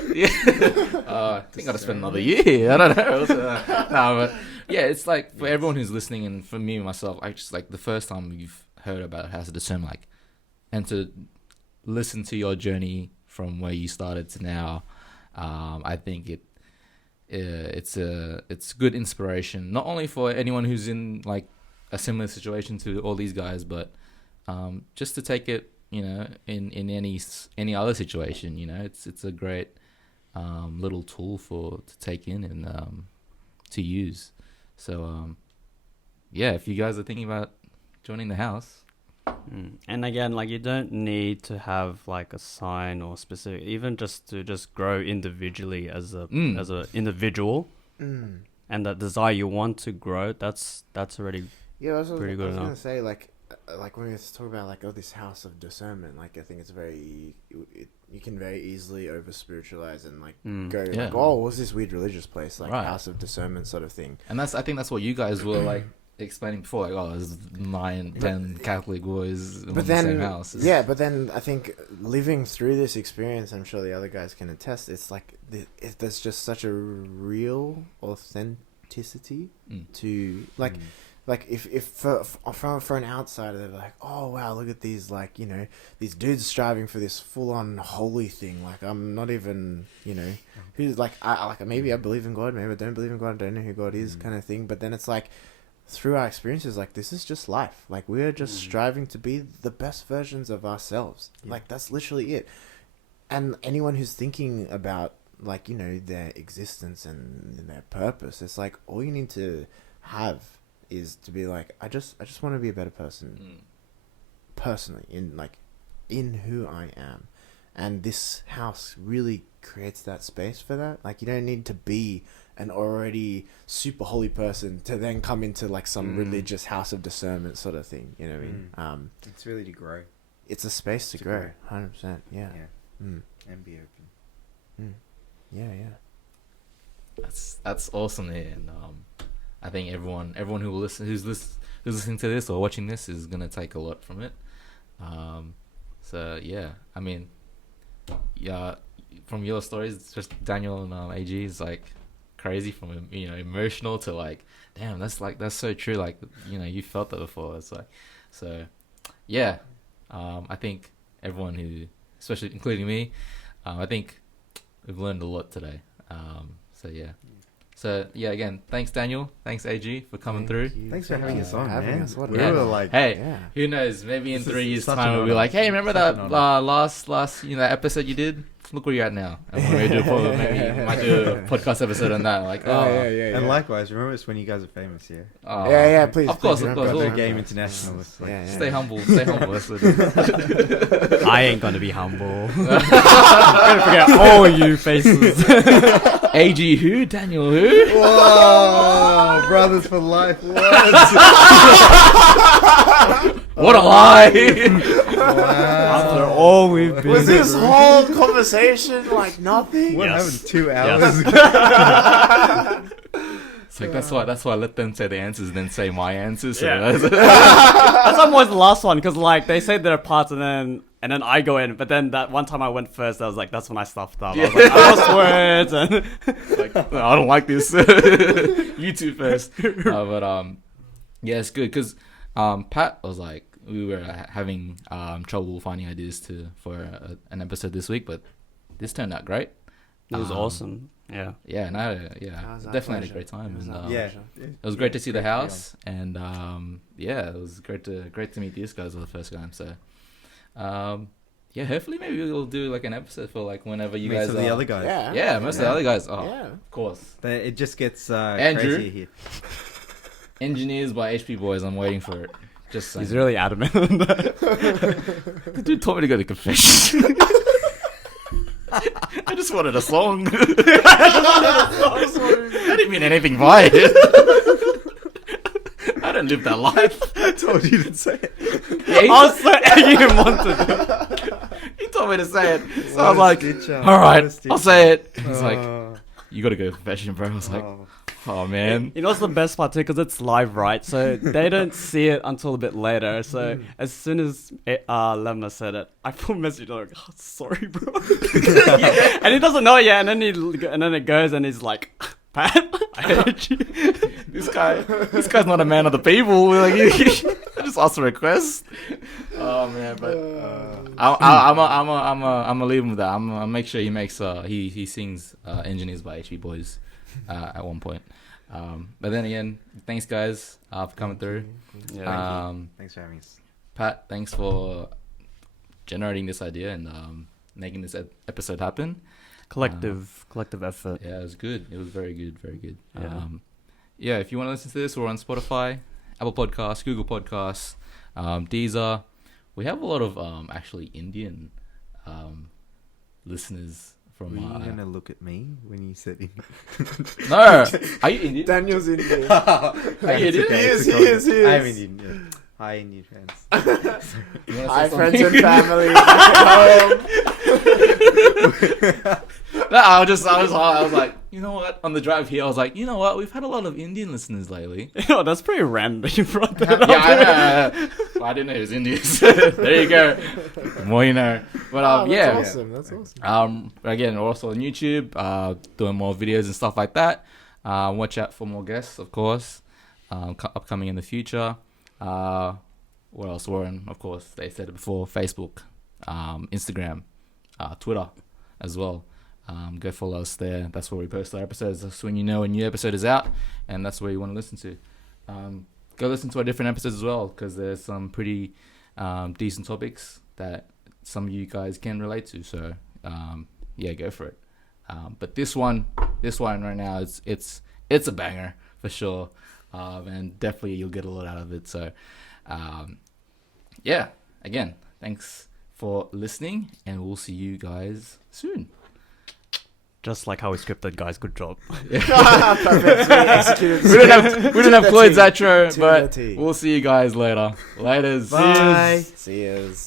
I think I'll spend another year. I don't know. No, but yeah, it's like for everyone who's listening, and for me myself, I just like the first time you've heard about House of Discernment, like, and to listen to your journey from where you started to now, I think it's good inspiration, not only for anyone who's in like a similar situation to all these guys, but just to take it, in any other situation, it's a great little tool to take in and to use. So if you guys are thinking about joining the house. And again, like, you don't need to have like a sign or specific, even just to just grow individually as a individual, and that desire you want to grow, that's already pretty good I was enough. gonna say, like when we talk about like this house of discernment, like I think it's you can very easily over spiritualize and like go like, oh, what's this weird religious place, like house of discernment sort of thing. And I think that's what you guys were like explaining before, like, oh, there's 9-10 Catholic boys in the same house. But then I think living through this experience, I'm sure the other guys can attest, it's like there's just such a real authenticity to like if for an outsider they're like, oh wow, look at these, like, these dudes striving for this full on holy thing, like I'm not even, who's like maybe I believe in God, maybe I don't believe in God, I don't know who God is, kind of thing. But then it's like, through our experiences, like, this is just life. Like, we're just striving to be the best versions of ourselves. Like, that's literally it. And anyone who's thinking about, like, their existence and their purpose, it's like, all you need to have is to be like, I just want to be a better person, personally, in who I am. And this house really creates that space for that. Like, you don't need to be an already super holy person to then come into like some religious house of discernment sort of thing. You know what I mean? It's really to grow. It's a space to grow. 100%. Yeah. And be open. Yeah. That's awesome here, and I think everyone who's listening to this or watching this is gonna take a lot from it. So yeah, I mean, from your stories, just Daniel and AG is like crazy, from emotional to like, damn, that's so true. Like, you felt that before. It's like, so yeah. I think everyone who, especially including me, I think we've learned a lot today. So yeah, again, thanks Daniel, thanks AG for coming through. Thanks for having us on, man. We were like, who knows? Maybe in 3 years' such time an we'll be honor. like, hey, remember Such that an honor. last episode you did? Look where you're at now. And when we might do a podcast episode on that. Like, And likewise, remember it's when you guys are famous, yeah? Yeah, please. Of course, please, of course. remember, We'll- The game internationalists. Like, Stay humble. That's what it is. I ain't gonna be humble. I'm gonna forget all you faces. AG who? Daniel who? Whoa, brothers for life. What? What a lie! After all we've been Was this through. whole conversation like nothing? What Yes. happened 2 hours Yes. ago? It's like that's why I let them say the answers and then say my answers. So Yeah. that's- That's almost the last one, because like they say their parts and then I go in, but then that one time I went first, I was like, that's when I stuffed up. I was like, I lost words and like, no, I don't like this. You two first. But yeah, it's good because Pat was like, we were having trouble finding ideas for an episode this week, but this turned out great. it was awesome. Yeah. Yeah, and That was our definitely had a pleasure. great time, It was and our Yeah. pleasure. it was great to see the house, and yeah, it was great to meet these guys for the first time. So yeah, hopefully maybe we'll do like an episode for like whenever you Meet guys some of the other guys. Yeah. most of the other guys. Oh, Yeah. of course. It just gets Andrew. crazy here. Engineers by HP Boys. I'm waiting for it. Just saying. He's really adamant on that. The dude told me to go to confession. I just wanted a song. I didn't mean anything by it. I don't live that life. I told you to say it. Yeah, I was so egging him on to do. he told me to say it. So I was What a like, stitcher. all right, What a I'll stitcher. say it. He's like, Oh, you got to go to confession, bro. I was like, oh. oh, man. You know what's the best part too? Because it's live, right? So they don't see it until a bit later. So as soon as Lemma said it, I put a message like, oh, sorry, bro. And he doesn't know it yet. And then it goes, and he's like, Pat, I hate you. This guy's not a man of the people. Like, I just asked a request. Oh man, but I'm gonna leave him with that. I'm gonna make sure he makes he sings Engineers by HB Boys at one point. But then again, thanks guys for coming through. Yeah, Thanks for having us. Pat, thanks for generating this idea and making this episode happen. collective effort. Yeah, it was good. It was very good, very good. Yeah. Yeah, if you want to listen to this, we're on Spotify, Apple Podcasts, Google Podcasts, Deezer. We have a lot of actually Indian listeners from. Were you gonna look at me when you said Indian? No, are you Indian? Daniel's Indian. Are you Indian? He is. I'm Indian. Yeah. Hi, Indian fans. You wanna say Hi, something? friends and family. No, I was like, you know what? On the drive here, I was like, you know what? We've had a lot of Indian listeners lately. Oh, that's pretty random that you brought that up. Yeah, I know. Well, I didn't know he was Indian. There you go. The more you know. But That's yeah. awesome. That's awesome. Again, we're also on YouTube, doing more videos and stuff like that. Watch out for more guests, of course, upcoming in the future. What else? We're on, of course, they said it before, Facebook, Instagram, Twitter as well. Go follow us there. That's where we post our episodes. That's when you know a new episode is out, and that's where you want to listen to. Go listen to our different episodes as well, because there's some pretty decent topics that some of you guys can relate to. So yeah, go for it. But this one right now, it's a banger for sure, and definitely you'll get a lot out of it. So yeah, again, thanks for listening, and we'll see you guys soon. Just like how we scripted, guys. Good job. Perfect. Executed. We didn't have Floyd's outro, To but the T. we'll see you guys later. Laters. Bye. See yous.